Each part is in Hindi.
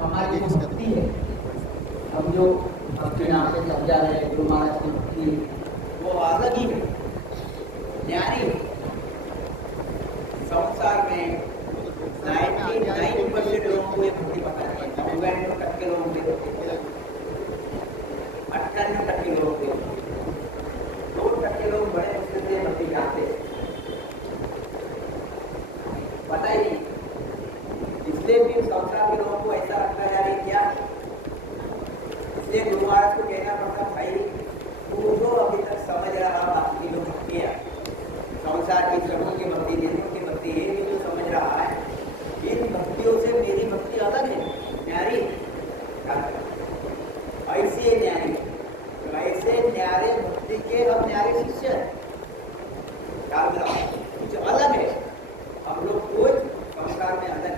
हमारी जो भक्ति है, हम जो भक्ति नाम से समझा रहे हैं, गुरु महाराज की भक्ति वो अलग ही है, न्यारी। संसार में 99% लोगों को ये भक्ति पता नहीं है, 99% लोगों को 98% लोगों को, 2% लोग बड़े मुश्किल से भक्ति जानते हैं, पता ही नहीं। इसलिए भी संसार के लोगों को ऐसा लगता है यार क्या, इसलिए गुरु महाराज को कहना पड़ता भाई तू जो अभी तक समझ रहा भक्ति जो भक्ति है, संसार की सभी की भक्ति, देशों की भक्ति, ये भी जो समझ रहा है, इन भक्तियों से मेरी भक्ति अलग है, न्यारी। ऐसी न्यारी, ऐसे न्यारे भक्ति के हम न्यारे शिष्य हैं, कुछ अलग है, हम लोग कोई संसार में अलग है।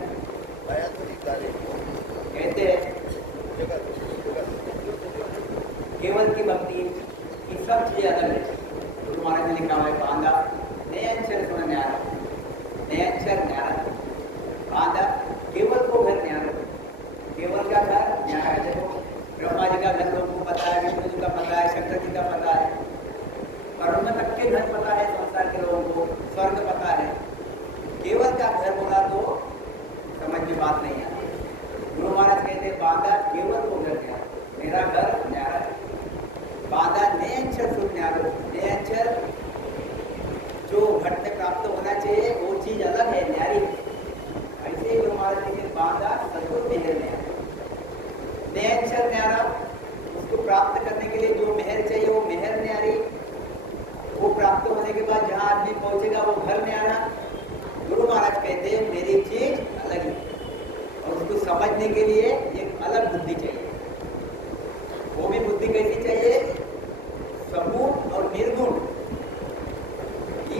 कहते हैं केवल की भक्ति की सब चीजें अलग है। गुरु महाराज ने लिखा हुआ है बांधा नयनचर सुन न्यारा, नयनचर न्यारा, बांधा केवल को घर न्यारा, केवल का घर न्यारा। देखो ब्रह्मा जी का घर लोगों को पता है, विष्णु जी का पता है, शंकर जी का पता है, वरुण तक के घर पता है संसार के लोगों को, स्वर्ग पता है। केवल का घर बोला तो समझ में बात नहीं आती। गुरु महाराज कहते बांधा केवल को घर न्यारा, मेरा घर न्यारा है। बांधा नयनचर सुन न्यारो, नयनचर जो घट में प्राप्त होना चाहिए वो चीज अलग है, न्यारी। ऐसे ही गुरु महाराज कहते बांधा सदगुरु मेहर न्यारा, नयनचर न्यारा, उसको प्राप्त करने के लिए जो मेहर चाहिए वो मेहर न्यारी, वो प्राप्त होने के बाद जहाँ आदमी पहुंचेगा वो घर न्यारा। गुरु महाराज कहते हैं मेरी चीज अलग है, और उसको समझने के लिए एक अलग बुद्धि चाहिए। वो भी बुद्धि कैसी चाहिए, सगुण और निर्गुण।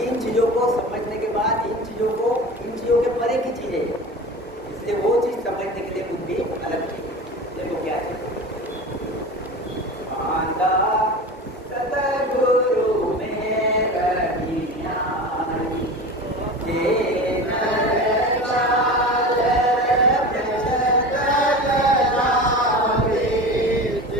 इन चीजों को समझने के बाद इन चीजों के परे की चीजें, इसलिए वो चीज समझने के लिए बुद्धि अलग चाहिए। देखो क्या चाहिए, सतगुरु में रहिया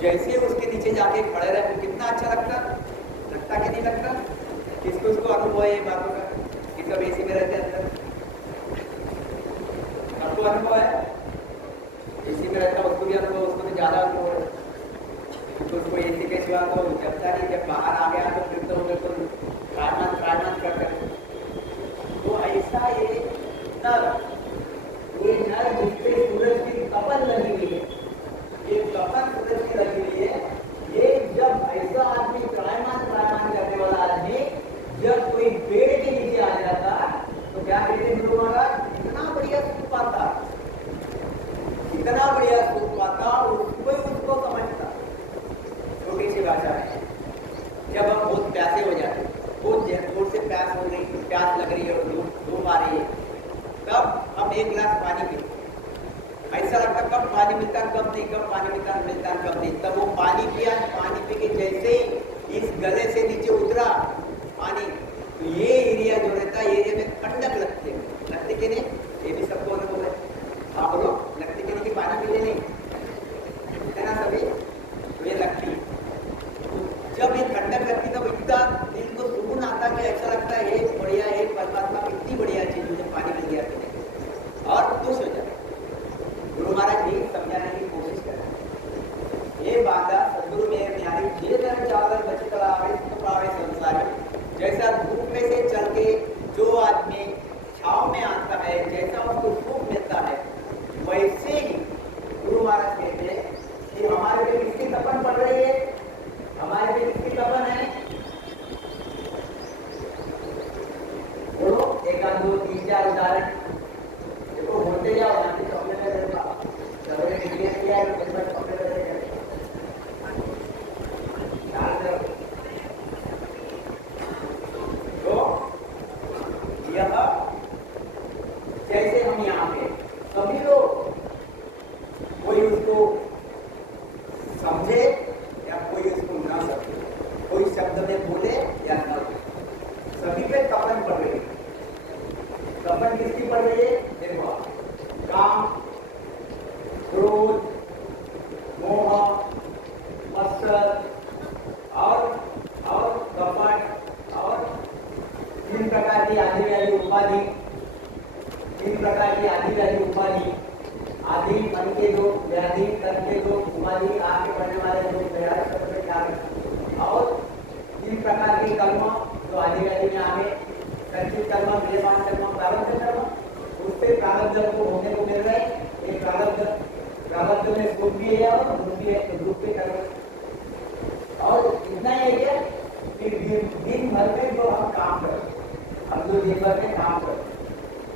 जैसे उसके नीचे जाके खड़े रहे, कितना अच्छा लगता कि नहीं लगता। किसको उसको अनुभव है ये बातों का कि सब एसी में रहते हैं अंदर? सबको अनुभव है एसी में रहता, उसको भी अनुभव, उसको तो ज्यादा अनुभव है। तो उसको एसी के सिवा तो जबता नहीं, जब बाहर आ गया तो फिर तो बिल्कुल त्रायमान कर तो ऐसा ये नर जिसपे सूरज की तपन लगी हुई है, ये तपन सूरज की लगी हुई है, ये जब ऐसा आदमी त्रायमान करने वाला आदमी जब कोई पेड़ के नीचे आ जाता तो क्या कहते हैं गुरु महाराज, इतना बढ़िया सुख पाता, इतना बढ़िया सुख पाता, उसको समझता। छोटी सी भाषा है, जब हम बहुत प्यासे हो जाते, बहुत जोर से प्यास हो रही, प्यास लग रही है और धूप आ रही है, तब हम एक गिलास पानी पीते, ऐसा लगता कब पानी मिलता कब नहीं, कब पानी मिलता कब नहीं। तब वो पानी पिया, पानी पी के जैसे ही इस गले से नीचे उतरा पानी, तो ये एरिया जो रहता है एरिया में ठंडक लगती है, लगती कि नहीं? ये भी सबको अनुभव है। हाँ बोलो, लगती कि नहीं कि पानी पीते नहीं है ना सभी? तो ये लगती है, जब ये ठंडक लगती तब इतना दिल को सुकून आता कि ऐसा लगता है ये बढ़िया है, परमात्मा इतनी बढ़िया चीज मुझे पानी मिल गया और खुश हो जाए। गुरु महाराज जी समझाने की कोशिश कर ये बाधा सदगुरु में न्यारी जे धन जागर बच कर आवे तो पावे संसार। जैसा धूप में से चल के जो आदमी छाव में आता है, जैसा उसको सुख मिलता है, वैसे ही गुरु महाराज कहते हैं कि हमारे पे किसकी तपन पड़ रही है, हमारे पे किसकी तपन है? बोलो, एक आध दो तीन चार उदाहरण देखो, बोलते जाओ ना कि कपड़े में रहता सवेरे निकले किया है तो बस कपड़े में रहते तो यह जैसे हम यहाँ पे सभी लोग, कोई उसको समझे या कोई उसको ना समझे, कोई शब्द में बोले या ना बोले, सभी पे तपन पड़ रही है। तपन किसकी पड़ रही है? देखो, काम, क्रोध, मोह, मत्सर और कपट और तीन प्रकार की आदि वाली उपाधि, तीन प्रकार की आदि वाली उपाधि, आदि मन के दो, व्याधि तन के दो, उपाधि आगे बढ़ने वाले दो और तीन प्रकार के कर्म जो आदि वाली में आगे संचित कर्म, विलेपान कर्म, प्रारब्ध कर्म, उससे प्रारब्ध को होने को मिल रहा है। ये प्रारब्ध में सुख भी है और दुख भी है, तो दुख के कर्म। और इतना ही है कि दिन भर में जो हम काम करते, हम जो दिन भर में काम करते,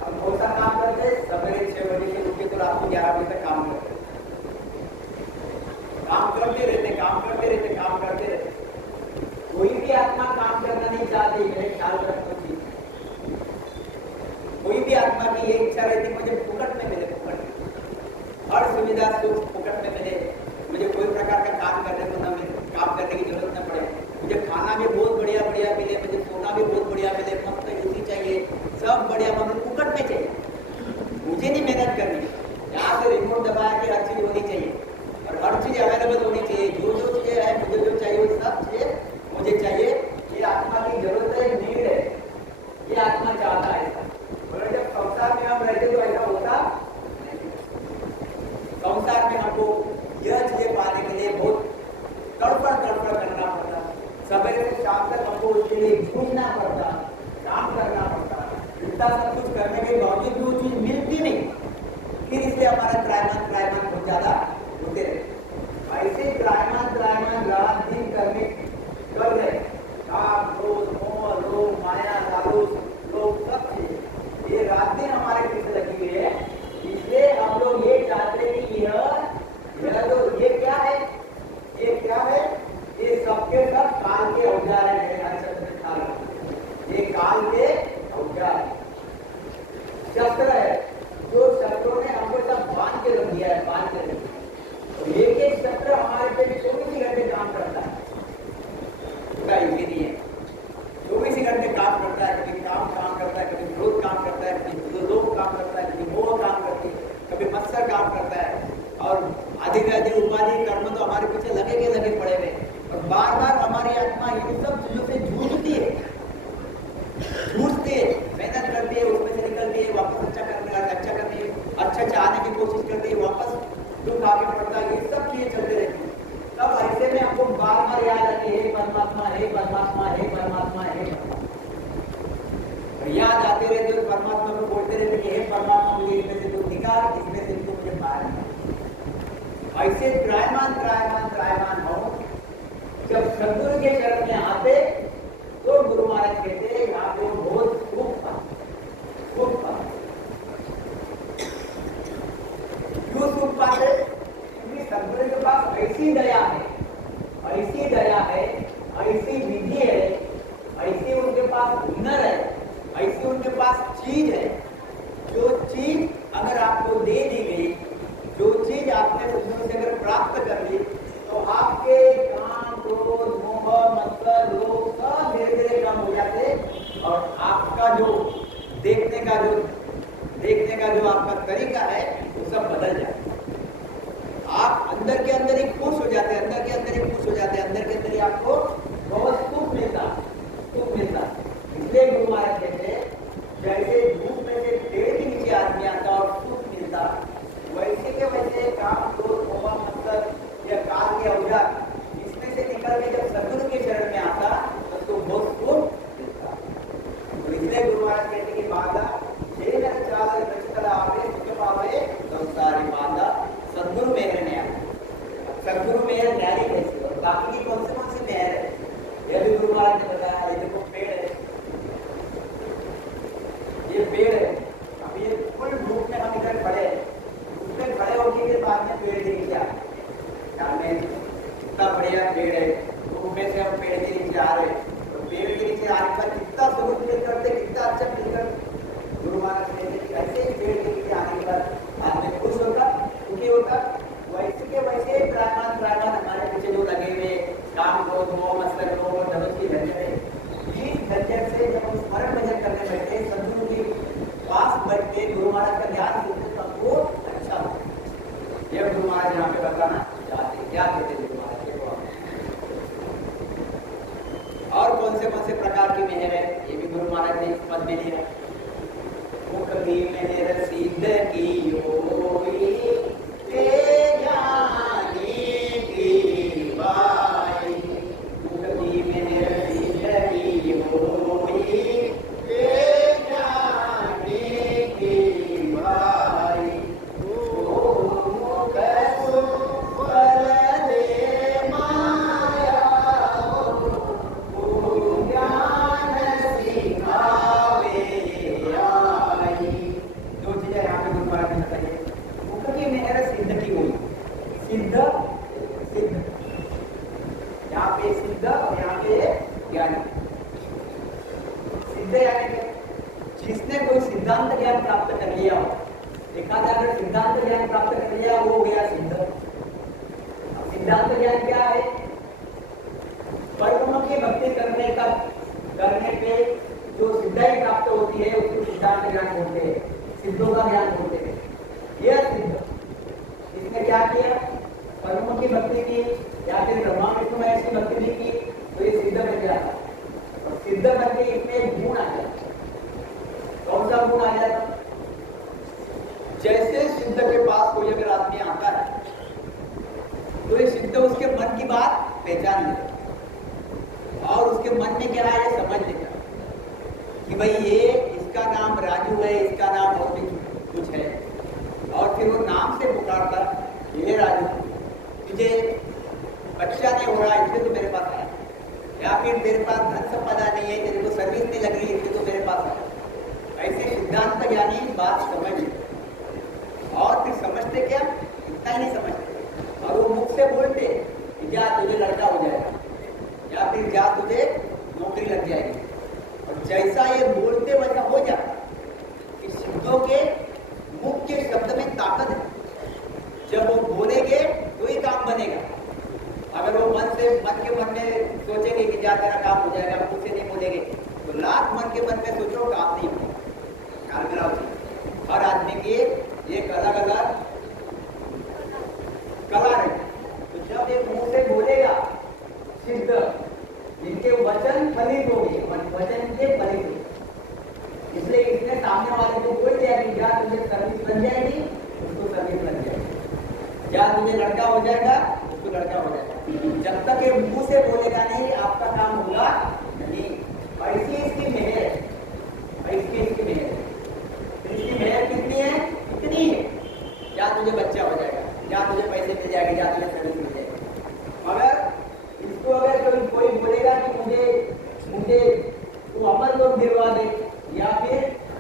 हम कौन सा काम करते हैं? सवेरे 6 बजे से उठ के तो रात को 11 बजे तक काम करते, काम करते रहते। कोई भी आत्मा काम करना नहीं चाहती, मेरे ख्याल रखना चाहिए। कोई भी आत्मा की ये इच्छा रहती मुझे फुकट में मिले, फुकट में हर सुविधा सुख फुकट में मिले, मुझे कोई प्रकार का काम करने को न मिले, काम करने की जरूरत न पड़े, मुझे खाना भी बहुत बढ़िया मिले, मुझे सोना भी बहुत बढ़िया मिले, मस्त एसी चाहिए, सब बढ़िया मुझे फुकट में चाहिए, मुझे नहीं मेहनत करनी, यहाँ से रिमोट दबा के हर चीज होनी चाहिए और हर चीज अवेलेबल होनी चाहिए, जो चीजें है मुझे जो चाहिए वो सब चीजें मुझे चाहिए। ये आत्मा की जरूरत है, नीड है, ये आत्मा चाहता है। और जब संसार में हम रहते तो ऐसा होता नहीं। संसार में हमको यह चीजें पाने के लिए बहुत तड़पड़ करना पड़ता, सवेरे से शाम तक हमको उसके लिए जूझना पड़ता, काम करना पड़ता, इतना सब कुछ करने के बावजूद भी वो चीज मिलती नहीं, फिर इसलिए हमारा त्रायमान बहुत ज्यादा होते रहे। ऐसे त्रायमान रात दिन करने कर रहे, काम, क्रोध, मोह, लोभ, माया, लालच, लोभ, सब चीज ये रात दिन हमारे पीछे लगी हुई है। इसलिए हम लोग ये चाहते हैं कि यह जो ये क्या है, ये सबके सब काल के औजार है। मेरे अंचल में ख्याल, ये काल के औजार शस्त्र है, जो शस्त्रों ने हमको सब बांध के रख दिया है, बांध के रख दिया। पास चीज है, जो चीज अगर आपको दे दी गई, जो चीज आपने सदगुरु से अगर प्राप्त कर ली, तो आपके काम, क्रोध, मोह, मत्सर, लोभ सब धीरे धीरे कम हो जाते और आपका जो देखने का जो आपका तरीका है वो सब बदल जाता है। आप अंदर के अंदर ही खुश हो जाते हैं, अंदर के अंदर ही आपको बहुत सुख मिलता। इसलिए गुरु महाराज कहते हैं, जैसे धूप में से पेड़ के नीचे आदमी आता और सुख मिलता, वैसे के वैसे काम, क्रोध, मोह, मत्सर या काल के औजार इसमें से निकल के जब सदगुरु के चरण में आता तो उसको बहुत सुख मिलता। तो इसलिए गुरु महाराज कहते कि बाधा जे नर चाल रचकल आवे सुख पावे संसारी बाधा सदगुरु मेहर ने आवे। सदगुरु मेहर न्यारी कैसे और बाकी की कौन सी मेहर है, यह भी गुरु महाराज ने बताया। ये देखो पेड़ है, ये पेड़ है, अब ये फुल धूप में हम इधर खड़े हैं, उसमें खड़े होने के बाद में पेड़ के नीचे आए, इतना बढ़िया पेड़ है, धूप में से हम पेड़ के नीचे आ रहे हैं, तो पेड़ के नीचे आने पर कितना सुख फील करते, कितना अच्छा फील करते। गुरु महाराज कहते हैं ऐसे ही पेड़ के नीचे आने के बाद आदमी खुश होगा, दुखी होगा, वैसे के वैसे त्रायमान हमारे पीछे जो लगे हुए काम, क्रोध, मोह, मत्सर, लोभ, धनुष की झंझट, इस झंझट से जब हम स्मरण भजन करने बैठे, सदगुरु के पास बैठ के गुरु महाराज का ध्यान सुनते सबको अच्छा हो। यह गुरु महाराज यहाँ पे बताना चाहते, क्या कहते गुरु महाराज के को। और कौन से प्रकार की मेहर है, ये भी गुरु महाराज ने पद में लिया। मुख की मेहर सिद्ध की होई ते ज्ञानी की बाई, मुख की मेहर सिद्ध की होई ते ज्ञानी की बाई, ओ मुख सुफल दे माया, ओ ज्ञान सिखावे आई। दो चीजें यहाँ पे गुरु महाराज ने बताई। मुख की मेहर सिद्ध की हुई, सिद्ध यहाँ पे सिद्ध और यहाँ पे ज्ञानी। सिद्ध यानी जिसने कोई सिद्धांत ज्ञान प्राप्त कर लिया हो, देखा जाए अगर सिद्धांत ज्ञान प्राप्त कर लिया वो हो गया सिद्ध। अब सिद्धांत ज्ञान क्या है, परम की भक्ति करने पे जो सिद्धाई प्राप्त होती है उसको सिद्धांत ज्ञान बोलते हैं, सिद्धों का ज्ञान बोलते हैं। यह सिद्ध इसने क्या किया, परम की भक्ति की या फिर ब्रह्मा विष्णु महेश की भक्ति नहीं की, तो ये सिद्ध बन जाता। और सिद्ध बन के इसमें गुण आ जाता। कौन सा गुण आ जाता, जैसे सिद्ध के पास कोई अगर आदमी आता है तो ये सिद्ध उसके मन की बात पहचान लेता और उसके मन में क्या है ये समझ लेता कि भाई ये इसका नाम राजू है, इसका नाम और भी कुछ है, और फिर वो नाम से पुकारता, ये राजू तुझे बच्चा नहीं हो रहा इसलिए तो मेरे पास आया, या फिर तेरे पास धन संपदा नहीं है, तेरे को सर्विस नहीं लग रही इसलिए तो मेरे पास आया। ऐसे सिद्धांत ज्ञानी बात समझ लेते और फिर समझते क्या, इतना ही नहीं समझते और वो मुख से बोलते कि जा तुझे लड़का हो जाएगा या फिर जा तुझे नौकरी लग जाएगी। और जैसा ये बोलते वैसा हो जाता। इस सिद्धों के मुख के शब्द में ताकत है, जब वो बोलेंगे तो ही काम बनेगा। अगर वो मन में सोचेंगे कि जा तेरा काम हो जाएगा, मुझसे नहीं बोलेंगे, तो लाख मन के मन में सोचो काम नहीं होगा। हर आदमी की एक अलग अलग कला है। तो जब ये मुंह से बोलेगा सिद्ध, इनके वचन फलित होंगे, वचन के फलित होंगे। इसलिए इसने सामने वाले को बोल दिया कि क्या तुझे सर्विस बन जाएगी, उसको सर्विस बन जाएगी, क्या तुझे लड़का हो जाएगा, उसको लड़का हो जाएगा। जब तक ये मुंह से बोलेगा नहीं आपका काम होगा नहीं। ऐसी इसकी मेहर है, ऐसी इसकी मेहर है। इसकी मेहर कितनी है, इतनी है, क्या तुझे बच्चा हो जाएगा, क्या तुझे पैसे मिल जाएंगे, क्या तुझे सर्विस मिल जाएगी। मगर इसको अगर कोई बोलेगा कि मुझे तू अमर लोग दिलवा दे या फिर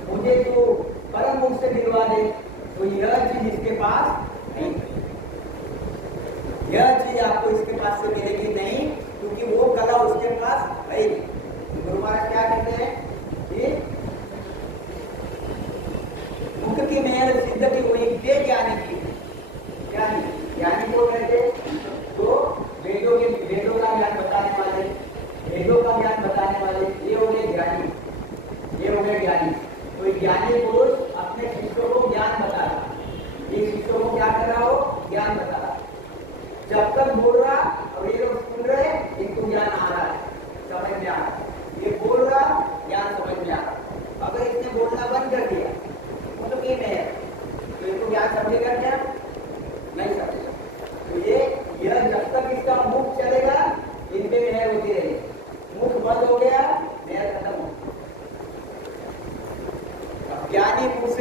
मुझे तू परम मुख से दिलवा दे, तो यह चीज इसके पास नहीं, यह चीज आपको इसके पास से मिलेगी नहीं, क्योंकि वो कला उसके पास है। गुरु महाराज क्या कहते हैं कि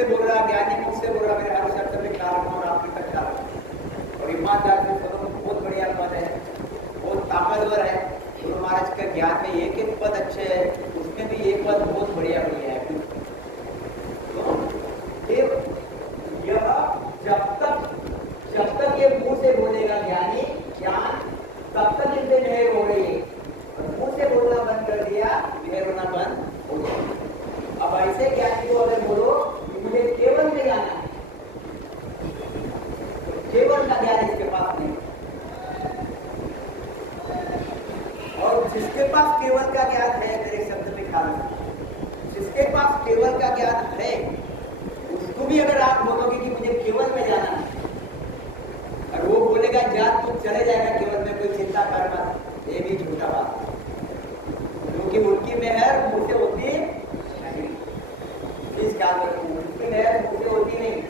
से बोल रहा, ज्ञानी मुख से बोल रहा, मेरे हर शब्द में ख्याल रखना और आपके तक ख्याल रखना। और ईमानदार से बोलो, बहुत बढ़िया पद है, बहुत ताकतवर है। गुरु महाराज का ज्ञान में एक एक पद अच्छे है, उसमें भी एक पद बहुत बढ़िया बढ़िया है। तो यह जब तक ये मुंह से बोलेगा ज्ञानी ज्ञान, तब तक इनसे मेहर हो रही है। और मुंह से बोलना बंद कर दिया, मेहर होना बंद हो गया। अब ऐसे ज्ञानी को अगर बोलो कि मुझे केवल में जाना है, तो केवल का ज्ञान इसके पास नहीं। और जिसके पास केवल का ज्ञान है, मेरे शब्द में ख्याल रखना, जिसके पास केवल का ज्ञान है, उसको भी अगर आप बोलोगे कि मुझे केवल में जाना है, और वो बोलेगा जा तू चले जाएगा केवल में, कोई चिंता कर मत, ये भी झूठा बात है। क्योंकि उनकी मेहर मुंह से होती नहीं, इस ख्याल रखो, उनकी मेहर मुंह से होती नहीं।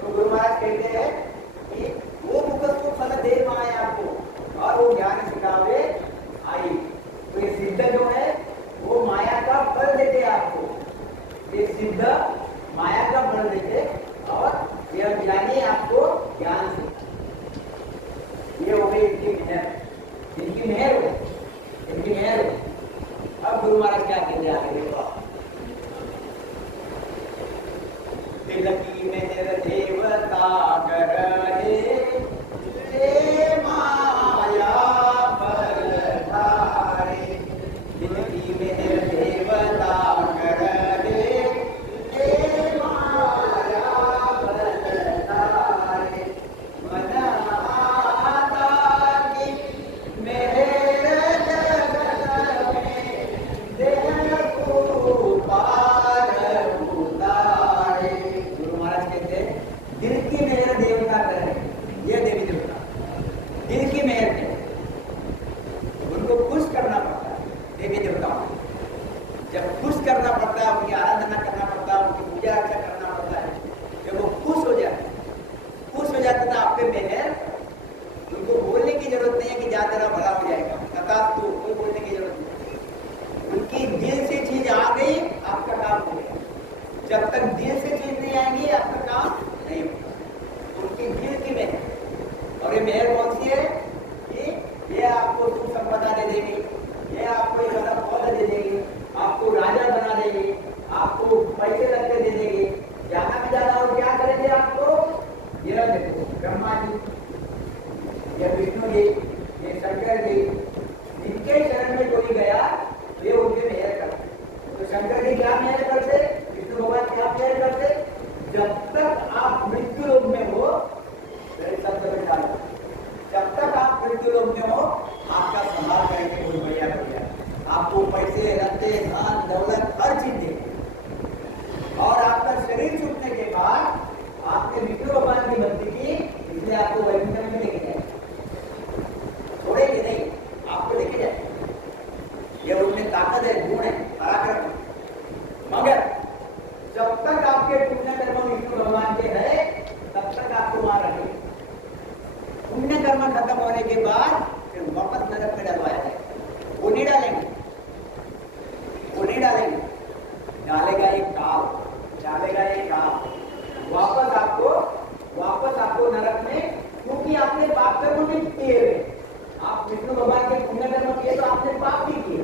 तो गुरु महाराज कहते हैं कि वो मुकस को फल दे पाए आपको, और वो ज्ञान सिखावे आई। तो ये सिद्ध जो है वो माया का फल देते आपको, ये सिद्ध माया का फल देते, और यह ज्ञानी आपको ज्ञान से। ये हो गई इनकी मेहर, इनकी मेहर हो, इनकी मेहर हो। अब गुरु महाराज क्या कहते हैं आगे देखो, तिलकी मेहर देवता करे, माया फल धारे, तिलकी मेहर देवता करे, माया फल धारे, मना करना पड़ता है, उनकी आराधना करना पड़ता है, उनकी पूजा अर्चना करना पड़ता है। जब वो खुश हो जाते ना आप पे मेहर, उनको बोलने की जरूरत नहीं है कि जा तेरा भला हो जाएगा, तथास्तु, कोई बोलने की जरूरत नहीं। उनकी दिल से चीज आ गई, आपका काम हो गया। जब तक दिल से चीज नहीं आएगी, आपका काम नहीं होगा। उनकी दिल की मेहर, और ये मेहर कौन सी है कि ये आपको सुख संपदा दे देगी, ये आपको एक अलग पद दे देगी, आपको राजा बना देगी, आपको पैसे लगते दे देगी। जाना भी जाना और क्या करेंगे आपको? ये देखो, ब्रह्मा जी, ये विष्णु जी, ये शंकर जी, इनके शरण में कोई गया, ये उनके मेहर करते। तो शंकर जी क्या मेहर करते, विष्णु भगवान क्या मेहर करते? जब तक आप मृत्यु लोक में हो, जब तक आप मृत्यु लोक में हो, आपका संभाल करेंगे कोई बढ़िया बढ़िया, आपको पैसे रखते, धन दौलत हर चीज देंगे। और आपका शरीर छूटने के बाद आपने विष्णु भगवान की भक्ति की, इसलिए आपको वैकुंठ में लेके जाए, छोड़ेंगे नहीं, आपको लेके जाए। ये उनमें ताकत है, गुण है, पराक्रम है। मगर जब तक आपके पुण्य कर्म विष्णु भगवान के है, तब तक आपको वहां रखेंगे। पुण्य कर्म खत्म होने के बाद फिर वापस नरक में डलवाया जाएगा। वो नहीं डालेंगे, वो नहीं डालेंगे, डालेगा एक काल, डालेगा एक काल, वापस आपको नरक में, क्योंकि आपने पाप कर्म भी किए हुए। आप विष्णु भगवान के पुण्य कर्म किए तो आपने पाप भी किए।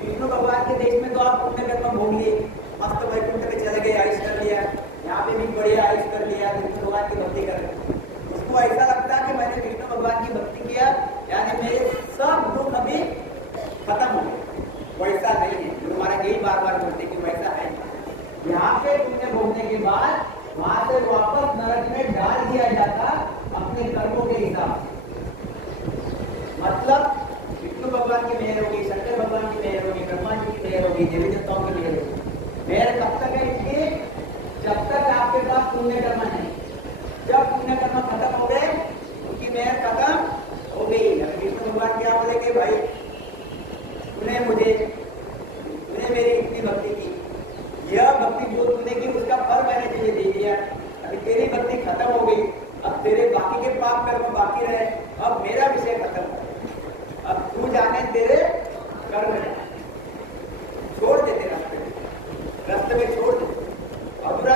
विष्णु भगवान के देश में तो आप पुण्य कर्म भोग लिए, मस्त वैकुंठ में चले गए, आयुष कर लिया, यहाँ पे भी बढ़िया आयुष कर लिया, विष्णु भगवान की भक्ति कर। उसको ऐसा लगता है कि मैंने विष्णु भगवान की भक्ति किया, यानी मेरे सब दुख अभी खत्म हो गए। वैसा नहीं है। गुरु महाराज यही बार बार बोलते कि वैसा है। यहाँ पे पुण्य भोगने के बाद वहां से वापस नरक में डाल दिया जाता अपने कर्मों के हिसाब से। मतलब विष्णु भगवान की मेहर होगी, शंकर भगवान की मेहर होगी, ब्रह्मा जी की मेहर होगी, देवी देवताओं की मेहर होगी। मेहर कब तक है इसलिए, जब तक आपके पास पुण्य कर्म है। जब पुण्य कर्म खत्म हो गए, उनकी मेहर खत्म हो गई। विष्णु भगवान क्या बोलेंगे, भाई तूने मेरी इतनी भक्ति की, यह भक्ति जो तूने की उसका फल मैंने तुझे दे दिया। अभी तेरी भक्ति खत्म हो गई, अब तेरे बाकी के पाप कर्म बाकी रहे, अब मेरा विषय खत्म हो। अब तू जाने तेरे कर्म छोड़ देते, रास्ते में छोड़ दे, अधूरा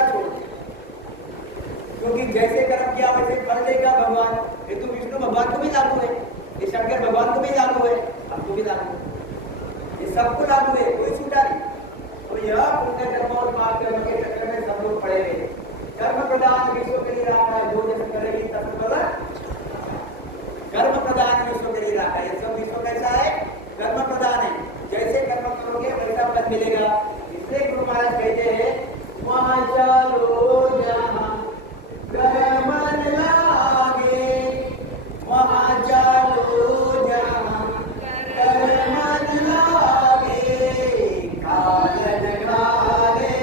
कर्म और पाप कर्म के चक्कर में सब लोग पड़े हुए। कर्म प्रधान विश्व कली राखा, जो जस करेगी तस फल। कर्म प्रधान विश्व कली राखा, ये सब विश्व कैसा है? कर्म प्रधान है। जैसे कर्म करोगे वैसा फल मिलेगा। इसलिए गुरु महाराज कहते हैं वहाँ चलो जहाँ कर्म लागे, वहाँ चलो जहाँ कर्म लागे, कालन काले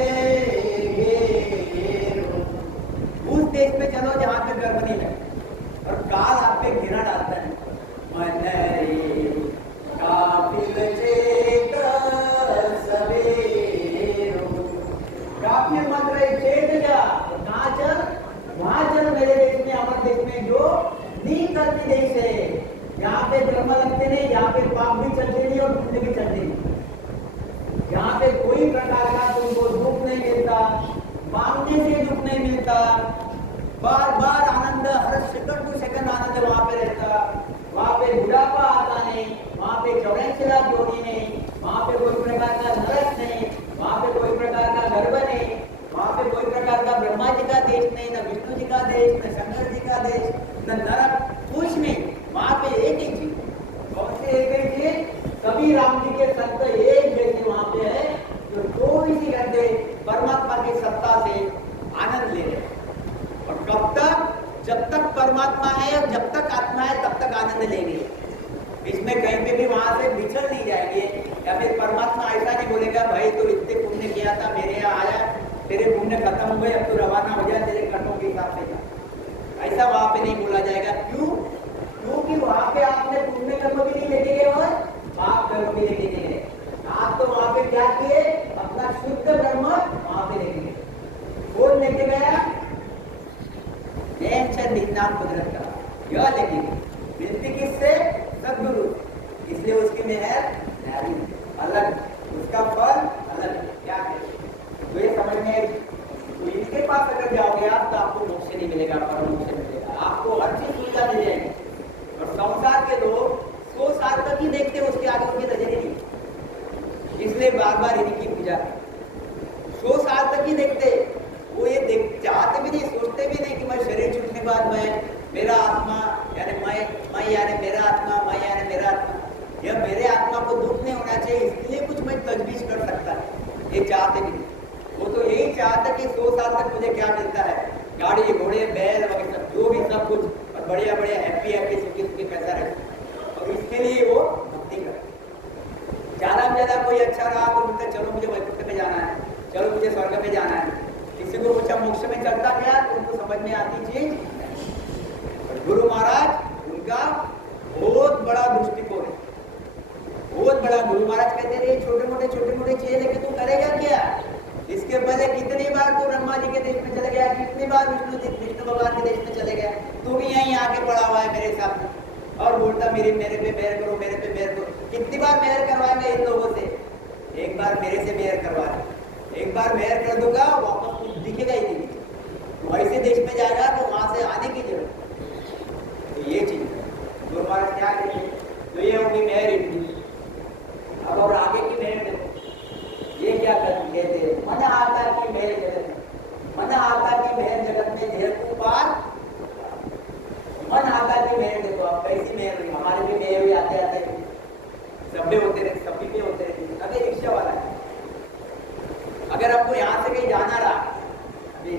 घेरो। उस देश में चलो जहाँ पे कर्म नहीं लगे और काल आप पे घेरा डालता है। मन रे काफिल चेत सवेरो, काफिल मत रहे, चेत जा। कहाँ चल? वहाँ चल मेरे देश में, अमर देश में जो नहीं करती देश है, यहाँ पे कर्म लगते नहीं, यहाँ पे पाप भी चलते नहीं और पुण्य भी चलते नहीं। यहाँ पे कोई प्रकार का तुमको दुख नहीं मिलता, मांगने से दुख नहीं मिलता, बार बार आनंद, हर सेकंड टू सेकंड आनंद वहाँ पे रहता। वहाँ पे बुढ़ापा आता नहीं, वहाँ पे 84 लाख योनि नहीं, वहाँ पे कोई प्रकार का नरक नहीं, वहाँ पे कोई प्रकार का गर्भ नहीं, वहाँ पे कोई प्रकार का ब्रह्मा जी का देश नहीं, न विष्णु जी का देश, न शंकर जी का देश, न नरक, कुछ नहीं। वहाँ पे एक ही चीज, कौन सी एक ही चीज? सभी राम जी के संत एक जैसे वहाँ पे है, जो 24 घंटे परमात्मा की सत्ता से आनंद ले रहे हैं। और कब तक? जब तक परमात्मा है और जब तक आत्मा है तब तक आनंद लेंगे। इसमें कहीं पे भी वहां से बिछड़ नहीं जाएंगे। या फिर परमात्मा ऐसा नहीं बोलेगा भाई तू इतने पुण्य किया था, मेरे यहाँ आया, तेरे पुण्य खत्म हो गए, अब तू रवाना हो जाए तेरे कर्मों के हिसाब से। ऐसा वहां पे नहीं बोला जाएगा। क्यों? क्योंकि वहां पे आपने पुण्य कर्म भी नहीं लेके गए और पाप कर्म भी लेके गए। आप तो वहां पे क्या किए? अपना शुद्ध ब्रह्म वहां पे लेके गए। कौन लेके गया? निधान कुदरत का यह लेके मिलती किससे? सदगुरु। इसलिए उसकी मेहर न्यारी अलग, उसका फल अलग। क्या है तो ये समझ में। तो इसके पास अगर जाओगे आप तो आपको मोक्ष नहीं मिलेगा, परम मोक्ष मिलेगा। आपको हर चीज सुविधा मिल जाएगी। और संसार के लोग 100 साल तक ही देखते, उसके आगे उनकी नजर ही नहीं, इसलिए बार बार इनकी पूजा 100 साल तक ही देखते। वो ये देख चाहते भी नहीं, सोचते भी नहीं कि मैं शरीर छूटने के बाद मैं मेरा आत्मा यानी मैं यानी मेरा आत्मा, मैं यानी मेरा आत्मा, यह मेरे आत्मा को दुख नहीं होना चाहिए, इसलिए कुछ मैं तजवीज कर सकता है। ये चाहते नहीं। वो तो यही चाहता कि 100 साल तक मुझे क्या मिलता है, गाड़ी घोड़े बैल वगैरह सब, जो भी सब कुछ, और बढ़िया बढ़िया हैप्पी हैप्पी सुखी सुखी पैसा रहे। और इसके लिए वो भक्ति करे। ज्यादा में ज्यादा कोई अच्छा रहा तो बोलते चलो मुझे वैकुंठ में जाना है, चलो मुझे स्वर्ग में जाना है। किसी को पूछा मोक्ष में चलता क्या, तो उनको समझ में आती चीज। गुरु महाराज उनका बहुत बड़ा दृष्टिकोण है, बहुत बड़ा। गुरु महाराज कहते थे छोटे मोटे चीजें लेके तू करेगा क्या? इसके पहले कितनी बार तू ब्रह्मा जी के देश में चले गया, कितनी बार विष्णु भगवान के देश में चले गया, तू भी यहीं आके पड़ा हुआ है मेरे साथ में और बोलता मेरे पे मेहर करो, मेरे पे मेहर करो। कितनी बार मेहर करवाएंगे इन लोगों से? एक बार मेरे से मेहर करवा दे, एक बार मेहर कर दूंगा, वापस कुछ दिखेगा ही नहीं। वैसे देश में जाएगा तो वहां से आने की जरूरत। तो ये चीज गुरु महाराज क्या कहते, तो ये होगी मेहर इतनी। अब और आगे की मेहर देखो, ये क्या कहते हैं? मन आता की मेहर जगत में, मन आता की मेहर जगत में देर को पार। मन आता की मेहर देखो आप कैसी मेहर हुई। हमारे भी मेहर हुई, आते आते सब भी होते रहे, सभी भी होते रहे। अभी रिक्शा वाला है, अगर आपको यहाँ से कहीं जाना रहा, अभी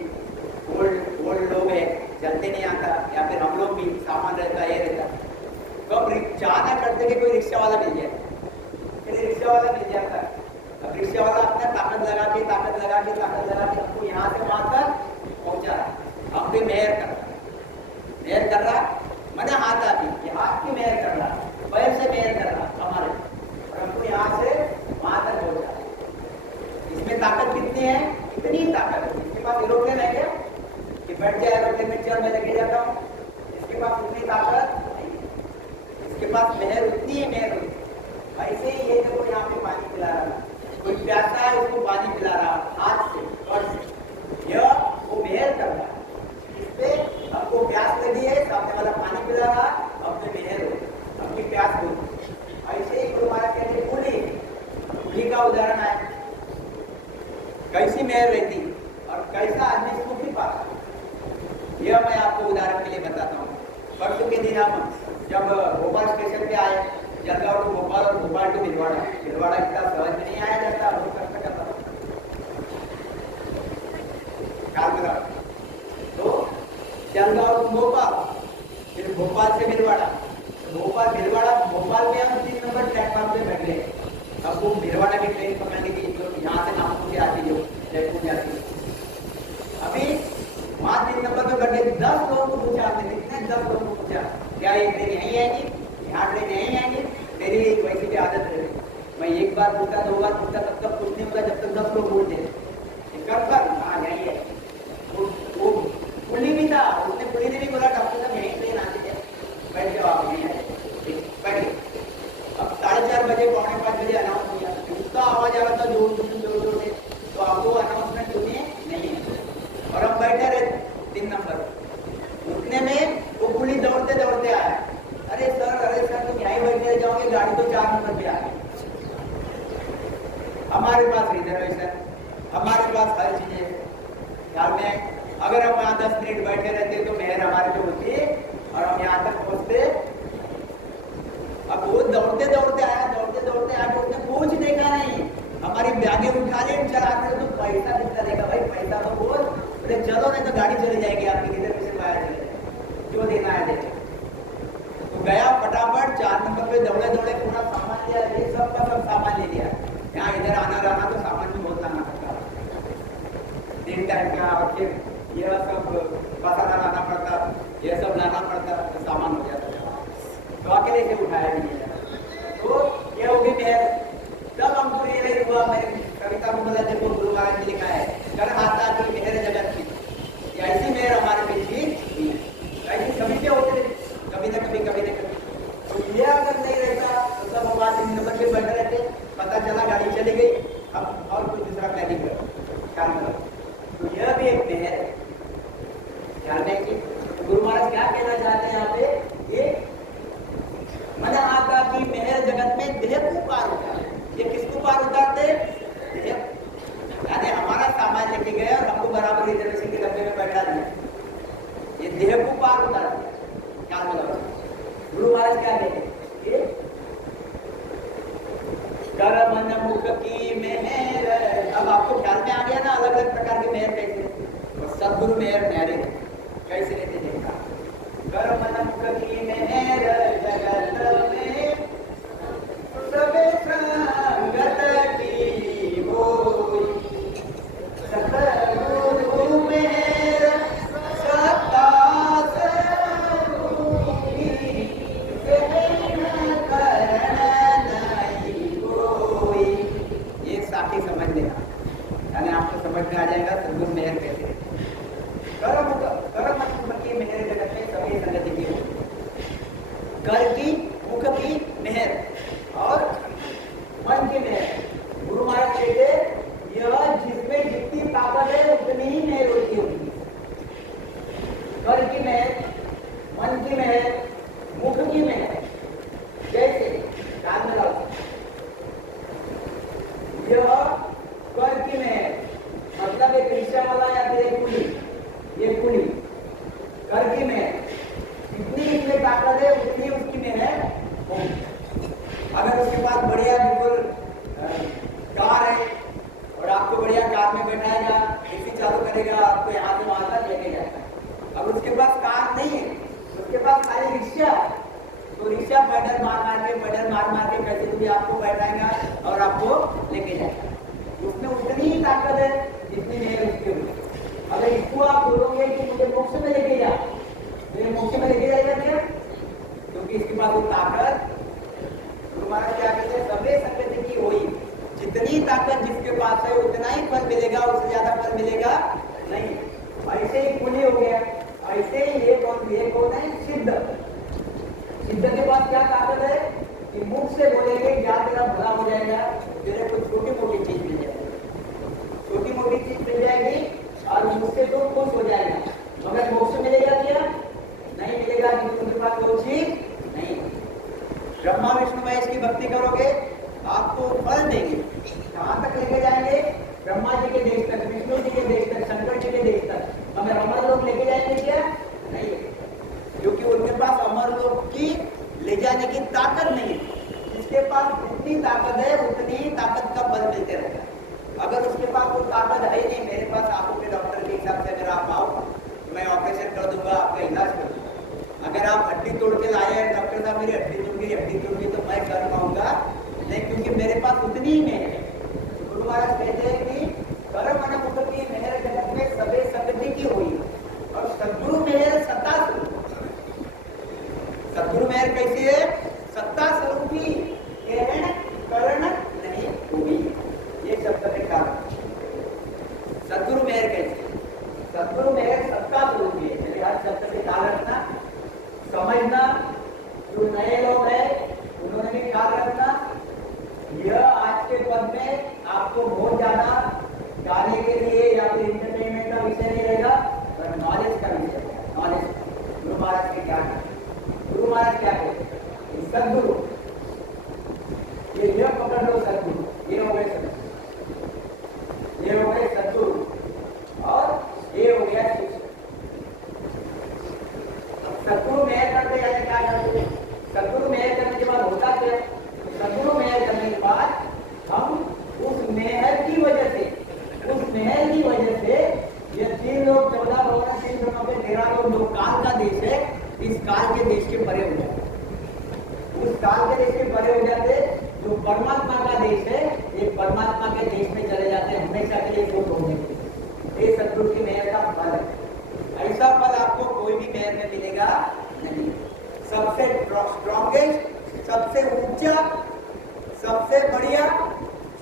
ओल्ड लोग है, चलते नहीं आता, या फिर हम लोग भी सामान रहता ये रहता, तो अब चाहना करते कि कोई रिक्शा वाला मिल जाए, फिर रिक्शा वाला मिल जाता है। अब रिक्शा वाला अपना ताकत लगा के हमको यहाँ से वहां तक पहुंचा रहा है। हम भी मेहर कर रहा, मना हाथ आती, ये हाथ की मेहर कर रहा, पैर से मेहर कर रहा हमारे, और हमको यहाँ से वहां तक पहुंचा रहा। इसमें ताकत कितनी है? इतनी ताकत है। इसके पास एरोप्लेन है क्या कि बैठ जाए एरोप्लेन में, चल मैं लेके जाता हूँ? इसके पास उतनी ताकत नहीं, इसके पास मेहर उतनी है, मेहर उतनी। ऐसे ही ये देखो यहाँ पे पानी पिला रहा, कोई प्यासा है उसको पानी पिला रहा हाथ से, और यह वो मेहर कर रहा है। इसपे आपको प्यास लगी है, सामने वाला पानी पिला रहा, अपने मेहर हो, अपनी प्यास हो। ऐसे ही गुरु महाराज कहते हैं, पुली का उदाहरण है। मेहर रहती और कैसा आदमी सुख ही पाता। यह मैं आपको उदाहरण के लिए बताता हूँ। परसों के दिन हम जब भोपाल स्टेशन पे आए, जलगांव टू भोपाल और भोपाल टू भिलवाड़ा, भिलवाड़ा इतना सहज में नहीं आया जाता, बहुत कष्ट करता था। तो जलगांव टू भोपाल, फिर भोपाल से भिलवाड़ा, भोपाल भिलवाड़ा, भोपाल में हम 3 नंबर प्लेटफॉर्म पे बैठ गए। अब वो भिलवाड़ा की ट्रेन पकड़ने की जो यहाँ से नागपुर से आती, जो जयपुर जाती, अभी वहाँ 3 नंबर पे बैठ गए। 10 लोगों को पूछा आपने, कितने 10 लोगों को पूछा क्या ये ट्रेन यहीं आएगी, यहाँ ट्रेन यहीं आएगी? मेरी वैसी भी आदत है, मैं एक बार पूछता, 2 बार पूछता, तब तक कुछ नहीं होता जब तक 10 लोग बोलते हाँ यही है। वो पुली भी था, उसने पुली ने भी बोला डॉक्टर साहब यहीं ट्रेन आती है, बैठ जाओ आप यहीं आए, बैठ गए। अब 4:30 बजे, 4:45 बजे अनाउंस किया, उसका आवाज आ रहा था जोर जोर से, तो आपको अनाउंसमेंट सुनिए नहीं, और हम बैठे रहे 3 नंबर। उतने में वो पुलिस दौड़ते दौड़ते आया, अरे सर तुम यहीं बैठे जाओगे, गाड़ी तो 4 नंबर पे आ गई। हमारे पास रिजर्वेशन, हमारे पास हर चीजें ख्याल में, अगर हम यहाँ 10 मिनट बैठे रहते तो मेहर हमारे पे होती और हम यहाँ तक पहुँचते। अब वो दौड़ते दौड़ते आया तो उसने कुछ देखा नहीं, हमारी बैगे उठा ले चला कर, तो पैसा कितना देगा भाई, पैसा तो बोल, बोले चलो नहीं तो गाड़ी चली जाएगी आपकी, रिजर्वेशन वाया चले, जो देना है देना। तो गया फटाफट 4 नंबर पे दौड़े दौड़े पूरा सामान लिया, ये सब का सब सामान ले लिया। यहाँ इधर आना रहना तो सामान भी बहुत लाना पड़ता, 3 टाइम का, और फिर ये सब मसाला लाना पड़ता, ये सब लाना पड़ता, तो सामान हो जाता, तो अकेले से उठाया नहीं जाता। तो ये होगी मेहर। तब हमको रियलाइज हुआ, मैंने कविता को बोला, देखो गुरु महाराज ने लिखा है, कर हाथा की मेहर जगत की, ऐसी मेहर हमारे पे थी, ऐसी सभी के होते कभी ना कभी, कभी ना कभी। तो ये अगर नहीं रहता तो सब हम आज 3 नंबर पे बैठे रहते, पता चला गाड़ी चली गई, अब और कुछ दूसरा प्लानिंग करो। तो यह भी एक मेहर है। ध्यान है कि गुरु महाराज क्या कहना चाहते हैं यहाँ पे, ये मन आता की मेहर जगत में देह को पार होता है। ये किसको पार उतारते? देह, यानी हमारा सामान लेके गए और हमको बराबर रिजर्वेशन के डब्बे में बैठा दिया, ये देह को पार उतार दिया। क्या बोला गुरु महाराज, क्या कहते हैं, कर मन मुख की मेहर। अब आपको ख्याल में आ गया ना अलग अलग प्रकार की मेहर कैसे, और सदगुरु मेहर न्यारे कैसे लेते देखा। कर मन मुख की मेहर जगत में सबे संगत की होई, सतगुरु मेहर सत्ता समझ लेना, यानी आपको समझ में आ जाएगा सदगुरु मेहर कैसे। कर मुख की मेहर जगत में सभी संगति की होती, कर की, मुख की मेहर और मन की मेहर। गुरु महाराज कहते यह जिसमें जितनी ताकत है उतनी ही मेहर होती होगी। कर की मेहर, मन की मेहर, मुख की मेहर, जैसे ध्यान में रखो, यह कर की मेहर मतलब एक रिक्शा वाला या फिर एक कुली, ये कुली कर की मेहर, जितनी इसमें ताकत है उतनी उसकी मेहर होगी। अगर उसके पास बढ़िया बिल्कुल कार है और आपको बढ़िया कार में बैठाएगा, एसी चालू करेगा, आपको यहाँ से वहां तक लेके जाएगा। अब उसके पास कार नहीं है, उसके पास खाली रिक्शा, तो रिक्शा पैडल मार के कैसे भी आपको बैठाएगा और आपको लेके जाएगा। उसमें उतनी ही ताकत है जितनी मेहर उसके ऊपर। अगर इसको आप बोलोगे कि मुझे मोक्ष में लेके जा, मेरे मोक्ष में लेके जाएगा क्या, क्योंकि इसके पास वो ताकत, तुम्हारा क्या कहते हैं, सबे संगति की होई, जितनी ताकत जिसके पास है उतना ही फल मिलेगा, उससे ज्यादा फल मिलेगा नहीं। ऐसे ही कुली हो गया, ऐसे ही ये कौन है, सिद्ध के पास क्या ताकत है कि मुख से बोलेंगे क्या तेरा भला हो जाएगा, तेरे को छोटी मोटी चीज मिल जाएगी, छोटी मोटी चीज मिल जाएगी और मुझसे तो खुश हो जाएगा, मगर मोक्ष मिलेगा क्या, नहीं मिलेगा, क्योंकि उनके पास वो चीज नहीं। ब्रह्मा विष्णु महेश की भक्ति करोगे आपको फल देंगे, कहाँ तक लेके जाएंगे, ब्रह्मा जी के देश तक। पद है ही नहीं मेरे पास। आंखों के डॉक्टर के हिसाब से अगर आप आओ तो मैं ऑपरेशन कर दूंगा, आपका इलाज कर दूंगा। अगर आप हड्डी तोड़ के लाए हैं डॉक्टर साहब मेरी हड्डी तोड़ गई तो मैं कर पाऊंगा नहीं, क्योंकि मेरे पास उतनी ही मेहर है। गुरु महाराज कहते हैं कि कर्म अनुभव की मेहर जगत में सबे सकती की हुई और सद्गुरु मेहर सत्ता स्वरूप। सद्गुरु मेहर कैसी है? सत्ता स्वरूप की, करण नहीं हुई। ये शब्द में कारण सद्गुरु मेहर कैसे? सद्गुरु मेहर सत्ता स्वरूप है। चलिए हर शब्द में ख्याल रखना, समझना। जो नए लोग हैं उन्होंने भी ख्याल रखना। यह आज के पद में आपको बहुत ज्यादा गाने के लिए या फिर इंटरटेनमेंट का विषय नहीं रहेगा, पर नॉलेज का विषय है। नॉलेज गुरु महाराज के क्या है? गुरु महाराज क्या कहते हैं? सद्गुरु, ये पकड़ लो सद्गुरु, ये हो गए सद्गुरु, ये हो गए सद्गुरु और ये हो गया शिष्य। सद्गुरु मेहर करते यानी क्या करते? सद्गुरु मेहर करने के बाद होता क्या? सद्गुरु मेहर करने के बाद हम उस मेहर की वजह से ये 3 लोग 14 लोग 3 लोगों पे 13 लोग जो काल का देश है, इस काल के देश के परे हो जाते, उस काल के देश के परे हो जाते। जो परमात्मा का देश है ये परमात्मा के देश में चले जाते हैं हमेशा के लिए वो होने के लिए। ये सद्गुरु की मेहर का फल है। ऐसा फल आपको कोई भी मेहर में मिलेगा नहीं। सबसे स्ट्रॉन्गेस्ट, सबसे ऊंचा, सबसे बढ़िया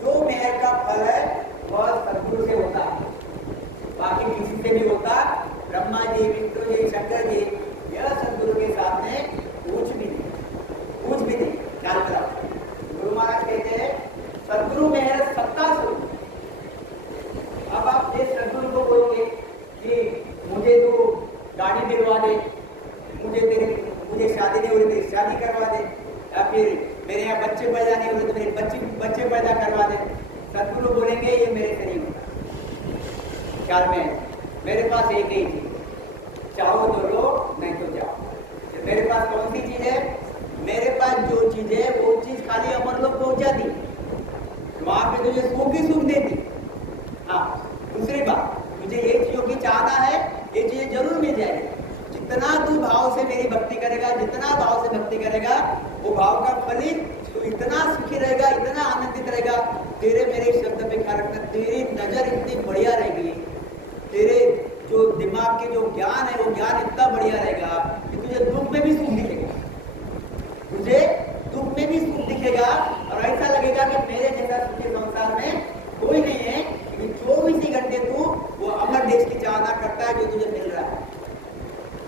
जो मेहर का फल है वह सद्गुरु से होता है, बाकी किसी से भी होता। ब्रह्मा जी, विष्णु जी, शंकर जी, यह सद्गुरु के सामने कुछ भी नहीं। ख्याल करो, गुरु महाराज कहते हैं सद्गुरु मेहर सत्ता स्वरूप। अब आप जिस सद्गुरु को बोलोगे कि मुझे तो गाड़ी दिलवा दे, मुझे शादी नहीं हो रही तो शादी करवा दे, या फिर मेरे यहाँ बच्चे पैदा नहीं हो रहे तो मेरे बच्चे पैदा करवा दे, सद्गुरु बोलेंगे ये मेरे से नहीं होता। ख्याल में मेरे पास एक ही चीज, चाहो तो लो नहीं तो जाओ। मेरे पास कौन सी चीज है? मेरे पास जो चीज है वो चीज खाली अमर लोग पहुंचाती, वहां पे तुझे सुख ही सुख देती। हाँ, दूसरी बात, मुझे ये चीजों की चाहना है, ये चीजें जरूर मिल जाएगी। जितना तू भाव से मेरी भक्ति करेगा, जितना भाव से भक्ति करेगा, वो भाव का फलित तू इतना सुखी रहेगा, इतना आनंदित रहेगा। तेरे मेरे शब्द पे ख्याल रखना, तेरी नजर इतनी बढ़िया रहेगी, तेरे जो दिमाग के जो ज्ञान है वो ज्ञान इतना बढ़िया रहेगा कि तुझे दुख में भी सुख दिखेगा, तुझे दुख में भी सुख दिखेगा और ऐसा लगेगा कि मेरे जैसा सुखी संसार में कोई नहीं है। 24 घंटे तू वो अमर देश की चाहना करता है जो तुझे मिल रहा है।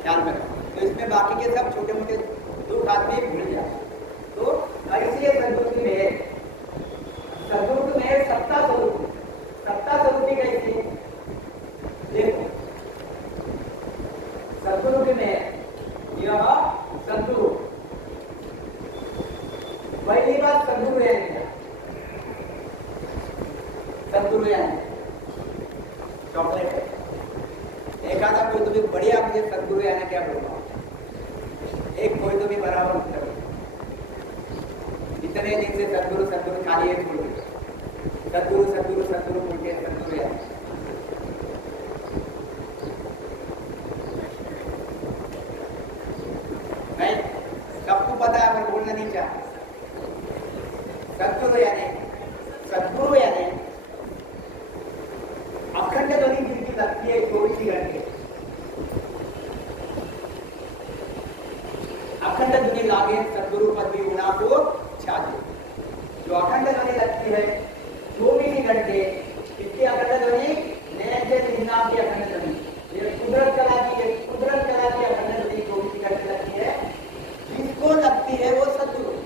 ख्याल में तो इसमें बाकी के सब छोटे मोटे दुख आदमी भूल जाए। तो इसलिए सद्गुरु की मेहर, सद्गुरु की मेहर सत्ता स्वरूप, सत्ता स्वरूप कैसी? देखो सद्गुरु की मेहर, यह सद्गुरु, पहली बात सद्गुरु यानी क्या? सद्गुरु यानी चॉकलेट है। एक आधा कोई तो भी बढ़िया मुझे सद्गुरु यानी क्या बोलता, एक कोई तो भी बराबर उत्तर। इतने दिन से सद्गुरु सद्गुरु खाली एक बोल के सद्गुरु सद्गुरु सद्गुरु बोल के सद्गुरु यानी नहीं, सबको पता है पर बोलना नहीं चाहता। सद्गुरु यानी अखंड ध्वनि जिनकी लगती है 24 घंटे, अखंड ध्वनि लागे सद्गुरु पद भी गुणा को छाजे। जो अखंड ध्वनि लगती है 24 घंटे, इसकी अखंड ध्वनि नैन से निन्ना की अखंड ध्वनि, ये कुदरत चलाती है, अखंड ध्वनि 24 घंटे लगती है। जिसको लगती है वो सद्गुरु,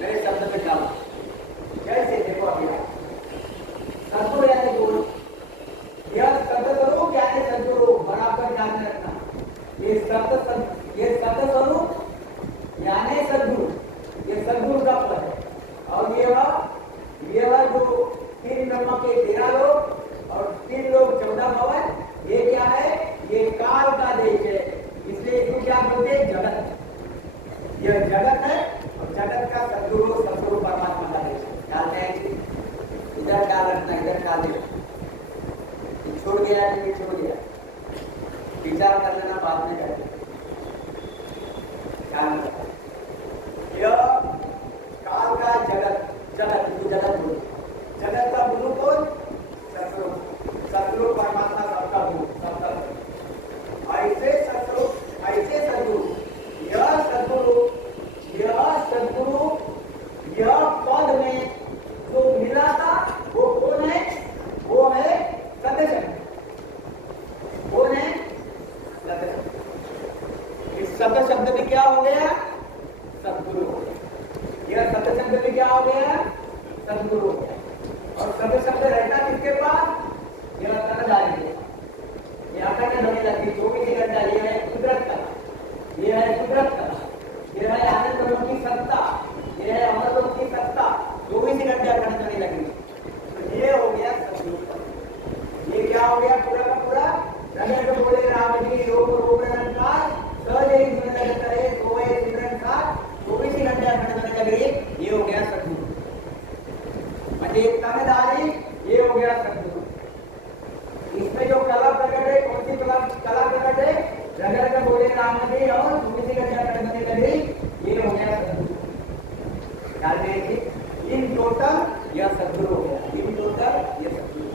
मेरे शब्द पे डालो। कैसे? देखो अभी सद्गुरु यानी गुरु, यह शब्द स्वरूप यानी सद्गुरु, बराबर ध्यान रखना। ये शब्द स्वरूप यानी सद्गुरु, ये सद्गुरु का पद है। और यह जो 3 ब्रह्म के 13 लोग और 3 लोग 14 भवन, ये क्या है? ये काल का देश है, इसलिए इसको क्या बोलते हैं? जगत। यह जगत है और जगत का सद्गुरु परमात्मा का देश है। जानते हैं करना, इधर डाल देना, छोड़ गया नहीं छोड़ गया, विचार कर लेना, बाद में कर लेना। यह काल का जगत, जगत बोलो, जगत का गुरु कौन? सतरूप, सतरूप परमात्मा सबका गुरु, सबका गुरु। ऐसे सतरूप, ऐसे सदगुरु, यह सदगुरु, यह पद में जो मिला था वो कौन है? वो है सत्यशब्द। कौन है? सत्यशब्द। इस सत्य शब्द में क्या हो गया? सदगुरु हो गया। यह सत्य शब्द में क्या हो गया? सदगुरु हो गया। और सत्य शब्द रहता किसके पास? यह कर्णधारी है, यह अखंड ध्वनि लगती, जो भी निकलता है, यह है कुदरत का, यह है कुदरत का, यह है आनंद ब्रह्म की सत्ता, यह है अमर ब्रह्म की सत्ता, जो भी निकलता है अखंड ध्वनि लगती। तो ये हो गया सदगुरु। ये क्या हो गया? पूरा का पूरा रंग बोले राम जी रोग रोग रंकार सहज ही सुंदर करे सोए सिमरन का 24 घंटे अखंड ध्वनि लग रही है। ये हो गया सदगुरु। म्हणजे कर्णधारी, ये हो गया सदगुरु। इसमें जो कला प्रकट है, कौन सी कला प्रकट है? रंग बोले राम जी और 24 घंटे अखंड ध्वनि लग रही, ये हो गया सदगुरु। ख्याल में इन टोटल यह सदगुरु हो गया, इन टोटल यह सदगुरु।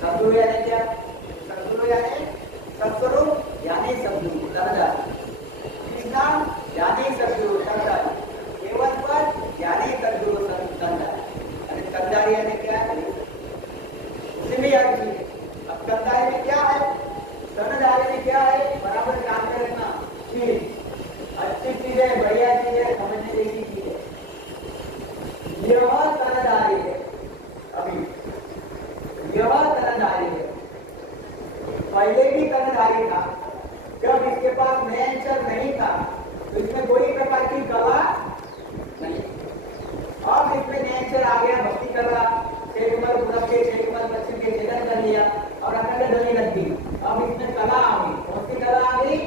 सदगुरु यानी क्या? सदगुरु यानी सत्स्वरूप यानी सदगुरु, कर्णधारी। कृष्णा यानी सदगुरु, कर्णधारी। केवल पद यानी सदगुरु, कर्णधारी। अरे कर्णधारी यानी क्या है? उसी में याद कीजिए। अब कर्णधारी में क्या है? कर्णधारी में क्या है? बराबर काम करना, चीज अच्छी चीज है, बढ़िया चीज है, समझने जैसी चीज है, यह कर्णधारी है। अभी यह कर्णधारी है, पहले भी कर्णधारी था। जब इसके पास नयनचर नहीं था तो इसमें कोई प्रकार की कला नहीं। अब इसमें नयनचर आ गया, भक्ति कर रहा, शेखमल पूरब के शेखमल पश्चिम के जगत कर लिया और अखंड ध्वनि लग गई। अब इसमें कला आ गई। कौन सी कला आ गई?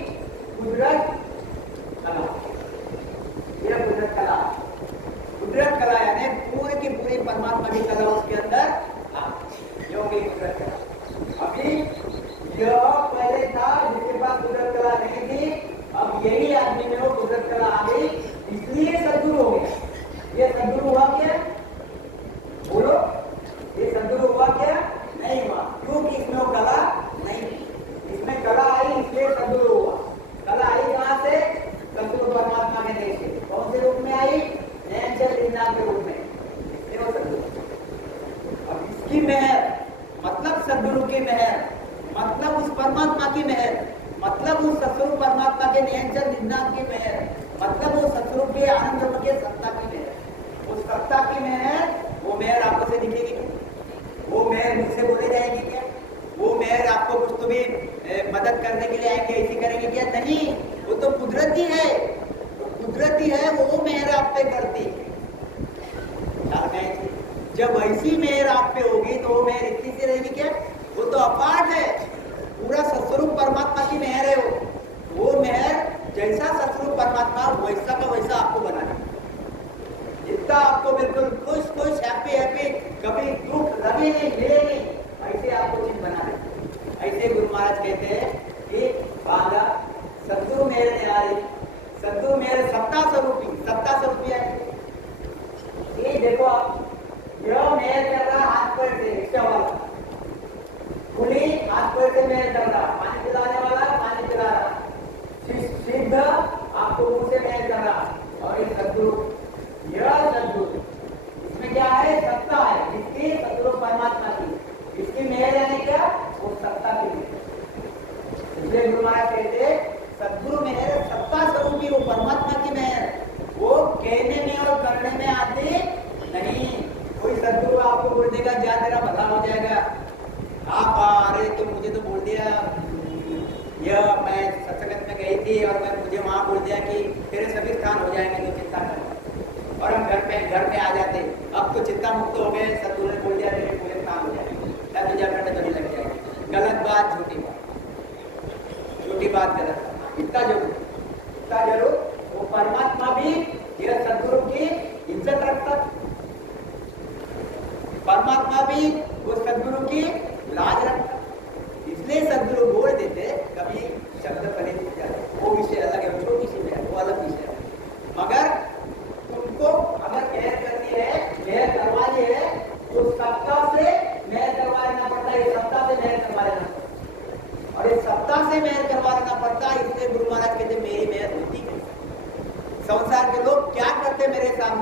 कुदरत कला। यह कुदरत कला, कुदरत कला यानी पूरी की पूरी परमात्मा की कला उसके अंदर योगी कुदरत कला। अभी यह पहले था जिसके पास कुदरत कला नहीं थी, अब यही आदमी में वो कुदरत कला आ गई, इसलिए सदगुरु हो गया। ये सदगुरु हुआ क्या? बोलो, ये सदगुरु हुआ क्या? नहीं हुआ, क्योंकि इसमें वो कला नहीं, इसमें कला आई इसलिए सदगुरु हुआ। कला आई कहां से? सदगुरु परमात्मा के देश से। कौन से रूप में आई? नयनचर लिंगनाथ के रूप में, इसलिए वो सदगुरु। अब इसकी मेहर मतलब सदगुरु की मेहर, मतलब उस परमात्मा की मेहर, मतलब उस सत्स्वरूप परमात्मा के नयनचर निधान की मेहर, मतलब वो सत्स्वरूप के आनंद ब्रह्म के सत्ता की मेहर। उस सत्ता की मेहर, वो मेहर आपको से दिखेगी क्या? वो मेहर मुझसे बोले जाएगी क्या? वो मेहर आपको कुछ तो भी मदद करने के लिए आएंगे, ऐसी करेंगे क्या? नहीं, वो तो कुदरती है, तो कुदरती है, वो मेहर आप पे करती है। जब ऐसी मेहर आप पे होगी तो वो मेहर इतनी सी रहेगी क्या? वो तो अपाट है, पूरा सत्स्वरूप परमात्मा की मेहर है। वो मेहर जैसा सत्स्वरूप परमात्मा वैसा का वैसा आपको बनाना, इतना आपको बिल्कुल खुश खुश हैप्पी हैप्पी, कभी दुख लगे नहीं, मिले नहीं, ऐसे आपको चीज बनाना। ऐसे गुरु महाराज कहते हैं कि बांधा सद्गुरु मेहर ने आ रही, सद्गुरु मेहर सत्ता स्वरूपी, सत्ता स्वरूपी है। ये देखो आप, यह मेहर कर रहा हाथ पैर से, रिक्शा वाला खुली हाथ पैर से मेहर कर रहा, पानी पिलाने वाला पानी पिला रहा, सिद्ध आपको मुंह से मेहर कर रहा। और ये सद्गुरु, यह सद्गुरु, इसमें क्या है? सत्ता है, इसकी सद्गुरु परमात्मा की, इसकी मेहर यानी क्या? वो सत्ता की मेहर। इसलिए गुरु महाराज कहते सद्गुरु मेहर सत्ता स्वरूपी, वो परमात्मा की मेहर, वो कहने में और करने में आती नहीं। कोई सद्गुरु आपको बोल देगा जा तेरा भला हो जाएगा, आप अरे तो मुझे तो बोल दिया, यह मैं सत्संग में गई थी और मैं मुझे वहाँ बोल दिया कि तेरे सभी स्थान हो जाएंगे, तो चिंता कर, और हम घर पे आ जाते। अब तो चिंता मुक्त हो गए, सद्गुरु ने बोल दिया तेरे पूरे स्थान हो जाएंगे, या तुझे अखंड ध्वनि लग जाएगी। गलत बात, झूठी बात, झूठी बात, गलत बात। इतना जरूर वो परमात्मा भी यह सद्गुरु की इज्जत रखता।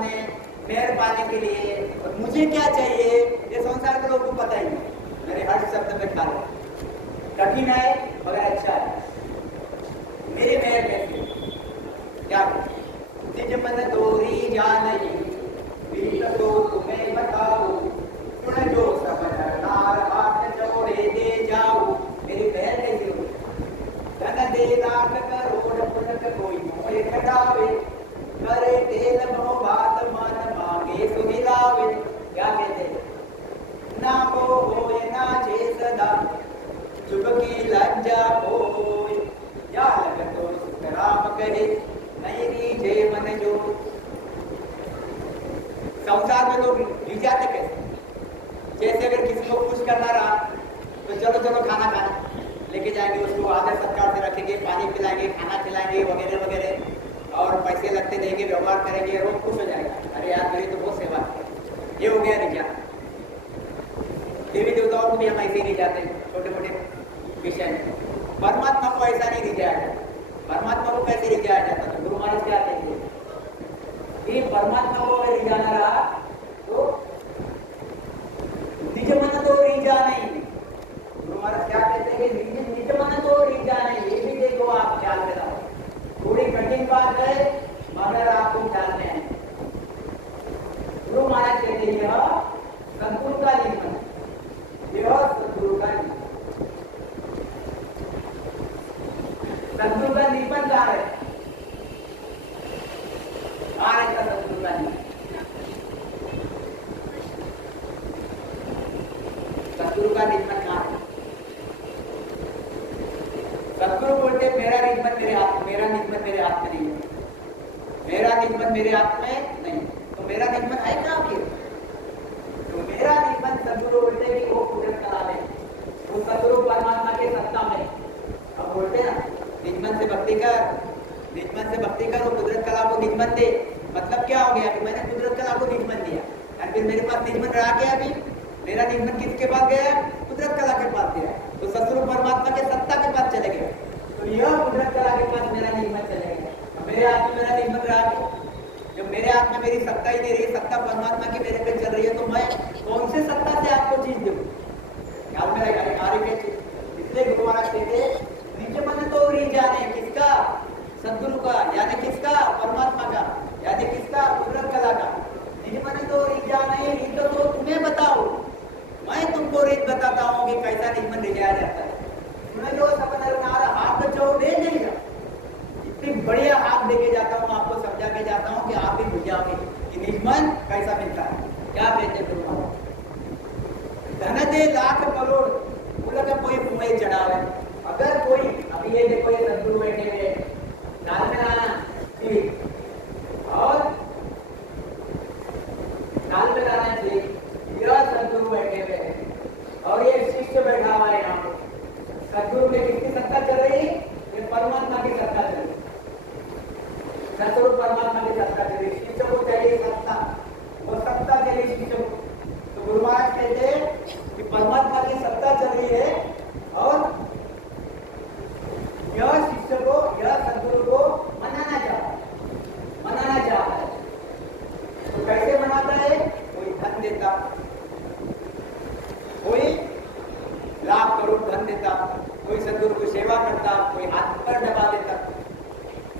सामने मेहर पाने के लिए, और मुझे क्या चाहिए ये संसार के लोगों को पता ही नहीं। मेरे हर शब्द में खा लो, कठिन है मगर अच्छा है। मेरे मेहर कैसे क्या निज मन तोरी जान तो तुम्हें बताओ, सुन जो समझदार हाथ जोड़े दे जाओ। मेरी मेहर कैसी हो, धन दे लाख करोड़ पुनक कोई मोहे घटावे, करे तेल मोह बात मन मांगे सुमिलावे। क्या कहते ना को होए ना जे सदा, चुप की लज्जा होए, या लग तो सुख राम कहे, नहीं रीझे मन जो। संसार में लोग रिझाते कैसे? जैसे अगर किसी को खुश करना रहा तो चलो चलो खाना खाना लेके जाएंगे, उसको आदर सत्कार से रखेंगे, पानी पिलाएंगे, खाना खिलाएंगे वगैरह वगैरह, और पैसे लगते देंगे, व्यवहार करेंगे, रोज खुश हो जाएगा। अरे यार मेरी तो बहुत सेवा है। ये हो गया रिझा। देवी देवताओं को भी हम ऐसे ही रिझाते हैं छोटे मोटे विषय में। परमात्मा को ऐसा नहीं रिझाया जाता। परमात्मा को कैसे रिझाया जाता है? गुरु महाराज क्या कहेंगे कि परमात्मा को अगर रिझाना रहा तो निज मन तो रिझा नहीं। गुरु महाराज क्या कहते हैं कि निज मन तो रिझा नहीं। ये भी देखो आप ख्याल में रहो, थोड़ी कठिन बात है मगर आपको ख्याल में है। गुरु महाराज कहते हैं यह सद्गुरु का नियमन, यह सद्गुरु का नियमन। सद्गुरु का नियमन क्या है? सद्गुरु का नियमन, सद्गुरु का नियमन क्या है? सद्गुरु बोलते मेरा नियमन मेरे हाथ, मेरा नियमन मेरे हाथ में नहीं है, मेरा नियमन मेरे हाथ में नहीं। तो मेरा नियमन है क्या फिर? तो मेरा नियमन सद्गुरु बोलते कि वो कुदरत कला में, वो सद्गुरु परमात्मा के सत्ता में। अब बोलते ना नियमन से भक्ति कर, नियमन से भक्ति कर, वो कुदरत कला को नियमन दे। मतलब क्या हो गया कि मैंने कुदरत कला को नियमन दिया, और फिर मेरे पास नियमन रहा क्या? अभी मेरा नियमन किसके पास गया? कुदरत कला के पास गया। तो सद्गुरु परमात्मा के सत्ता के पास चले गए। तो यह कुदरत कला के पास मेरा नियमन चले गया। मेरे हाथ में मेरा नियमन रहा, जब मेरे हाथ में मेरी सत्ता ही नहीं रही, सत्ता परमात्मा की मेरे पे चल रही है, तो मैं कौन से सत्ता से आपको चीज दूं? ख्याल में रहेगा कार्य के चीज। इसलिए गुरु महाराज कहते निज मन तो रिझा नहीं। किसका? सद्गुरु का, यानी किसका? परमात्मा का, यानी किसका? कुदरत कला का। निज मन तो रिझा नहीं, रीत तो तुम्हें बताओ, मैं तुमको रीत बताता हूँ कि कैसा नियमन रिझाया जाता है। तुम्हें जो सपना हाथ बचाओ दे देगा, इतनी बढ़िया हाथ देके जाता हूँ, आपको समझा के जाता हूँ कि आप भी भूल जाओगे कि नियमन कैसा मिलता है। क्या कहते हैं? धन दे लाख करोड़, बोला का कोई मुँह चढ़ावे। अगर कोई, अभी ये देखो ये सद्गुरु बैठे हुए, दाल में लाना ठीक, और दाल में लाना ठीक, यह सद्गुरु बैठे हुए और ये शिष्य बैठा हुआ है यहाँ पे। सद्गुरु में किसकी सत्ता चल रही? ये परमात्मा की सत्ता चल रही, सद्गुरु परमात्मा की सत्ता चल रही। शिष्य को चाहिए सत्ता, वो सत्ता चाहिए शिष्य को। तो गुरु महाराज कहते हैं कि परमात्मा की सत्ता चल रही है, और यह शिष्य को, यह सद्गुरु को मनाना चाहता है। तो कैसे मनाता है? कोई धन देता, कोई लाख करोड़ धन देता, कोई सद्गुरु को सेवा करता, कोई हाथ पर दबा देता,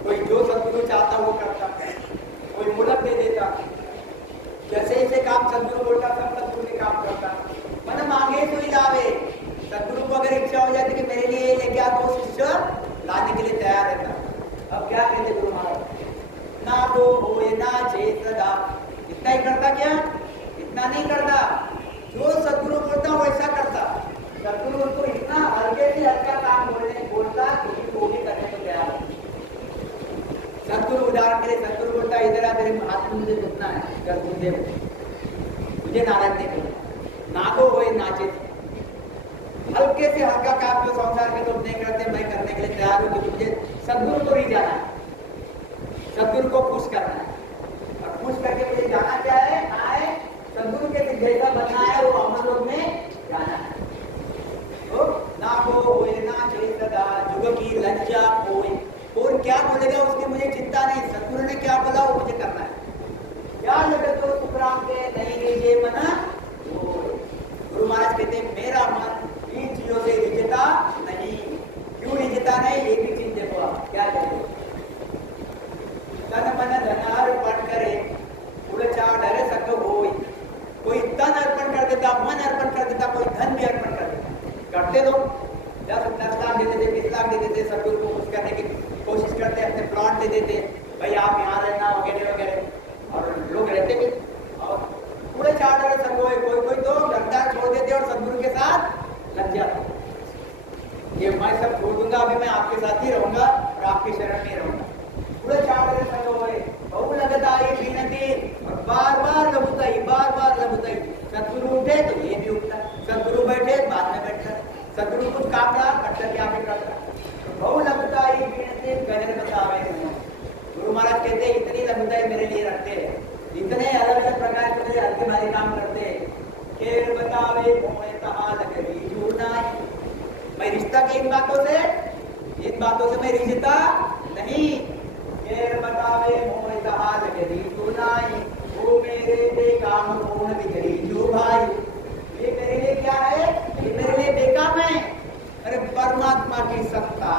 कोई जो सद्गुरु चाहता वो करता, कोई मुलक दे देता। जैसे जैसे काम सद्गुरु बोलता सब सद्गुरु के काम करता। मन मांगे तो ही लावे। सद्गुरु को अगर इच्छा हो जाती कि मेरे लिए लेके आ, तो शिष्य लाने के लिए तैयार रहता। अब क्या कहते गुरु महाराज? ना तो होए ना चेतदा। इतना ही करता क्या? इतना नहीं करता। जो सद्गुरु बोलता वैसा करता। सद्गुरु उसको इतना हल्के से हल्का काम बोलता कि वो भी करने को तैयार है। सद्गुरु उदाहरण के लिए सद्गुरु बोलता इधर आ, तेरे हाथ में मुझे घुटना है, कर मुझे नाराज नहीं करना। नागो होए नाचे, हल्के से हल्का काम जो संसार के लोग नहीं करते, मैं करने के लिए तैयार हूँ, क्योंकि मुझे सद्गुरु को ही जाना है, सद्गुरु को खुश करना है। और खुश करके मुझे जाना क्या है? आए सद्गुरु के जैसा बनना है, वो अमर लोक में जाना है। तो ना को होए ना चेतदा, जुग की लज्जा होए। और क्या बोलेगा उसकी मुझे चिंता नहीं, सद्गुरु ने क्या बोला वो मुझे करना है। क्या कोई तन अर्पण कर देता, मन अर्पण कर देता, कोई धन भी अर्पण कर देता। करते लोग 10 लाख दे देते, 20 लाख दे देते, सदगुरु को खुश करने की कोशिश करते, अपने प्लॉट दे देते, भाई आप यहाँ रहना वगैरह वगैरह, और लोग रहते भी और पूरे 4 डरे संग हुए। कोई तो घरदार छोड़ देते और सदगुरु के साथ लग जाते, ये मैं सब छोड़ दूंगा, अभी मैं आपके साथ ही रहूंगा और आपके शरण में रहूंगा। पूरे 4 डरे संग हुए, बहु लगदाई बीनती, और बार-बार लबुताई। सदगुरु उठे तो ये भी उठता, सदगुरु बैठे बाद में बैठता, सदगुरु कुछ काम रहा करता क्या भी करता। बहु लगदाई बीनती कहने बतावे, गुरु महाराज कहते हैं इतनी लगदाई मेरे लिए रखते हैं, इतने अलग-अलग प्रकार के हल्के भारी काम करते हैं। केर बतावे मोहे कहाँ लगे जुड़ना, मैं रिश्ता के इन बातों से मैं रिश्ता नहीं। केर बतावे मोहे कहाँ लगे जुड़ना, वो मेरे बेकाम पूर्ण बिगड़ी जो भाई, ये मेरे लिए क्या है, ये मेरे लिए बेकाम है। अरे परमात्मा की सत्ता,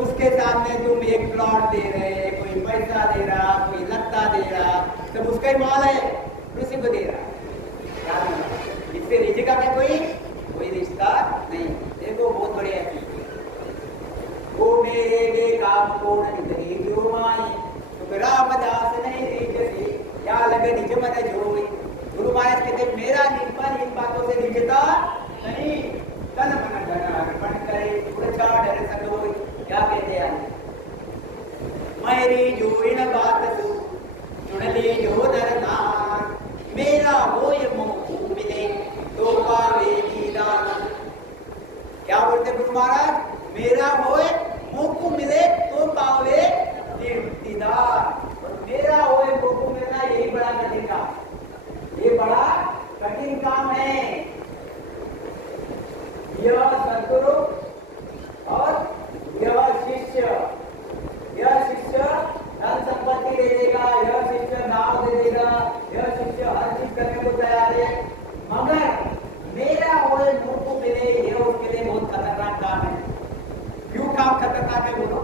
उसके सामने तुम एक प्लॉट दे रहे, कोई पैसा दे रहा, कोई लत्ता दे रहा, सब उसका ही माल है, उसी को दे रहा, इससे रिश्ते का क्या कोई रिश्ता नहीं। देखो बहुत बढ़िया है, वो मेरे काम को नहीं जो माई, तो रामदास नहीं रीजसी या लगे निज मन जोई। गुरु महाराज कहते मेरा निर्भर इन बातों से रिश्ता नहीं, तन मन धन अर्पण करे, पूरा डरे संग होई। क्या कहते हैं मेरी जो इन बात सु चुन ली जो नर नाम, मेरा हो ये मोह मिले तो पावे दीदार। क्या बोलते गुरु महाराज, मेरा होए मुख को मिले तो पावे दीदार, और मेरा होए मुख को मिलना यही बड़ा कठिन काम, ये बड़ा कठिन काम है। यह सद्गुरु और यह शिष्य धन संपत्ति दे देगा, यह शिष्य नाव दे देगा, यह शिष्य हर चीज करने को तैयार है, मगर मेरा होए मुख को मिले यह उसके लिए बहुत खतरनाक काम है। क्यों काम खतरनाक है बोलो,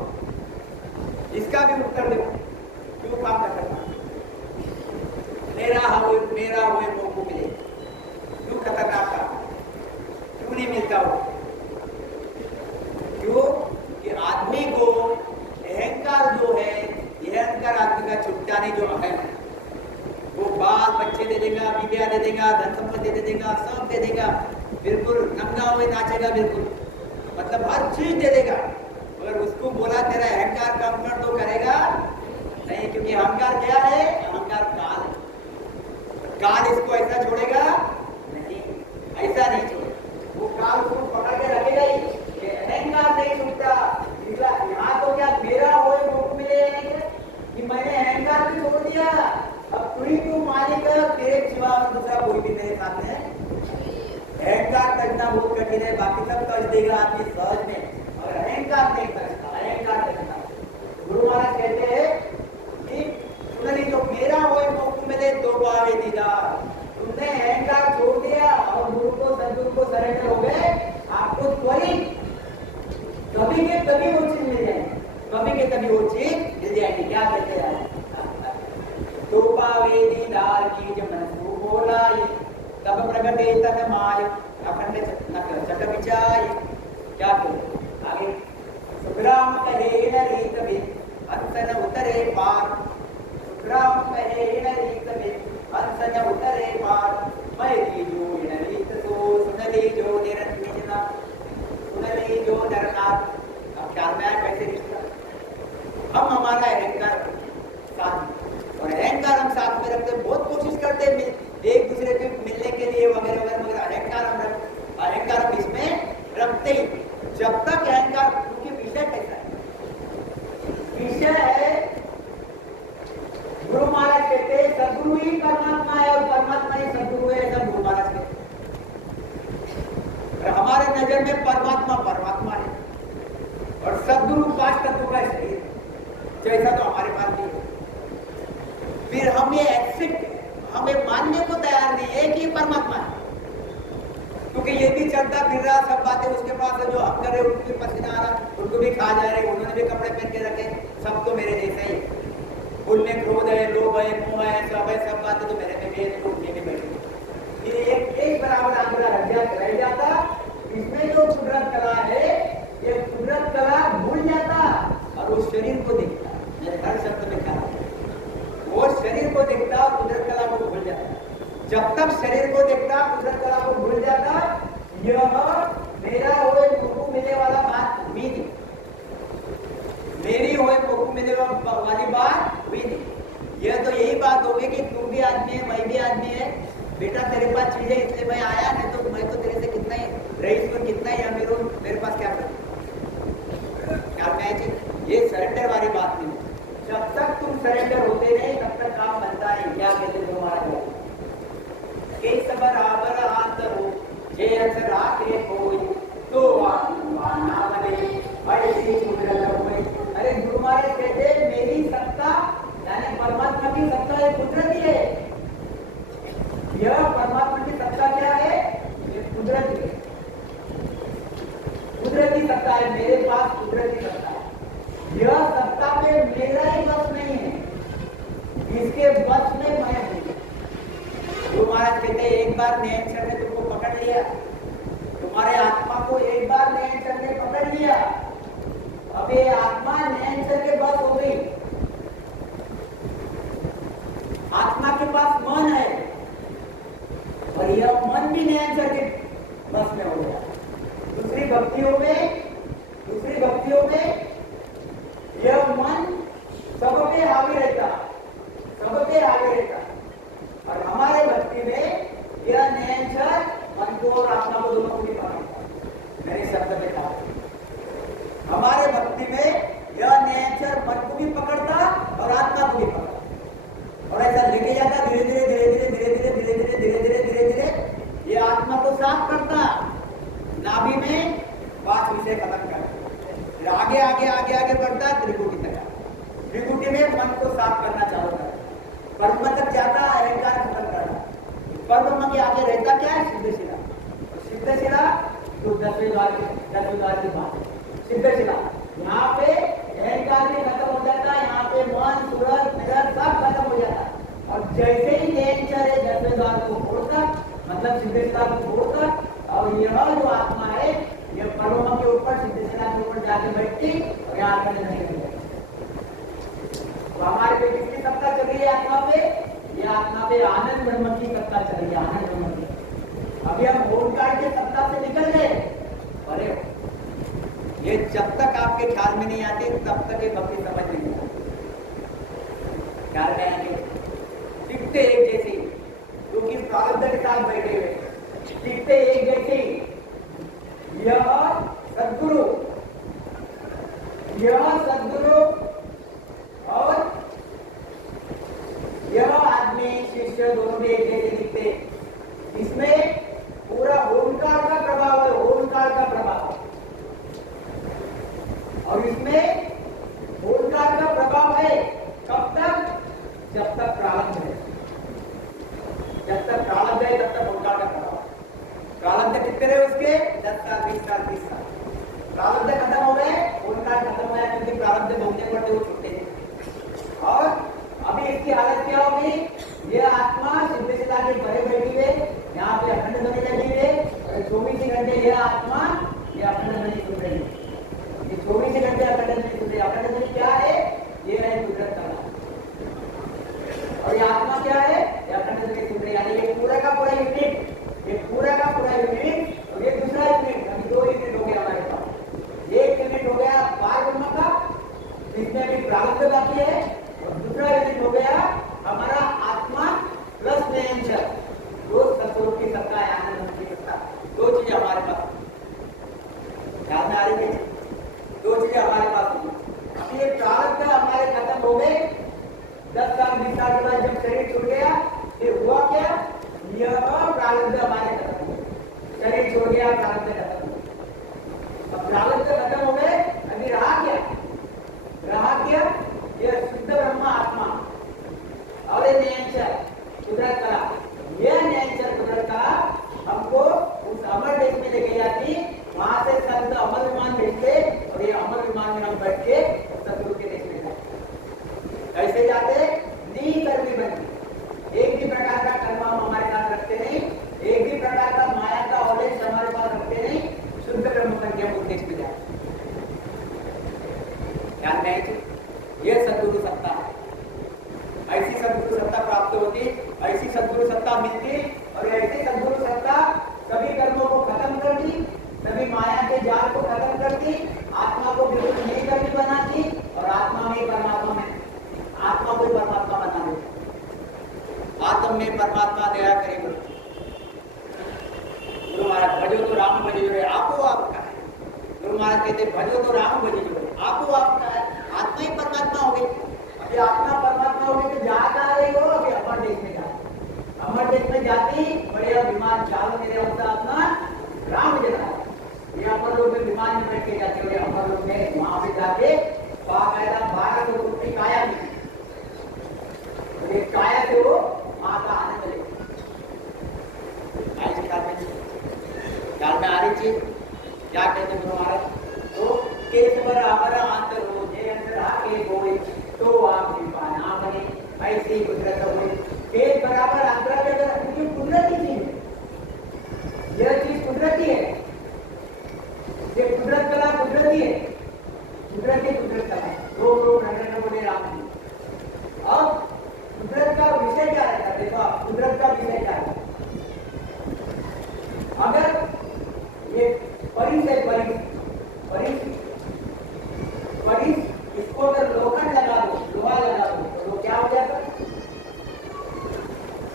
इसका भी उत्तर दो, क्यों काम खतरनाक? मेरा होए मुख को मिले, क्यों खतरनाक काम, क्यों नहीं मिलता वो? क्यों कि आदमी को अहंकार जो है, यह अहंकार आदमी का छुटकाने जो है, वो बाल बच्चे दे देगा, बीबिया दे देगा, धन संपत्ति दे देगा, सब दे देगा, बिल्कुल नंगा हुए नाचेगा, बिल्कुल मतलब हर चीज दे देगा, अगर उसको बोला तेरा अहंकार कम कर तो करेगा नहीं, क्योंकि अहंकार क्या है, अहंकार काल है, काल इसको ऐसा छोड़ेगा नहीं, ऐसा नहीं छोड़ेगा, वो काल उसको पकड़ के रखेगा ही, अहंकार नहीं छूटता। यहाँ तो क्या मेरा होए मुख मिले कि मैंने अहंकार भी छोड़ दिया, अब तू ही क्यों मालिक, तेरे सिवा दूसरा कोई भी तेरे साथ है। अहंकार करना बहुत कठिन है, बाकी सब कर देगा आपकी सहज में, और अहंकार नहीं करता, अहंकार करना। गुरु महाराज कहते हैं कि सुनली तो मेरा होए मुख मिले तो पावे दीदार, तुमने अहंकार छोड़ दिया और गुरु को सदगुरु को सरेंडर हो गए, आपको त्वरित कभी के कभी वो चीज मिल जाएगी, कभी के कभी वो चीज मिल जाएगी। क्या कहते हैं तो पावे दीदार की जब मन बोलाई, तब प्रगटे तन माय अखंड चट विचाय। क्या कहते आगे, सुग्राम कहे न रीत बिन हंसन उतरे पार, सुग्राम कहे न रीत बिन हंसन उतरे पार, मैं जो न रीत सो सुनली जो निरंजना, सुनली जो नरनाथ। अब ख्याल में आया कैसे रिश्ता, हम हमारा अहंकार साथ, और अहंकार हम साथ में रखते, बहुत कोशिश करते हैं एक दूसरे के मिलने के लिए वगैरह वगैरह, मगर अहंकार हम इसमें रखते ही, जब तक अहंकार, क्योंकि विषय कैसा है, विषय है गुरु महाराज कहते हैं सदगुरु ही परमात्मा है और परमात्मा ही सदगुरु है, सब गुरु महाराज कहते हैं। हमारे नजर में परमात्मा परमात्मा है और सदगुरु 5 तत्वों का शरीर जैसा तो हमारे पास नहीं है, फिर हम ये एक्सेप्ट, हमें मानने को तैयार नहीं है कि ये परमात्मा है, क्योंकि ये भी चलता फिर रहा, सब बातें उसके पास है, जो हम कर रहे हैं उनको भी पसीना आ रहा, उनको भी खा जा रहे, उन्होंने भी कपड़े पहन के रखे, सब तो मेरे जैसा ही। उनमें क्रोध है, लोभ है, मोह है, सब बातें तो मेरे में भी है, तो उनमें भी बैठी। फिर एक बराबर आंकड़ा रह जाता। इसमें जो कुदरत कला है, ये कुदरत कला भूल जाता और उस शरीर को देखता। मेरे हर शब्द में ख्याल, वो शरीर को देखता और कुदरत कला को भूल जाता। जब तक शरीर को देखता, कुदरत कला को भूल जाता, यह मेरा होए मुझको मिलने वाला बात हुई नहीं, मेरी होए मुझको मिलने वाली बात हुई नहीं। यह तो यही बात होगी कि तू भी आदमी है, मैं भी आदमी है, बेटा तेरे पास चीजें इसलिए मैं आया, नहीं तो मैं तो तेरे से कितना ही रईस और कितना ही अमीर हूं, मेरे पास क्या क्या मैच। ये सरेंडर वाली बात नहीं। जब तक तुम सरेंडर होते नहीं तब तक काम बनता है। क्या कहते तुम्हारा के सबर आबर हाथ हो जे असरा के कोई तो ना बने ऐसी कुदरत होए। अरे गुरु महाराज कहते मेरी सत्ता यानी परमात्मा की सत्ता ये कुदरती है। यह परमात्मा की सत्ता क्या है? ये कुदरती है, कुदरती सत्ता है। मेरे पास कुदरती सत्ता है। यह सत्ता पे मेरा ही बस नहीं है, इसके बस में मैं हूं। गुरु महाराज कहते एक बार नेचर ने तुमको पकड़ लिया, तुम्हारे आत्मा को एक बार नेचर ने पकड़ लिया, अब ये आत्मा नेचर के बस हो गई। आत्मा के पास मन है और यह मन भी नेचर के बस में हो गया। दूसरी भक्तियों में यह मन सब पे हावी रहता, और हमारे भक्ति में यह नेचर मन को और आत्मा को दोनों को भी पकड़ता। मेरे शब्द में कहा, हमारे भक्ति में यह नेचर मन को भी पकड़ता और आत्मा को भी पकड़ता, और ऐसा लेके जाता धीरे धीरे ये आत्मा को साफ करता, नाभि में 5 विषय खत्म करता, आगे बढ़ता त्रिकुटी तक। त्रिकुटी में मन को साफ करना चालू करता, ब्रह्म तक जाता, अहंकार खत्म करना। ब्रह्म के आगे रहता क्या है? सिद्धशिला तो 10वें द्वार की बात। सिद्धशिला यहाँ पे अहंकार भी खत्म हो जाता है, यहाँ पे मन सूरत नजर सब खत्म हो जाता है। और जैसे ही नेचर है 10वें द्वार को छोड़कर, मतलब सिद्धशिला को छोड़कर, और यह जो आत्मा है यह ब्रह्म के ऊपर सिद्धशिला के ऊपर जाके बैठती और यहाँ पर नहीं रहती। तो हमारे पे किसकी सत्ता चल रही है? आत्मा पे। ये आत्मा पे आनंद ब्रह्म की सत्ता चल रही है, आनंद ब्रह्म की। अभी हम ओंकार की सत्ता से निकल गए। अरे ये जब तक आपके ख्याल में नहीं आती तब तक ये भक्ति समझ नहीं आती। ख्याल में आएंगे दिखते एक जैसे, क्योंकि प्रारब्ध के साथ बैठे हुए दिखते एक जैसे। यह सद्गुरु और यह आदमी शिष्य दोनों भी एक जैसे दिखते। इसमें पूरा ओंकार का प्रभाव है, ओंकार का प्रभाव। और इसमें ओंकार का प्रभाव है कब तक? जब तक प्रारब्ध है। जब तक प्रारब्ध है तब तक ओंकार का प्रभाव। प्रारब्ध कितने रहे उसके? 10 साल, 20 साल, 30 साल। प्रारब्ध खत्म हो गए, ओंकार खत्म हो गया, क्योंकि प्रारब्ध भोगने पड़ते वो छूटते थे। और अभी इसकी हालत क्या होगी? ये आत्मा सिद्धशिला के परे बैठी है, यहाँ पे अखंड ध्वनि लगी है, और 24 घंटे यह आत्मा ये अखंड ध्वनि सुन रही है। ये 24 घंटे अखंड ध्वनि सुन रही है। अखंड ध्वनि क्या है? ये है कुदरत कला। और ये आत्मा क्या है? ये अखंड ध्वनि सुन रही है। यानी ये पूरा का पूरा यूनिट, और ये दूसरा यूनिट। अभी 2 यूनिट हो गया हमारे पास। एक यूनिट हो गया पार ब्रह्म का, जिसमें भी प्रारब्ध बाकी है, और दूसरा यूनिट हो गया हमारा आत्मा प्लस नेचर। दो सत्स्वरूप की सत्ता है, आनंद की सत्ता। 2 चीजें हमारे पास ध्यान में आ रही है। 2 चीजें हमारे पास होगी। अभी ये प्रारब्ध हमारे खत्म हो गए। 10 साल 20 साल के बाद जब शरीर छूट गया, फिर हुआ क्या? यह प्रारब्ध हमारे खत्म हो गए। शरीर छोड़ गया, प्रारब्ध खत्म हो गया। अब प्रारब्ध खत्म हो गए, अभी रहा क्या? यह शुद्ध ब्रह्म आत्मा और ये नेचर कुदरत कला। यह नेचर कुदरत कला हमको उस अमर देश में लेके जाती। वहां से संत अमर विमान भेजते और ये अमर विमान में हम बैठ के सतगुरु के देश में जाते। कैसे जाते? देश में जाए। ध्यान में आएगी, ये सद्गुरु सत्ता है। ऐसी सद्गुरु सत्ता प्राप्त होती, ऐसी सद्गुरु सत्ता मिलती, और ऐसी सद्गुरु सत्ता सभी कर्मों को खत्म करती, सभी माया के जाल को खत्म करती, आत्मा को बिल्कुल नहीं करनी बनाती, और आत्मा में परमात्मा में आत्मा को परमात्मा बना देती। आत्म में परमात्मा दया करेगा। गुरु महाराज भजो तो राम भजो जो है, आपो आपका है। गुरु महाराज कहते भजो तो राम भजो जो है, आपो आपका है। आत्मा ही परमात्मा हो गई। अभी आत्मा परमात्मा हो गई तो जा कहाँ रही हो? अभी अमर देश में जाती। अमर देश में जाती, बढ़िया विमान चालू मेरे होता अपना राम जला। ये अमर लोग में विमान में बैठ के जाते हुए अमर लोग में वहां पे जाके बाकायदा 1200 फुट की काया मिली। काया से वो माँ का आने लगे। ख्याल में आ रही चीज क्या कहते गुरु महाराज? तो केस बराबर अंतर हो, जे अंतर आके गोई तो आप पाना बने, ऐसी कुदरत हो। केस बराबर अंतर के अंदर क्योंकि कुदरती चीज है, यह चीज कुदरती है, ये कुदरत कला कुदरती है, कुदरती कुदरत कला रोग रोग नगर बोले राम जी। अब कुदरत का विषय क्या रहता है? देखो आप कुदरत का विषय क्या है? अगर ये परिस है, परिस इसको अगर लोखंड लगा दो, लोहा लगा दो, तो क्या हो जाता है?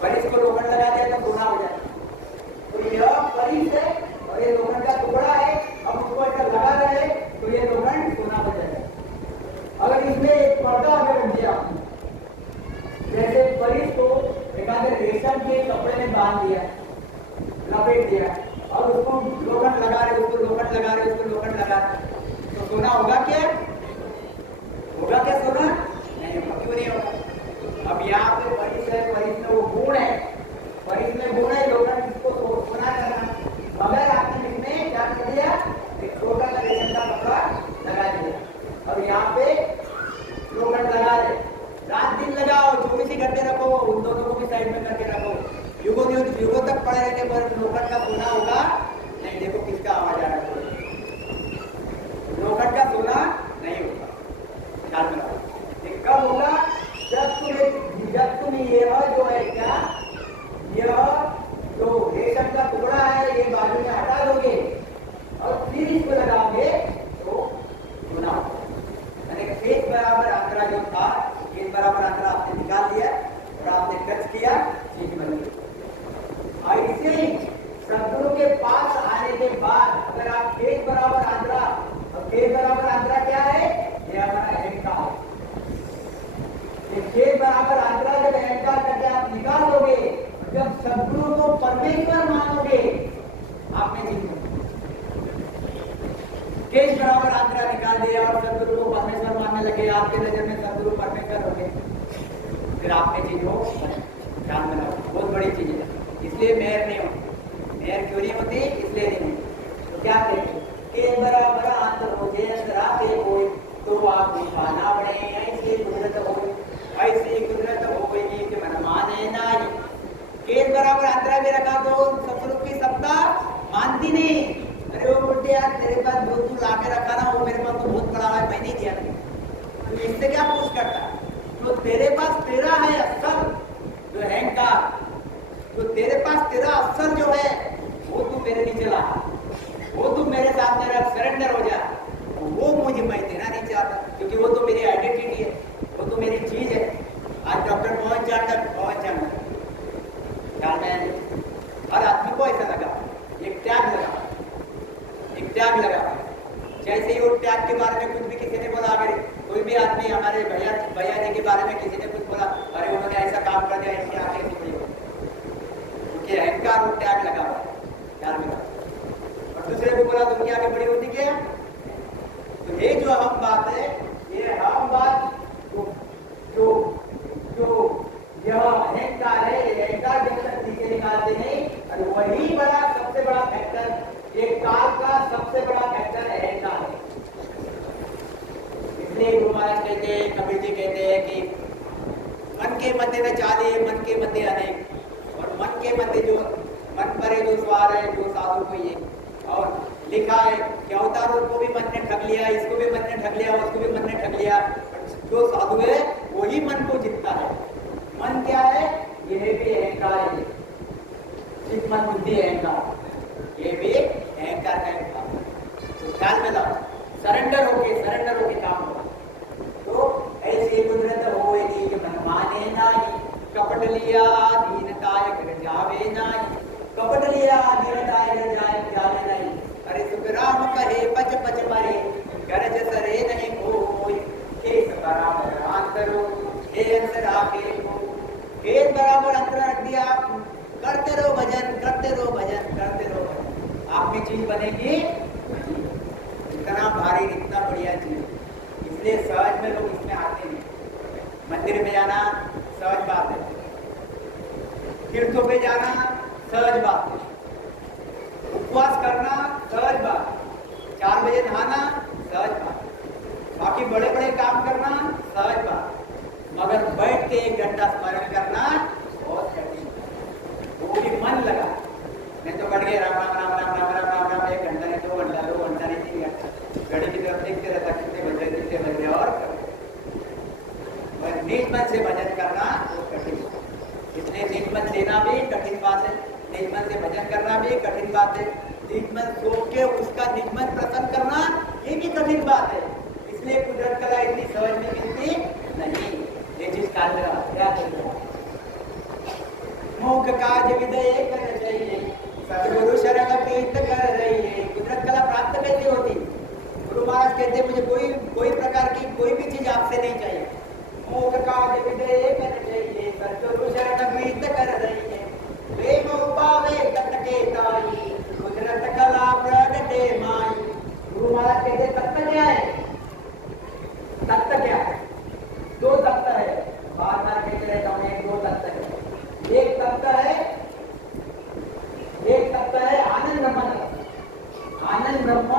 परिस को लोखंड लगा दिया तो सोना हो जाता है। तो यह परिस है और ये लोखंड का टुकड़ा है। अब उसको ऐसा लगा रहे तो ये लोखंड सोना हो जाएगा। अगर इसमें एक पर्दा अगर रख दिया, जैसे परिस को एक रेशम के कपड़े में बांध दिया, लपेट दिया, और उसको लोखंड लगा रहे, उसको लोखंड लगा रहे, उसको लोखंड लगा रहे, तो सोना होगा क्या? होगा क्या सोना? नहीं होगा। क्यों नहीं होगा? अब यहाँ पे परिस है, परिस में वो गुण है, परिस में गुण है लोखंड इसको सोना करना। मगर आपने इसमें क्या कर दिया? एक छोटा सा रेशम का कपड़ा लगा दिया। अब यहाँ पे लोखंड लगा रहे, रात दिन लगाओ, 24 घंटे रखो, उन दोनों को भी साइड में करके रखो, युगों तक पड़े रहने पर लोखंड का सोना होगा नहीं। देखो किसका आवाज आ रहा है? लोखंड का सोना नहीं होगा। ख्याल में रखो। कब होगा? जब तुम यह जो है क्या, यह जो रेशम का टुकड़ा है ये बाजू में हटा दोगे और फिर इसको लगाओगे तो सोना होगा। यानी फेस बराबर अंतरा जो था, फेस बराबर अंतरा आपने निकाल लिया और आपने टच किया, चीज बन गई। ऐसे ही सद्गुरु के पास आने के बाद अगर आप फेस बराबर अंतरा, और फेस बराबर अंतरा क्या है? ये हमारा अहंकार है। फेस बराबर अंतरा जब अहंकार करके आप निकाल दोगे, जब सद्गुरु को परमेश्वर मानोगे, आपने जीत लिया। केस बराबर अंतरा निकाल दिया और सद्गुरु को परमेश्वर मानने लगे, आपके नजर में सद्गुरु परमेश्वर हो गए, फिर आपने चीज हो ध्यान में रखो। बहुत बड़ी चीज है, इसलिए मेहर नहीं होती। मेहर क्यों नहीं होती? इसलिए नहीं होती। तो क्या कहते? केस बराबर अंतर हो, जे अंतरा के कोई तो आप निभाना पड़े। ऐसी कुदरत हो, ऐसी कुदरत हो गई कि मन माने नहीं। केस बराबर अंतरा भी रखा तो सतगुरु की सत्ता मानती नहीं। अरे वो बोलते यार तेरे पास जो तू ला के रखा ना, वो मेरे पास तो बहुत बड़ा है, मैं नहीं दिया। तो इससे क्या पूछ करता? तो तेरे पास तेरा है असल जो अहंकार, तो तेरे पास तेरा असल जो है वो तू मेरे नीचे ला, वो तू मेरे साथ मेरा सरेंडर हो जा। वो मुझे मैं देना नहीं चाहता, क्योंकि वो तो मेरी आइडेंटिटी है, वो तो मेरी चीज है। आज डॉक्टर पवन चांडक हर आदमी को ऐसा लगा, एक टैग लगा। जैसे ही वो टैग के बारे में कुछ भी किसी ने बोला, अगर कोई भी आदमी हमारे भैया जी के बारे में किसी ने कुछ बोला, अरे उन्होंने ऐसा काम कर दिया, इसकी आंखें निकली हो, उनके अहंकार वो टैग लगा हुआ ख्याल में। और दूसरे को बोला तो उनकी आगे बड़ी होती क्या? तो ये जो अहम बात है, ये अहम बात जो यह अहंकार है, ये अहंकार जब तक नीचे निकालते नहीं, और वही बड़ा सबसे बड़ा फैक्टर, ये काल का सबसे बड़ा फैक्टर अहंकार है। इसलिए गुरु महाराज कहते हैं, कबीर जी कहते हैं कि मन के मध्य न चाले, मन के मध्य अनेक, और मन के मध्य जो मन परे जो स्वार है, जो साधु को ये, और लिखा है कि अवतारों को भी मन ने ठग लिया, इसको भी मन ने ठग लिया, उसको भी मन ने ठग लिया। जो साधु है वही मन को जीतता है। मन क्या है? यह भी अहंकार है, चित्त मन बुद्धि अहंकार, ये भी अहंकार का एक भाग है। तो ख्याल में लाओ, सरेंडर होके काम हो। तो ऐसे कुदरत होएगी कि मन माने नाही, कपट लिया दीनताय कर जावे नाही, कपट लिया दीनताय कर जावे नहीं। अरे सुख राम कहे पच पच मरे, गरज सरे नहीं कोई, केस बराबर अंतरो हे अंतरा के को, केस बराबर अंतर रख दिया। करते रहो भजन, करते रहो भजन, करते रहो भजन, आप में चीज बनेगी। इतना भारी, इतना बढ़िया चीज, इसलिए सहज में लोग इसमें आते नहीं। मंदिर में जाना सहज बात है, तीर्थों पे जाना सहज बात है, उपवास करना सहज बात, 4 बजे नहाना सहज बात, बाकी बड़े बड़े काम करना सहज बात, मगर बैठ के 1 घंटा स्मरण करना बहुत कठिन, वो भी मन लगा। नहीं तो बैठ गए राम राम राम राम राम राम राम राम 1 घंटा नहीं, 2 घंटा, 2 घंटा नहीं, 3 घंटा, घड़ी की तरफ देखते रहता कितने बज रहे और निज मन से भजन करना बहुत कठिन। इसलिए निज मन लेना भी कठिन बात है, निज मन से भजन करना भी कठिन बात है, निज मन सोच के उसका निज मन प्रसन्न करना ये भी कठिन बात है। इसलिए कुदरत कला इतनी सहज में मिलती नहीं। ये चीज काल क्या मुख काज विदय कर चाहिए, सदगुरु शरण प्रीत कर रही है। कुदरत कला प्राप्त कैसे होती? गुरु महाराज कहते मुझे कोई प्रकार की कोई भी चीज आपसे नहीं चाहिए। मुख काज विदय कर चाहिए, सदगुरु शरण प्रीत कर रही है। प्रेम उपावे तत्के ताई, कुदरत कला प्रगटे माई। गुरु महाराज कहते तत्व क्या है? तत्व क्या है? 2 तत्व है, बार बार कहते रहता हूँ, 1-2 तत्व है। एक तत्व है आनंद ब्रह्म तत्व, आनंद ब्रह्म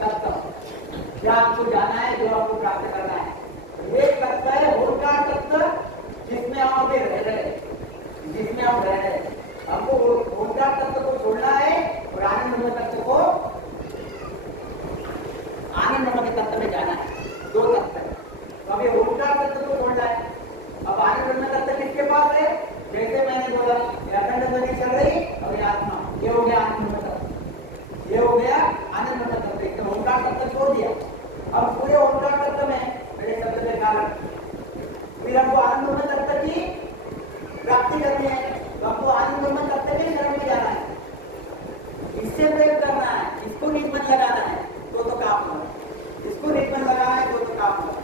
तत्व, जो आपको जाना है, जो आपको प्राप्त करना है। एक तत्व है ओंकार तत्व, जिसमें आप रह रहे, जिसमें आप रह रहे। आपको ओंकार तत्व को छोड़ना है और आनंद ब्रह्म तत्व को, आनंद ब्रह्म के तत्व में जाना है। 2 तत्व है। तो अभी ओंकार तत्व को छोड़ना है। अब आनंद ब्रह्म तत्व किसके पास है? जैसे मैंने बोला अखंड ध्वनि चल रही, अब ये आत्मा, ये हो गया आनंद ब्रह्म तत्व, ये हो गया आनंद ब्रह्म तत्व। तो ओंकार तत्व छोड़ दिया। अब पूरे ओंकार तत्व में मेरे शब्द के कारण फिर हमको आनंद ब्रह्म तत्व की प्राप्ति करनी है। तो आपको आनंद ब्रह्म तत्व के शरण में जाना है, इससे प्रेम करना है, इसको निज मन लगाना है, तो काम होगा। इसको निज मन लगाना है तो काम होगा।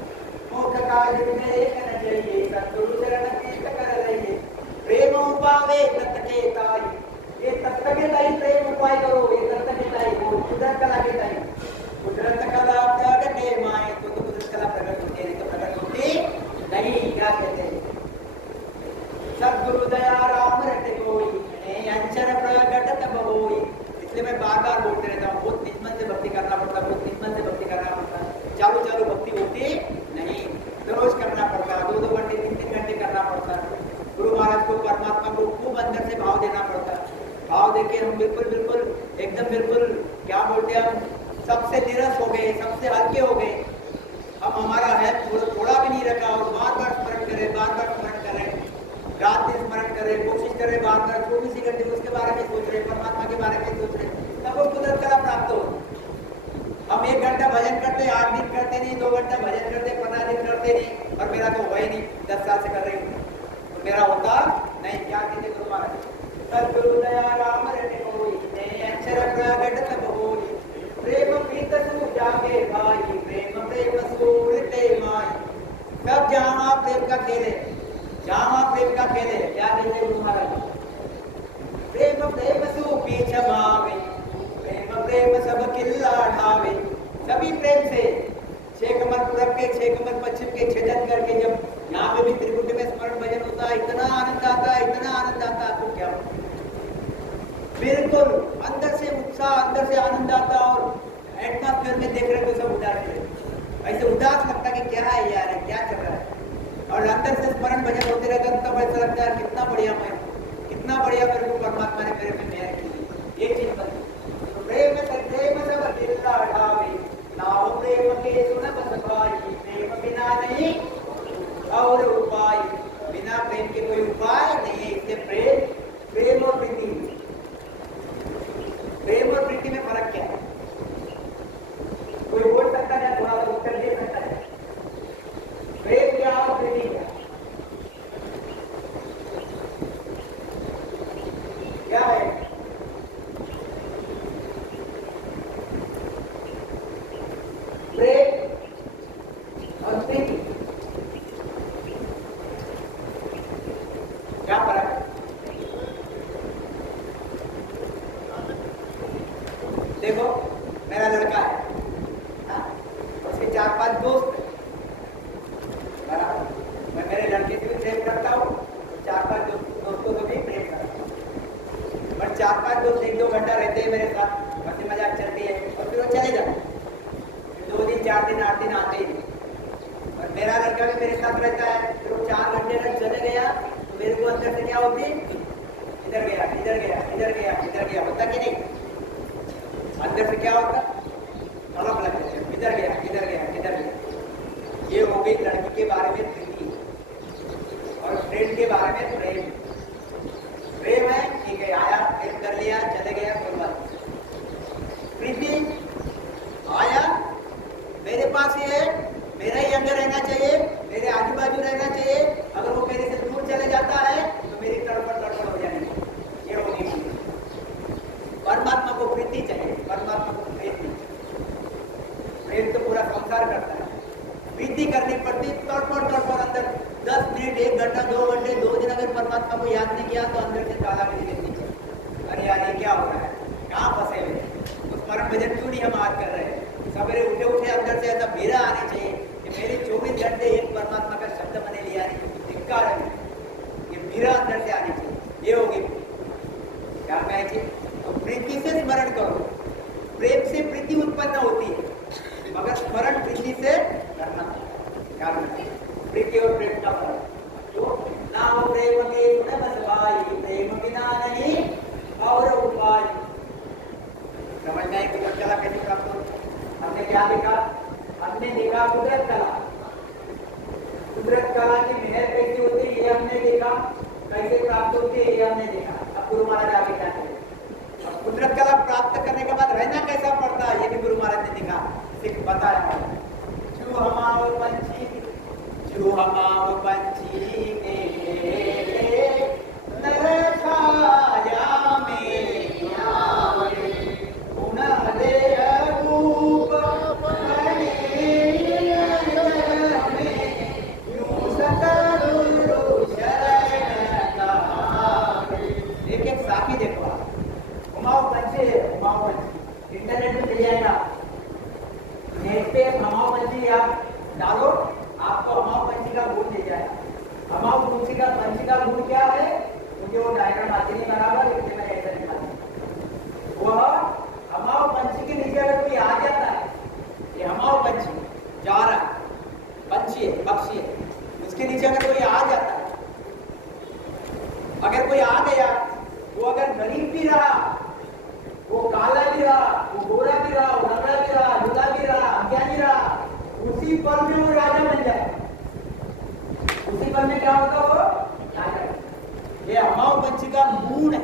मुख काज विदय कर चाहिए, सद्गुरु चरण प्रीत कर रही है। प्रेम उपावे तत्के ताई, ये तत्व के ताई प्रेम उपाय करो, ये तत्व के ताई, वो कुदरत कला के ताई। कुदरत कला प्रगटे माए, तो कुदरत कला प्रकट होती है, तो प्रकट होती नहीं। क्या कहते हैं? सद्गुरु दया राम रट कोई, अंचर प्रगट तब होई। इसलिए मैं बार बार बोलते रहता हूँ, बहुत निज मन से भक्ति करना पड़ता है, बहुत निज मन से भक्ति करना पड़ता है। चालू भक्ति होती नहीं, रोज करना पड़ता है, 2-2 घंटे 3-3 घंटे करना पड़ता है। गुरु महाराज को, परमात्मा को खूब अंदर से भाव देना पड़ता है। भाव देके हम बिल्कुल एकदम बिल्कुल क्या बोलते हैं, हम सबसे निरस हो गए, सबसे हल्के हो गए। हम हमारा है थोड़ा भी नहीं रखा और बार बार स्मरण करें, रात दिन स्मरण करें, कोशिश करें, बार 24 घंटे उसके बारे में सोच रहे, परमात्मा के बारे में सोच रहे, तब वो कुदरत कला प्राप्त हो। हम 1 घंटा भजन करते, 8 दिन करते नहीं, 2 घंटा भजन करते, 15 दिन करते नहीं, और मेरा तो हुआ ही नहीं, 10 साल से कर रही हूँ, तो मेरा होता नहीं। क्या कहते गुरु महाराज? सद्गुरु दया राम रट कोई, अक्षर प्रगट तब होई। प्रेम प्रीत सु जागे भाई, प्रेम सु उलटे माई। सब जहाँ प्रेम का खेल है, जहाँ प्रेम का खेल है। क्या कहते गुरु महाराज? प्रेम सु पीछ मावे, प्रेम सब किल्ला ढावे। सभी प्रेम से 6 कमर पूरब के, 6 कमर पश्चिम के छेदन करके जब यहाँ पे भी त्रिकुटी में स्मरण भजन होता है, इतना आनंद आता है, इतना आनंद आता है। आपको क्या बिल्कुल अंदर से उत्साह, अंदर से आनंद आता, और एटमॉस्फेयर में देख रहे तो सब उदास है, ऐसे उदास लगता है कि क्या है यार, क्या चल रहा है। और अंदर से स्मरण भजन होते रहता है, तब ऐसा लगता है कितना बढ़िया मैं, कितना बढ़िया मेरे को परमात्मा ने मेरे में मेहर की। ये चीज बनती। तो प्रेम नहीं और उपाय, बिना प्रेम के कोई उपाय नहीं है। इसलिए प्रेम और प्रीति, प्रेम और प्रीति में फर्क क्या है? कोई बोल सकता है, थोड़ा सा उत्तर दे सकता है? प्रेम क्या और प्रीति क्या? क्या है? प्रेम और प्रीति क्या फर्क है? देखो, मेरा लड़का है, उसके 4-5 दोस्त हैं, बराबर। मैं मेरे लड़के से भी प्रेम करता हूँ, 4-5 दोस्तों से भी प्रेम करता हूँ। बट 4-5 दोस्त 1-2 घंटा रहते हैं मेरे साथ, हंसी मजाक चलती है और फिर वो चले जाते हैं। 2 दिन 4 दिन 8 दिन आते ही नहीं। और मेरा लड़का भी मेरे साथ रहता है, फिर वो 4 घंटे तक चले गया तो मेरे को अंदर से क्या होती, इधर गया इधर गया इधर गया इधर गया, होता कि नहीं? अंदर से क्या होता, तड़प लग जाता है, इधर गया इधर गया इधर गया। ये हो गई लड़की के बारे में प्रीति, और फ्रेंड के बारे में प्रेम। प्रेम है, ठीक है, आया, प्रेम कर लिया, चले गया, कोई बात नहीं। प्रीति आया, मेरे पास ही है, मेरा ही अंदर रहना चाहिए, मेरे आजू बाजू रहना चाहिए। अगर वो मेरे से दूर चले जाता है तो मेरी तड़पड़ हो जाएगी। ये होगी परमात्मा को प्रीति चाहिए, परमात्मा को प्रीति। प्रेम तो पूरा संसार करता है, प्रीति करनी पड़ती, तड़पड़ अंदर 10 मिनट 1 घंटा 2 घंटे 2 दिन अगर परमात्मा को याद नहीं किया तो अंदर से ताला मिल गई। अरे यार, ये क्या हो रहा है, कहाँ फंसे हुए? उस परम भजन क्यों नहीं हम याद कर रहे हैं? सवेरे उठे उठे अंदर से ऐसा मेरा आने चाहिए कि मेरे 24 घंटे एक परमात्मा का शब्द मैंने लिया नहीं, धिक्कार है, ये मेरा अंदर से आनी चाहिए। ये होगी क्या कहे? तो प्रीति से स्मरण करो, प्रेम से प्रीति उत्पन्न होती है, मगर स्मरण प्रीति से करना। क्या प्रीति और प्रेम का फर्क? तो नाम प्रेम के गुण बस भाई, प्रेम बिना नहीं और उपाय। समझना है कि कला कैसे प्राप्त हो? हमने क्या देखा? हमने देखा कुदरत कला, कुदरत कला की मेहर कैसी होती है ये हमने देखा, कैसे प्राप्त होती है ये हमने देखा। अब गुरु महाराज आगे क्या करें? अब कुदरत कला प्राप्त करने के बाद रहना कैसा पड़ता है ये भी गुरु महाराज ने देखा, सिर्फ बताया। जो हमारो पंछी के इंटरनेट में मिल जाएगा, नेट पे हमाओ पंछी आप डालो, आपको हमाओ पंछी का गुण मिल जाएगा। हमाओ पंछी का गुण क्या है? मुझे वो डायग्राम आती नहीं बराबर, इसलिए मैं ऐसा दिखाता। वह हमाओ पंछी के नीचे अगर कोई आ जाता है, ये हमाओ पंछी जा रहा है, पंछी है, पक्षी है, उसके नीचे अगर कोई आ जाता है, अगर कोई आ गया, वो अगर गरीब भी रहा, वो काला भी रहा, वो गोरा भी रहा, वो लंगड़ा भी रहा, लूला भी रहा, अज्ञानी रहा, उसी पल में वो राजा बन जाए। उसी पल में क्या होगा? वो राजा। ये हमाओ पंछी का गुण है।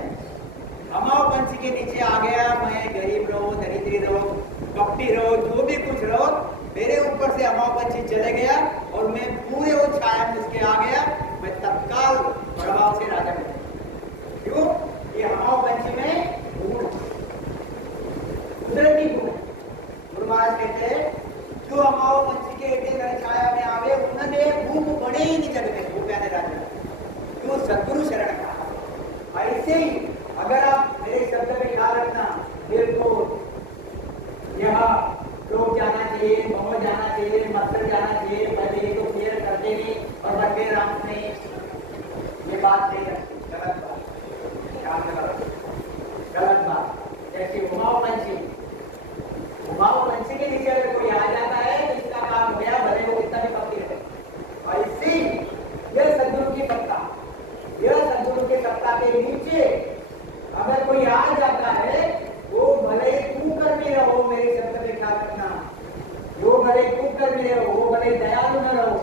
हमाओ पंछी के नीचे आ गया, मैं गरीब रहो, दरिद्री रहो, कपटी रहो, जो भी कुछ रहो, मेरे ऊपर से हमाओ पंछी चले गया और मैं पूरे वो छाया में उसके आ गया, मैं तत्काल प्रभाव से राजा बन गया। क्यों? ये हमाओ पंछी में गुण, कुदरती गुण। गुरु महाराज कहते हैं, जो हमाओ पंछी के एक घर छाया में आवे, उन्होंने भूख बड़े ही नहीं जग में, वो प्यारे राजा, क्यों? सद्गुरु शरण का। ऐसे ही अगर आप मेरे शब्द में ख्याल रखना, बिल्कुल यहाँ लोग जाना चाहिए, मोहम्मद जाना चाहिए, मस्तर जाना चाहिए, पहले तो क्लियर करते नहीं और बड़े राम नहीं, ये बात नहीं रखती, गलत बात, गलत बात। जैसे उमाओ पंछी के नीचे अगर कोई आ जाता है तो इसका काम हो गया, भले वो कितना भी पक्की रहे। और इससे यह सद्गुरु की सत्ता, यह सद्गुरु के सत्ता के नीचे अगर कोई आ जाता है, वो भले तू कर भी रहो, मेरे शब्द में ख्याल रखना, वो भले तू कर भी रहो, वो भले दयालु न रहो,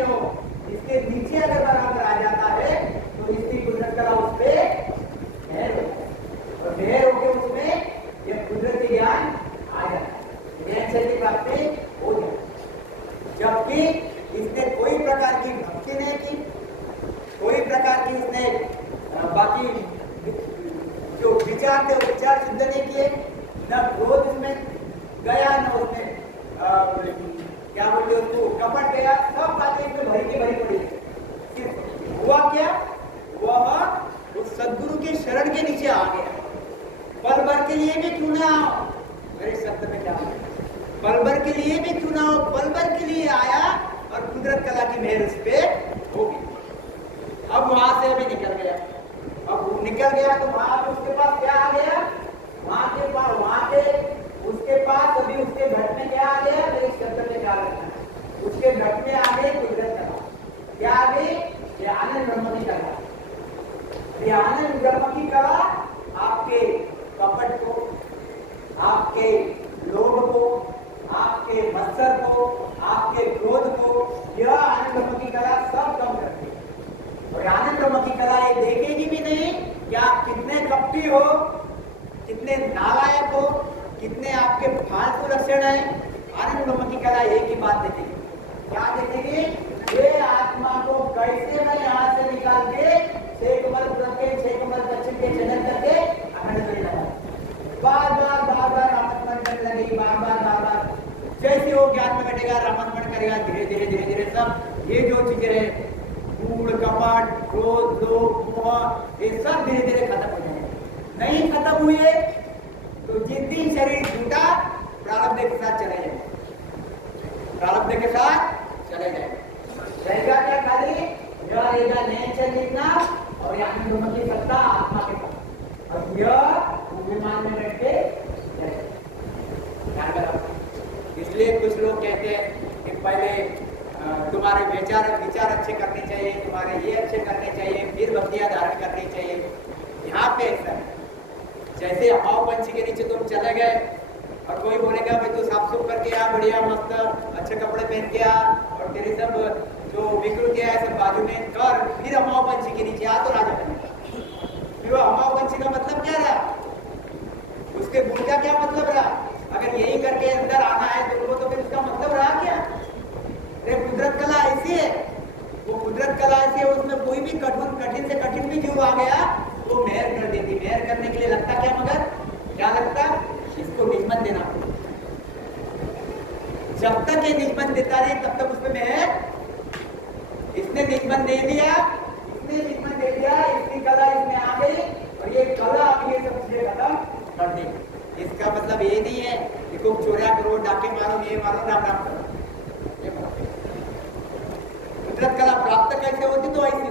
नहीं हो, इसके नीचे अगर बराबर आ जाता है तो इसकी कुदरत कला उस पे मेहर होता है और मेहर होकर उसमें ये कुदरती ज्ञान आ जाता है, नेचर की प्राप्ति हो जाती है। जबकि इसने कोई प्रकार की भक्ति नहीं की, कोई प्रकार की इसने बाकी जो विचार थे वो विचार सिद्ध नहीं किए, न क्रोध उसमें गया, न उसमें क्या बोलते उसको कपट गया, सब बातें इसमें भरी की भरी पड़ी। सिर्फ हुआ क्या, वह उस सदगुरु के शरण के नीचे आ गया। पल भर के लिए भी क्यों ना आओ, मेरे शब्द में क्या पल भर के लिए भी क्यों ना हो, पल भर के लिए आया और कुदरत कला की मेहर उस पे होगी। अब वहां से अभी निकल गया, अब निकल गया तो वहां उसके पास क्या आ गया, वहां के पास, वहां के उसके पास अभी उसके घट में क्या आ गया, मेरे शब्द में क्या रखना है, उसके घट में आ गए कुदरत कला, क्या आ गई, ये आनंद ब्रह्म की कला। ये आनंद ब्रह्म की कला आपके कपट को, आपके लोभ को, आपके मत्सर को, आपके क्रोध को, यह आनंद ब्रह्म की कला सब कम करती है। और आनंद ब्रह्म की कला ये देखेगी भी नहीं कि आप कितने कपटी हो, कितने नालायक हो, कितने आपके फालतू लक्षण है। आनंद ब्रह्म की कला एक ही बात देखेगी, क्या देखेगी, ये आत्मा को कैसे मैं यहाँ से निकाल के छह कमल पश्चिम के चलन करके अखंड में लगा, बार बार रामस्मरण करने लगेगी, बार जैसे वो ज्ञान में घटेगा रामस्मरण करेगा, धीरे सब ये जो चीजें है, कूड़ कपट क्रोध लोभ मोह, ये सब धीरे खत्म हो जाएंगे। नहीं खत्म हुए तो जिस दिन शरीर छूटा प्रारब्ध के साथ चले जाए, प्रारब्ध के साथ चले जाए, रहेगा क्या, खाली यह रहेगा नेचर जितना और यहाँ ब्रह्म की सत्ता आत्मा के पास, और यह विमान में बैठ के ध्यान करो। इसलिए कुछ लोग कहते हैं कि पहले तुम्हारे विचार अच्छे करने चाहिए, तुम्हारे ये अच्छे करने चाहिए, फिर भक्तियां धारण करनी चाहिए। यहाँ पे ऐसा है, जैसे अमाव पंछी के नीचे तुम चले गए और कोई बोलेगा भाई तू साफ सुफ करके आ, बढ़िया मस्त अच्छे कपड़े पहन के आ, और तेरे सब जो विकृति है सब बाजू में कर, फिर अमाव पंछी के नीचे आ तो राजा बनेगा। फिर वो अमाव पंछी का मतलब क्या रहा, उसके गुण का क्या मतलब रहा, अगर यही करके अंदर आना है तो फिर उसका मतलब रहा क्या। कुदरत कला ऐसी है, वो कुदरत कला ऐसी है, उसमें कोई भी कठिन से कठिन भी जीव आ गया तो मेहर कर देती। मेहर करने के लिए लगता क्या, मगर क्या लगता, इसको निजमन देना। जब तक ये निजमन देता रहे तब तक उसमें मेहर, इसने निजमन दे दिया, इसकी कला इसमें आ गई और ये कला अब ये सब चीजें खत्म कर दी। इसका मतलब ये नहीं है कि खूब चोरिया करो, डाके मारो, ये मारो, राम राम करो। कुदरत कला प्राप्त कैसे होती, तो ऐसी,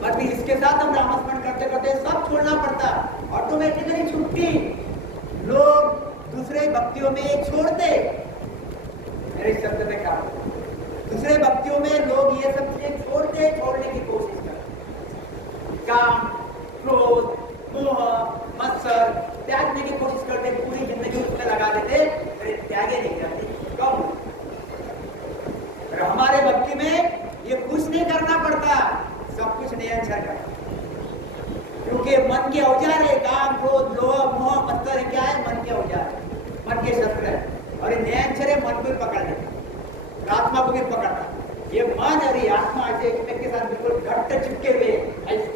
पर फिर इसके साथ हम नामस्मरण करते करते सब छोड़ना पड़ता, ऑटोमेटिकली छुट्टी। लोग दूसरे भक्तियों में छोड़ते, मेरे शब्द में क्या, दूसरे भक्तियों में लोग ये सब चीजें छोड़ने की कोशिश करते, काम क्रोध मोह मत्सर त्यागने की कोशिश करते, पूरी जिंदगी उसमें लगा देते, त्यागे नहीं करते। कब हमारे भक्ति में ये कुछ नहीं करना पड़ता, सब कुछ नियंत्रण करना, क्योंकि मन के औजार है, काम क्रोध लोभ मोह मत्सर क्या है, मन के औजार है, मन के शस्त्र है, और नियंत्रण है मन को पकड़ लेता, आत्मा को भी पकड़ता। ये मन और ये आत्मा ऐसे एक के साथ बिल्कुल घट्ट चिपके हुए, ऐसे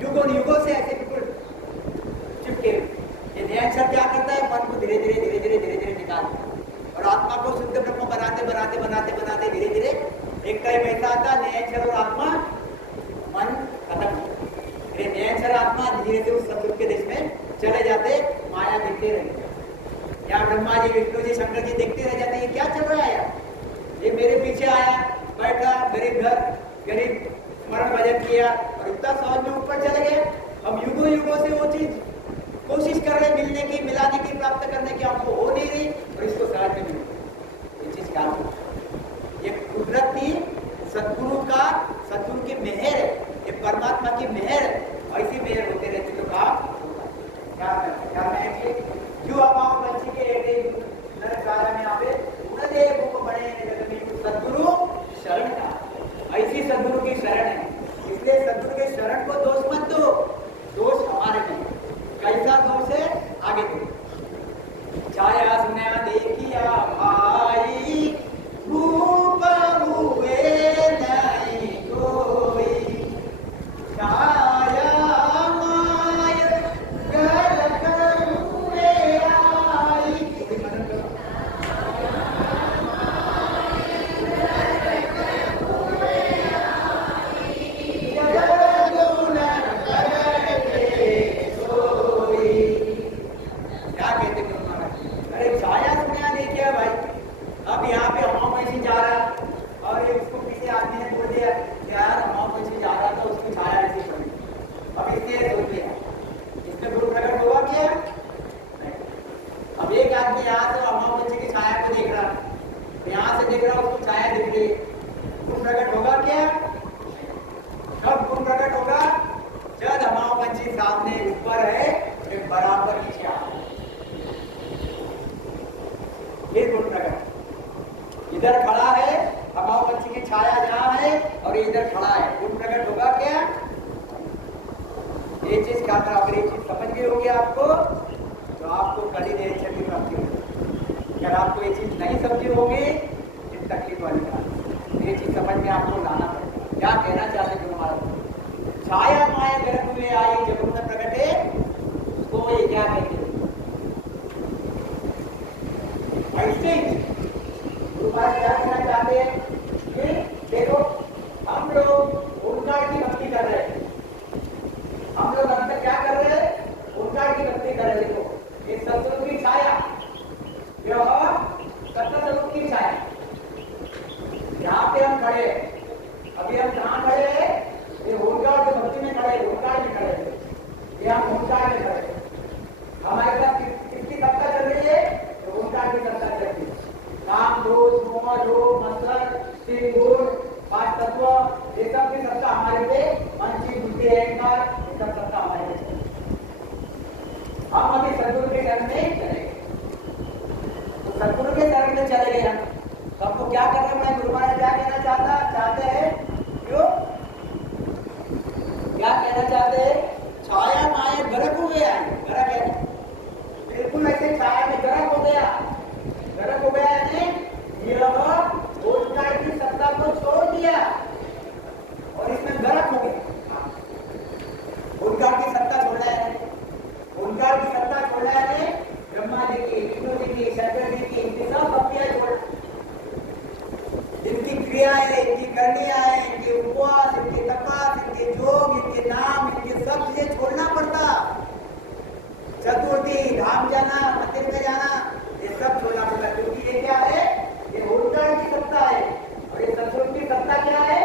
युगों से ऐसे बिल्कुल चिपके हुए। ये नियंत्रण क्या करता है, मन को धीरे धीरे निकालता है और आत्मा को शुद्ध ब्रह्म बनाते धीरे धीरे एक टाइम ऐसा आता, नियंत्रण और आत्मा मन खत्म, नियंत्रण आत्मा धीरे से उस सतयुग के देश में चले जाते, माया देखते रहते। यहाँ ब्रह्मा जी विष्णु जी शंकर जी देखते रह जाते, ये क्या चल रहा है यार, ये मेरे पीछे आया बैठा, गरीब घर गरीब स्मरण भजन किया और इतना सहज में ऊपर चले गए। हम युगों से वो चीज कोशिश कर रहे मिलने की, मिलाने की, प्राप्त करने की, हमको हो नहीं रही और इसको सहज में मिल, ये चीज क्या है, ये कुदरती सतगुरु की मेहर है, ये परमात्मा की मेहर है, ऐसी मेहर होते रहती तो काम क्या है जो अमाव पंछी के नरकारा में आवे उनदे भूख बड़े जगत में सतगुरु और ये इधर खड़ा है, गुण प्रकट होगा क्या? ये चीज क्या था? अगर ये चीज समझ गई होगी आपको तो आपको कड़ी नैंचर की प्राप्ति होगी। अगर आपको ये चीज नहीं समझी होगी फिर तकलीफ वाली बात। ये चीज समझ में आपको लाना पड़ेगा। क्या कहना चाहते गुरु महाराज? छाया माया गर्भ में आई जब गुण प्रकटे तो ये क्या कहते हैं? ऐसे ही गुरु महाराज क्या कहना चाहते हैं कि देखो हम लोग ओंकार की भक्ति कर रहे हैं, हम लोग अंदर क्या कर रहे हैं? ओंकार की भक्ति कर रहे हैं। देखो ये सतगुरु की छाया, यह सतगुरु की छाया, यहाँ पे हम खड़े हैं। अभी हम कहाँ खड़े हैं? ये ओंकार की भक्ति में खड़े हैं, ओंकार में खड़े हैं, ये हम ओंकार में खड़े हैं। हमारे साथ किसकी सत्ता चल रही है? तो ओंकार की सत्ता चल रही है। काम, क्रोध, मोह, लोभ, मत्सर, तीन गुण, पांच तत्व, ये सब की सत्ता हमारे पे, मन, चित्त, बुद्धि, अहंकार, ये सब सत्ता हमारे पे। हम अभी सद्गुरु के शरण में चले गए, तो सद्गुरु के शरण में चले गए हम, तो आपको क्या करना पड़ेगा? गुरु महाराज क्या कहना चाहते हैं? क्यों क्या कहना चाहते हैं? छाया माया गर्क हो गया है। गर्क है बिल्कुल ऐसे छाया में गर्क हो गया, गर्क हो गया है। यह ओंकार की सत्ता को छोड़ दिया और इसमें गर्क हो गया। ओंकार की सत्ता छोड़ा है, ओंकार की सत्ता छोड़ा है। ब्रह्मा जी की, विष्णु जी की, शंकर जी की, इनकी सब भक्तियां छोड़, इनकी क्रियाएं, इनकी करनियां हैं, इनके उपवास, इनके तपास, इनके योग, इनके नाम, इनके सब चीजें छोड़ना पड़ता। चतुर्थी, धाम जाना, मंदिर में जाना, ये सब छोड़ना पड़ता, क्योंकि ये क्या है? ये ओंकार की सत्ता है। और ये सतगुरु की सत्ता क्या है?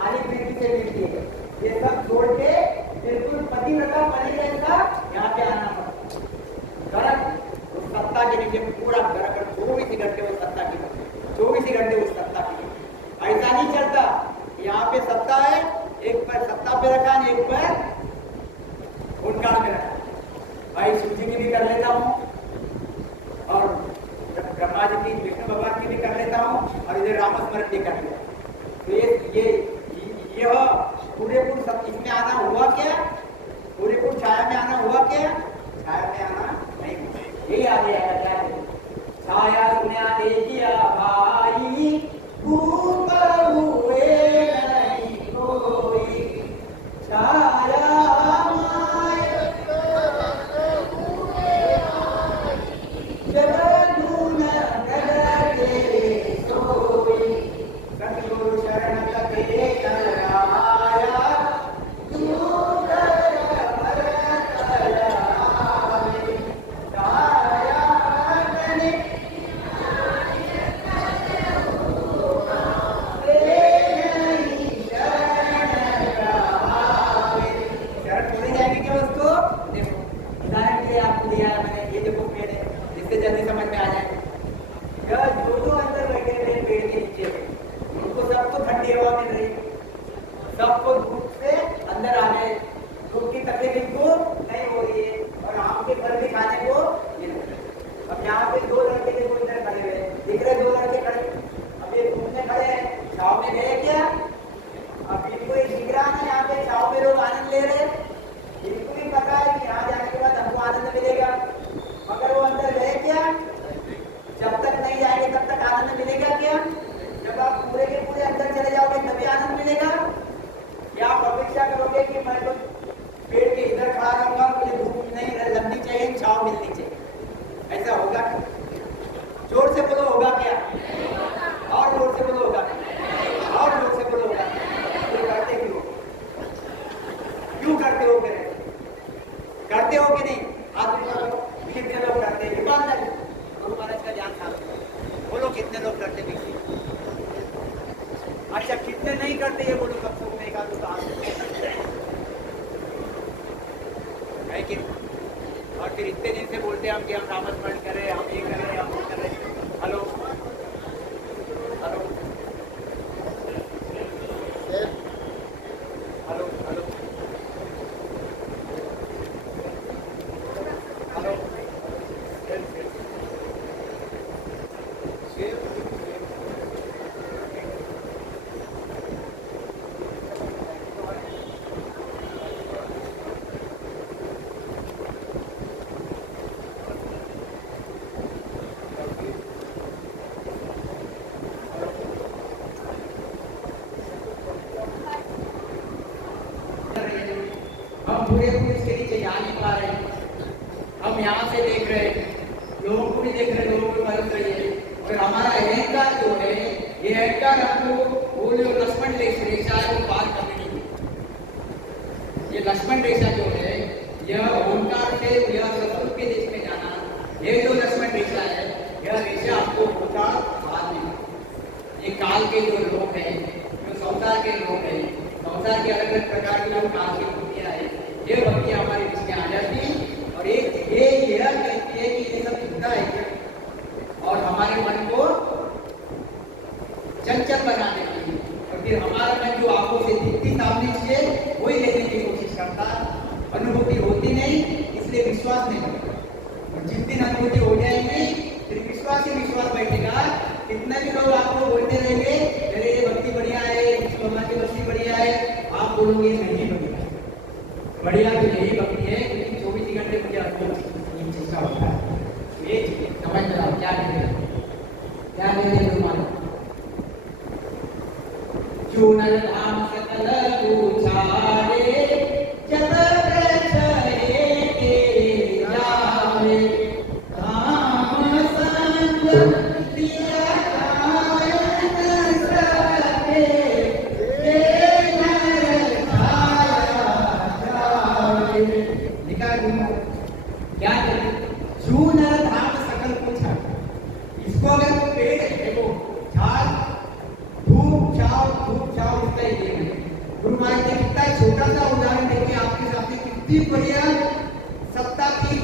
खाली प्रीति से मिलती है। ये सब छोड़ के बिल्कुल पतिव्रता पति जैसा यहाँ पे आना पड़ता। गर्क उस सत्ता के नीचे पूरा गर्क 24 घंटे उस सत्ता की, 24 घंटे उस सत्ता की। ऐसा नहीं चलता, यहाँ पे सत्ता है, एक पैर सत्ता पे रखा, एक पैर ओंकार में रखा। भाई शिव जी की भी कर लेता हूँ और ब्रह्मा जी की, विष्णु भगवान की भी कर लेता हूँ और इधर रामस्मरण भी कर लेता हूँ। तो यह पूरेपूर सब इसमें आना हुआ क्या? पूरेपूर छाया में आना हुआ क्या? छाया में आना नहीं हुआ। यही आ गया क्या? छाया सुना देखिया भाई, ऊपर हुए नहीं कोई, छाया सबको धूप से अंदर आ गए, धूप की तकलीफ इनको नहीं हो रही है और आम के फल भी खाने को मिल रहे। अब यहाँ पे दो लड़के देखो इधर खड़े हुए दिख रहे, दो लड़के खड़े, अब ये धूप में खड़े हैं, छाव में गए क्या? अब इनको ये दिख रहा ना, यहाँ पे छाव में लोग आनंद ले रहे, इनको भी पता है कि यहाँ जाने के बाद हमको आनंद मिलेगा, मगर वो अंदर गए क्या? जब तक नहीं जाएंगे तब तक आनंद मिलेगा क्या? जब आप पूरे के पूरे अंदर चले जाओगे तभी आनंद मिलेगा। या आप अपेक्षा करोगे कि मैं तो पेड़ के इधर खड़ा रहूंगा, मुझे धूप नहीं लगनी चाहिए, छाव मिलनी चाहिए, ऐसा होगा क्या? जोर से बोलो, होगा क्या? और जोर से बोलो, होगा क्या? और जोर से बोलो, होगा क्या? ये करते क्यों? क्यों करते हो? करते हो कि नहीं? हाथ ऊपर करो, कितने लोग करते हैं? ईमानदारी गुरु महाराज का ध्यान था, बोलो कितने लोग करते हैं? अच्छा कितने नहीं करते ये बोलो, कब से का तो है कि? और फिर इतने दिन से बोलते हैं हम कि हम नामस्मरण करें, हम ये करें, हम वो करें। Hello hello hello hello hello पूरे पुलिस के नीचे जा नहीं पा रहे, हम यहाँ से देख रहे हैं, लोगों को भी देख रहे, लोगों को मदद रही है। और हमारा अहंकार जो है, ये अहंकार हमको वो जो लक्ष्मण रेखा है वो पार करने नहीं देती। ये लक्ष्मण रेखा जो है, यह ओंकार से यह सतयुग के देश में जाना, ये जो लक्ष्मण रेखा है, यह रेखा आपको होता बाद में। ये काल के जो लोग हैं, जो संसार के लोग हैं, संसार के अलग अलग प्रकार की जो काल की भक्तियाँ है, ये भक्तियाँ हमारे बीच में आ जाती और ये यह कहती है कि ये सब झूठा है क्या, और हमारे मन को चंचल बनाने के लिए, और फिर हमारा मन जो आंखों से दिखती सामने चीजें वही लेने की कोशिश करता, अनुभूति होती नहीं, इसलिए विश्वास नहीं होता। और जिस दिन अनुभूति हो जाएगी फिर विश्वास ही विश्वास बैठेगा। कितने भी लोग आपको बोलते रहेंगे अरे ये भक्ति बढ़िया है, भगवान की भक्ति बढ़िया है, आप बोलोगे नहीं बढ़िया, बढ़िया तो यही भक्ति है क्योंकि 24 घंटे मुझे अनुभव चीज का होता है। ये समझ में आओ क्या कहते हैं, क्या कहते हैं तुम्हारे चूनल धाम सकल पूछारे जब प्रचये के जावे धाम संग दिया कायन सके ये नर छाया जावे। लिखा क्या कहते चूनल धाम सकल पूछा, इसको अगर पेड़ देखो झाड़ धूप छाव इसका ही है। गुरु महाराज ने कितना छोटा सा उदाहरण देके आपके सामने कितनी बढ़िया सत्ता की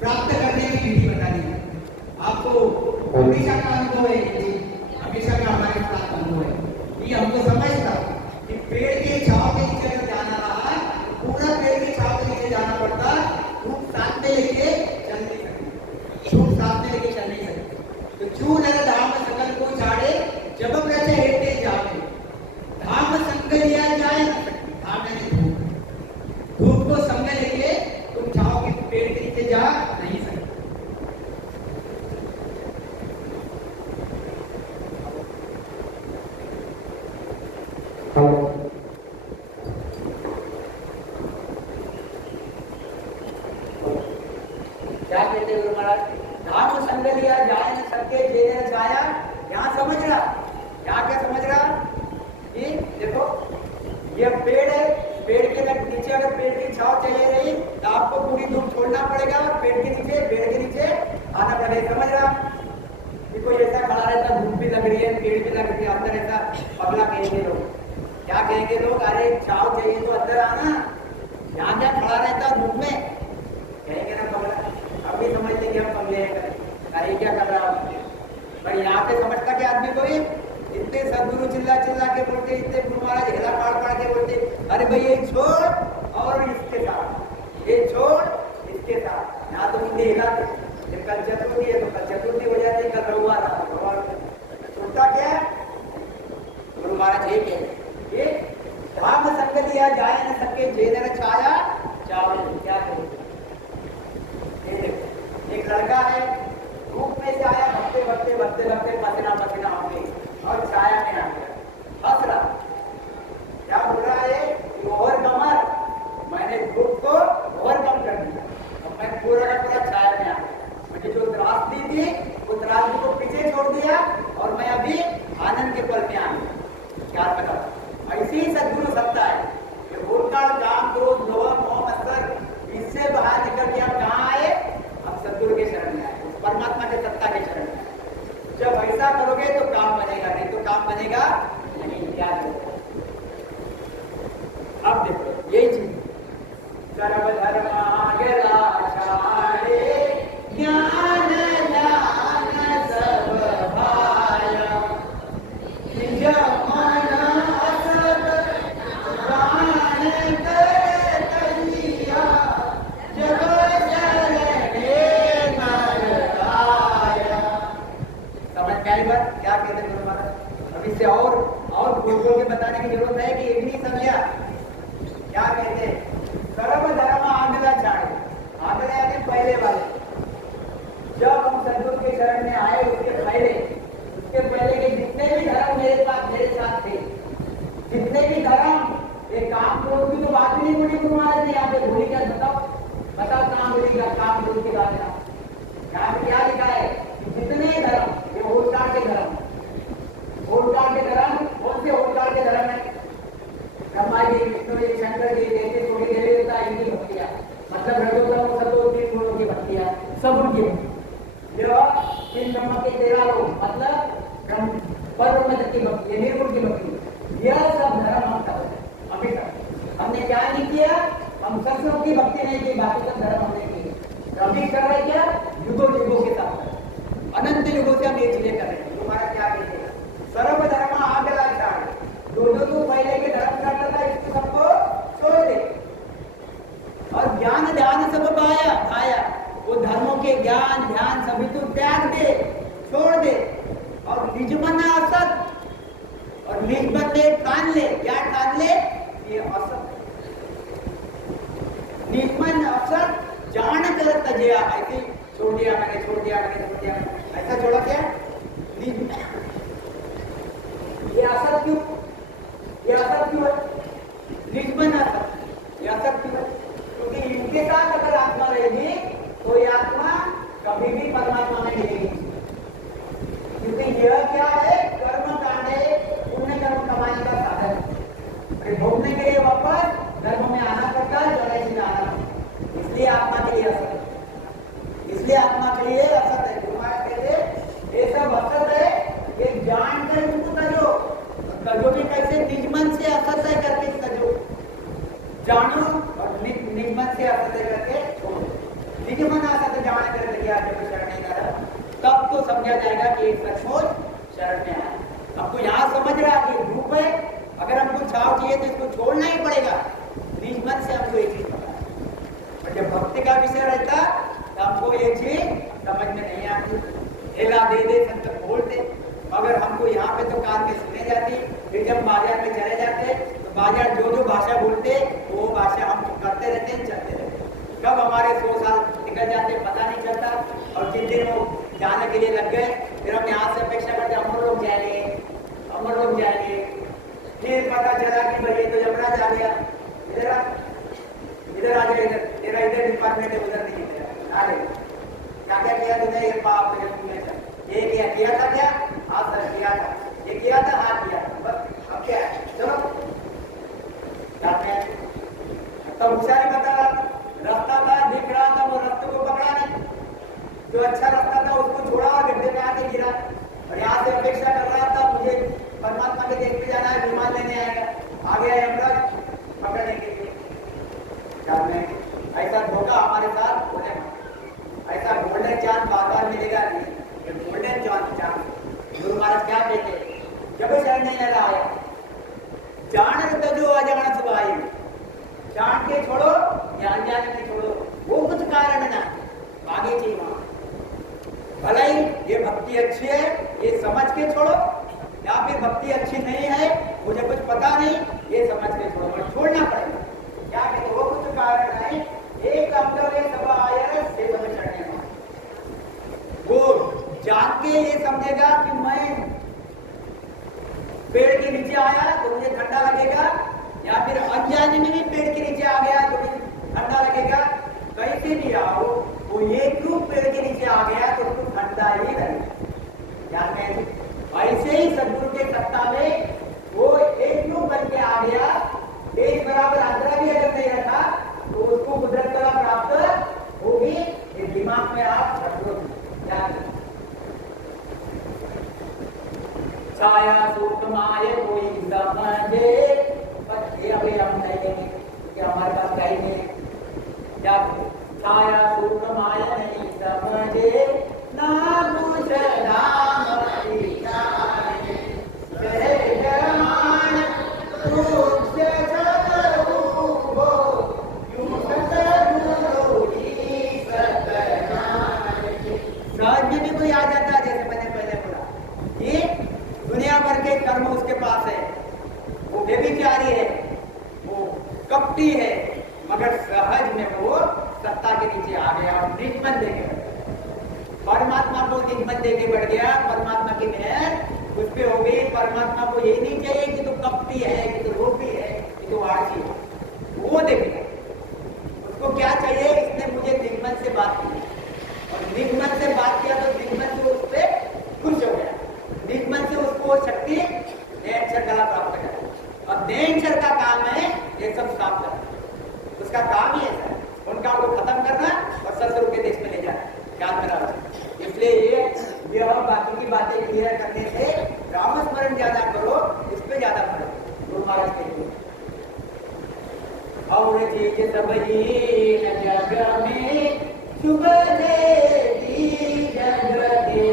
प्राप्त करने की विधि बता दी। आपको हमेशा का अनुभव है, हमेशा का हमारे साथ अनुभव है। ये हमको समझता कि पेड़ के छाव के नीचे अगर जाना रहा, पूरा पेड़ के छाव के नीचे जाना पड़ता, धूप साथ में लेके चल नहीं सकती, धूप साथ में लेके चल नहीं सकती। तो चून धाम सकल को झाड़े जब प्रचा हेटे जावे धाम संग लिया जाए न सकती। धाम नहीं धूप, धूप को संग लेके तुम छाव के पेड़ के नीचे जा नहीं सकते। क्या कहते हैं गुरु महाराज, धाम संग लिया जाए न सके जेने छाया। यहाँ समझ रहा, यहाँ क्या समझ रहा कि देखो ये पेड़ है, पेड़ के नीचे अगर पेड़ की छाव चाहिए रही तो आपको पूरी धूप छोड़ना पड़ेगा और पेड़ के नीचे आना पड़ेगा। समझ रहा कि कोई ऐसा खड़ा रहता, धूप भी लग रही है, पेड़ भी लग रही है, अंदर ऐसा पगला कहेंगे लोग, क्या कहेंगे लोग, अरे छाव चाहिए तो अंदर आना, यहाँ क्या खड़ा रहता धूप में, कहेंगे ना पगला। अभी समझ लेंगे हम पगले हैं, अरे क्या कर रहा हूँ। पर यहाँ पे समझता कि आदमी कोई इतने सदगुरु चिल्ला के बोलते, इतने गुरु महाराज हिला पाड़ के बोलते, अरे भाई ये छोड़ और इसके साथ, ये छोड़ इसके साथ। यहाँ तो मुझे हिला, जब कल चतुर्थी है तो कल चतुर्थी हो जाती है, कल रविवार छूटता क्या है। गुरु महाराज ये कहते, ये धाम संग लिया जाए न सके जेनर छाया चावल। क्या कहते, एक लड़का है, धूप में से आया, भगते पसीना हो गई और छाया में आ गया, हंस रहा, क्या बोल रहा है कि ओवरकमर, मैंने धूप को ओवरकम कर दिया और मैं पूरा का पूरा छाया में आ गया। मुझे जो त्रासदी थी वो त्रासदी को पीछे छोड़ दिया और मैं अभी आनंद के पल में आ गया। क्या बताओ, ऐसी ही सदगुरु सत्ता है कि भूतकाल काम क्रोध लोभ मोह मत्सर इससे बाहर निकल के हम कहाँ आए, हम सदगुरु के शरण में आए, परमात्मा के सत्ता के शरण में। जब ऐसा करोगे तो काम बनेगा, नहीं तो काम बनेगा नहीं। क्या करोगे अब देखो यही चीज, सर्वधर्मागलाचारे ज्ञान ज्ञान सब भाय निज मन असत प्राण कर तजिया जग क्या कहते हैं गुरु महाराज। अब इससे और बोल के बताने की जरूरत है कि एक नहीं समझा। क्या कहते हैं, कर्म धर्म आंधला छाड़े, आंधला यानी पहले वाले। जब हम सदगुरु के शरण में आए उसके पहले के जितने भी धर्म मेरे साथ थे, जितने भी धर्म ये काम क्रोध की तो बात ही नहीं बोली गुरु महाराज ने यहाँ पे, भूली क्या? बताओ बताओ कहाँ बोली क्या काम क्रोध की बात है? यहाँ पे क्या लिखा है कि जितने धर्म, ये होलकार के धर्म, होलकार के धर्म, कौन से होलकार के धर्म है? ब्रह्मा जी, विष्णु जी, शंकर जी, जैसे छोटे देवी देवता, इनकी भक्तियां, मतलब रजोतम सतो तीन गुणों की भक्तियां, सब उनकी जो तीन ब्रह्म के 13 लोग, मतलब परम की भक्ति, निर्गुण की भक्ति, यह सब धर्म हम कर रहे हैं अभी तक। हमने क्या नहीं किया? हम सत्संग की भक्ति नहीं की, बाकी सब धर्म हमने की। अभी कर रहे क्या? युगों युगों के साथ, अनंत युगों से हम ये चीजें कर रहे हैं। तुम्हारा क्या कहते हैं? सर्व धर्म आगला चार, जो तू पहले के धर्म करता था इसको सबको छोड़ दे, और ज्ञान ध्यान सब पाया आया, वो धर्मों के ज्ञान ध्यान सभी तू त्याग दे, छोड़ दे, और निज मन असत, और निज मन ले ठान ले, क्या ठान ले? ये असत, निज मन असत जान कर तजया, ऐसे छोड़ दिया मैंने, छोड़ दिया मैंने, छोड़ दिया मैंने, ऐसा छोड़ा क्या? ये असत क्यों? ये असत क्यों है? निज मन असत, ये असत क्यों है? क्योंकि इनके साथ अगर आत्मा रहेगी तो ये आत्मा कभी भी परमात्मा में मिलेगी। क्योंकि यह क्या है? कर्म कांड है, पुण्य कर्म कमाने का साधन, भोगने के लिए वापस धर्म में आना पड़ता है, जड़े में आना, इसलिए आत्मा के लिए असत है, इसलिए आत्मा के लिए असत है। तुम्हारे कहते ये सब असत है, ये जानकर उनको तजो, तजो भी कैसे? निज मन से असत है करके तजो, जानो, और निज मन से असत है करके छोड़ो। निज मन असत जान कर लगे जब शरण नहीं करा, तब तो समझा जाएगा कि सचमुच शरण में आया। आपको यहाँ समझ रहा है कि रूप है, अगर हमको छाव चाहिए तो इसको छोड़ना ही पड़ेगा, निज मन से हमको ये चीज पता है। और जब भक्ति का विषय रहता तो हमको ये चीज समझ में नहीं आती, हेला दे दे संत बोलते, मगर हमको यहाँ पे तो कान में सुने जाती, फिर जब बाजार में चले जाते तो बाजार जो भाषा बोलते वो भाषा हम करते रहते हैं, चलते रहते। कब हमारे 100 साल निकल जाते पता नहीं चलता, और जिन दिन वो जाने के लिए लग गए, फिर हम यहाँ से अपेक्षा करते अमर लोग जाएंगे, अमर लोग जाएंगे, फिर पता चला कि भाई तो यमराज आ गया, इधर आ जाए, इधर तेरा इधर डिपार्टमेंट है, उधर नहीं, इधर आ गए। क्या क्या किया तूने? ये पाप ये किया था क्या? हाँ सर किया था, ये किया था, हाँ किया था, बस अब क्या है? चलो जाते हैं। तब होशियारी बता रहा था, रास्ता था, दिख रहा था, वो रास्ते को पकड़ा नहीं, जो अच्छा रास्ता था उसको छोड़ा और गड्ढे में आके गिरा, और यहाँ से अपेक्षा कर रहा था मुझे परमात्मा के देखते जाना है, विमान लेने आएगा, आ गया यमराज पकड़ने के लिए। ऐसा धोखा हमारे साथ होने, ऐसा गोल्डन चांद बार मिलेगा नहीं, गोल्डन चांद। गुरु महाराज क्या कहते हैं? जब शरण नहीं लगा आया, जान तजो अजान सुभाई, जान के छोड़ो या अनजान के छोड़ो, वो कुछ कारण ना आगे चाहिए वहां। भला ही ये भक्ति अच्छी है ये समझ के छोड़ो, या फिर भक्ति अच्छी नहीं है मुझे कुछ पता नहीं ये समझ के छोड़ो, पर छोड़ना पड़ेगा। क्या कहते? वो कुछ कारण नहीं, एक अंतर्य सब आया से चढ़ने, वो जान के ये समझेगा कि मैं पेड़ के नीचे आया तो मुझे ठंडा लगेगा, या फिर अनजाने में भी पेड़ के नीचे आ गया तो मुझे ठंडा लगेगा, कैसे भी आओ वो एक रूप पेड़ के नीचे आ गया तो उसको ठंडा ही लगेगा। ऐसे ही सदगुरु के सत्ता में वो एक रूप बन के आ गया, एक बराबर आंध्रा भी अगर नहीं रखा तो उसको कुदरत कला प्राप्त होगी, ये दिमाग में आप रखो। छाया सूक्ष्माय कोई समझे, पर ये अभी हम नहीं देंगे क्योंकि हमारे पास कहीं नहीं। क्या छाया सूक्ष्माय नहीं समझे, ना कुछ राम कोई आ जाता है, जैसे मैंने पहले बोला, ये दुनिया भर के कर्म उसके पास है, वो व्यभिचारी है, वो कपटी है, मगर सहज में वो सत्ता के नीचे आ गया और निजमन देके परमात्मा को निजमन देके बढ़ गया। परमात्मा की मेहर उस पे हो गई। परमात्मा को यही नहीं चाहिए कि तू कपटी है, कि तू रोपी है, कि तू आलसी का काम ही ऐसा है, उन काम को खत्म करना और सत्संग के देश में ले जाना, याद करा। इसलिए यह बाकी की बातें क्लियर करने से राम स्मरण ज्यादा करो, इस पे ज्यादा करो गुरु महाराज के लिए। और चीज सब ही जग में शुभ देती जग के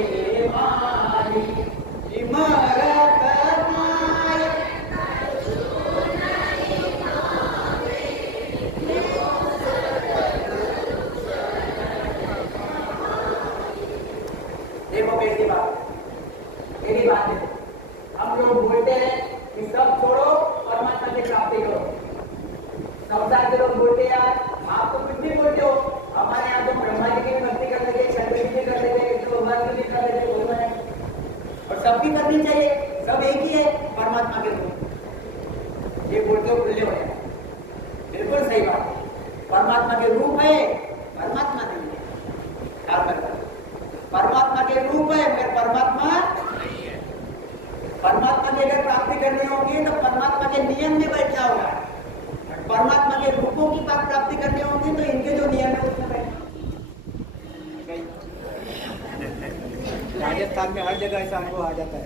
मारी इमरत माय। देखो मेरी बात है, हम लोग बोलते हैं कि सब छोड़ो परमात्मा की प्राप्ति करो। संसार के लोग बोलते यार आप तो कुछ भी बोलते हो, हमारे यहाँ तो ब्रह्मा जी की भक्ति कर लेते, शंकर जी कर लेते, विष्णु भगवान की भी कर लेते, बोल रहे हैं और सब भी करनी चाहिए, सब एक ही है परमात्मा के रूप। ये बोलते हो खुले हो जाए, बिल्कुल सही बात है। परमात्मा के रूप है, परमात्मा नहीं है। परमात्मा के रूप है मगर परमात्मा की अगर प्राप्ति करनी होगी तो परमात्मा के नियम में बैठ जाओगा। परमात्मा के रूपों की प्राप्ति करनी होगी तो इनके जो नियम है उसमें बैठना। राजस्थान में हर जगह ऐसा अनुभव आ जाता है।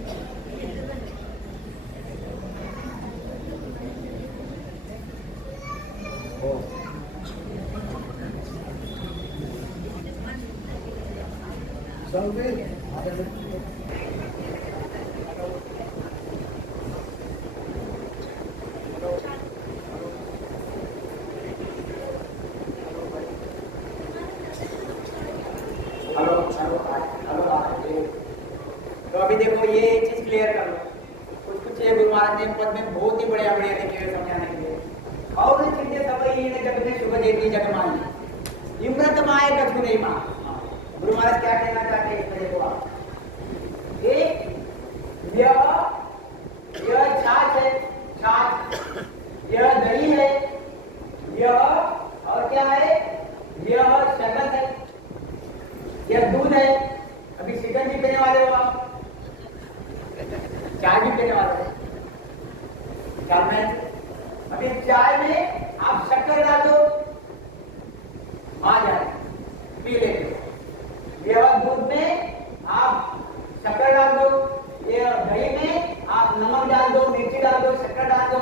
तो अभी देखो ये चीज क्लियर कर लो। कुछ गुरु महाराज ने पद में बहुत ही बढ़िया लिखे हुए समझाने के लिए। और चीजें सब ही जग में शुभ देती जग माई इमृत माए कछु नहीं मां। गुरु महाराज क्या कहना चाहते हैं इसमें देखो आप, यह छाछ है, छाछ, यह दही है, यह और क्या है, यह शक्कर है, यह दूध है। अभी शिकंजी पीने वाले हो आप, चाय भी पीने वाले हो, चाय में अभी चाय में आप शक्कर डाल दो आ जाए, पी लेंगे। यह दूध में आप शक्कर डाल दो, यह दही में आप नमक डाल दो, मिर्ची डाल दो, शक्कर डाल दो,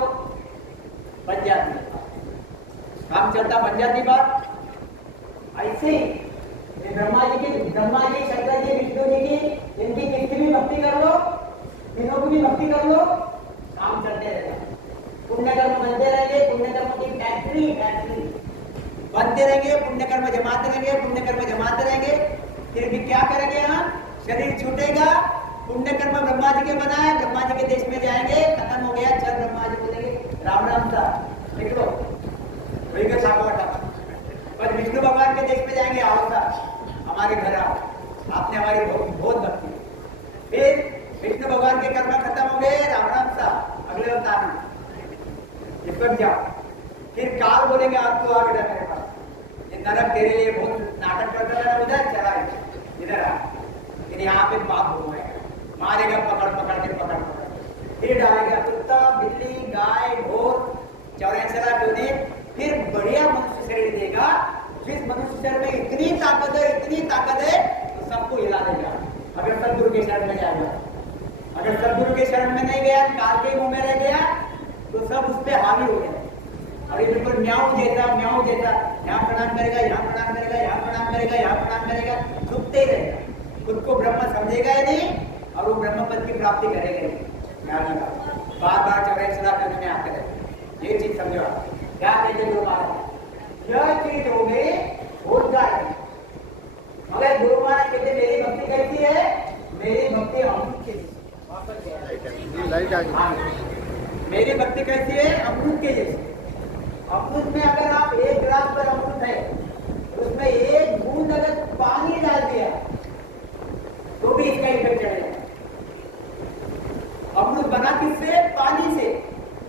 बन जाती है, काम चलता, बन जाती बात। ऐसे ही ब्रह्मा जी, शंकर जी, विष्णु जी की, इनकी किसकी भी भक्ति कर लो, तीनों की भी भक्ति कर लो, काम चलते रहेगा। पुण्य कर्म बनते रहेंगे, पुण्य कर्म की फैक्ट्री बनते रहेंगे, पुण्य कर्म जमाते रहेंगे। फिर भी क्या करेंगे हम, शरीर छूटेगा, पुण्य कर्म ब्रह्मा जी के बनाए, ब्रह्मा जी के देश में जाएंगे, खत्म हो गया, चल ब्रह्मा जी बोलेंगे राम राम सा लिख लो, वही का छापा हटा। पर विष्णु भगवान के देश में जाएंगे, आओ सा हमारे घर आओ, आपने हमारी बहुत भक्ति। फिर विष्णु भगवान के कर्म खत्म हो गए, राम राम सा अगले अवतार में इस पर जाओ। फिर काल बोलेंगे आपको आ बेटा मेरे पास, ये नरक तेरे लिए बहुत नाटक करता है, उधर चला इधर आ, फिर यहाँ पे बाप घुमाएगा, मारेगा पकड़ के, फिर डालेगा कुत्ता, बिल्ली, गाय, ढोर, 84 टोने, फिर बढ़िया मनुष्य शरीर देगा, जिस मनुष्य शरीर में इतनी ताकत है तो सबको हिला देगा। अगर सदगुरु के शरण में जाएगा, अगर सदगुरु के शरण में नहीं गया, काल के मुंह में रह गया तो सब उस पर हावी हो गया। और ये बिल्कुल म्याऊ जैसा, यहाँ प्रणाम करेगा, यहाँ प्रणाम करेगा, झुकते ही रहेगा, खुद को ब्रह्म समझेगा ही नहीं और वो ब्रह्म पद की प्राप्ति करेगा ही नहीं। बार 84 करने में आते रहे, ये चीज समझो आप। क्या कहते गुरु महाराज, यह चीज हो गई भूतकाल की, मगर गुरु महाराज कहते मेरी भक्ति कैसी है, मेरी भक्ति अमृत के जैसी। मेरी भक्ति कैसी है, अमृत के जैसी। अमृत में अगर आप 1 गिलास पर अमृत है, उसमें 1 बूंद अगर पानी डाल दिया तो भी इसका इफेक्ट चलेगा। अमृत बना किससे, पानी से,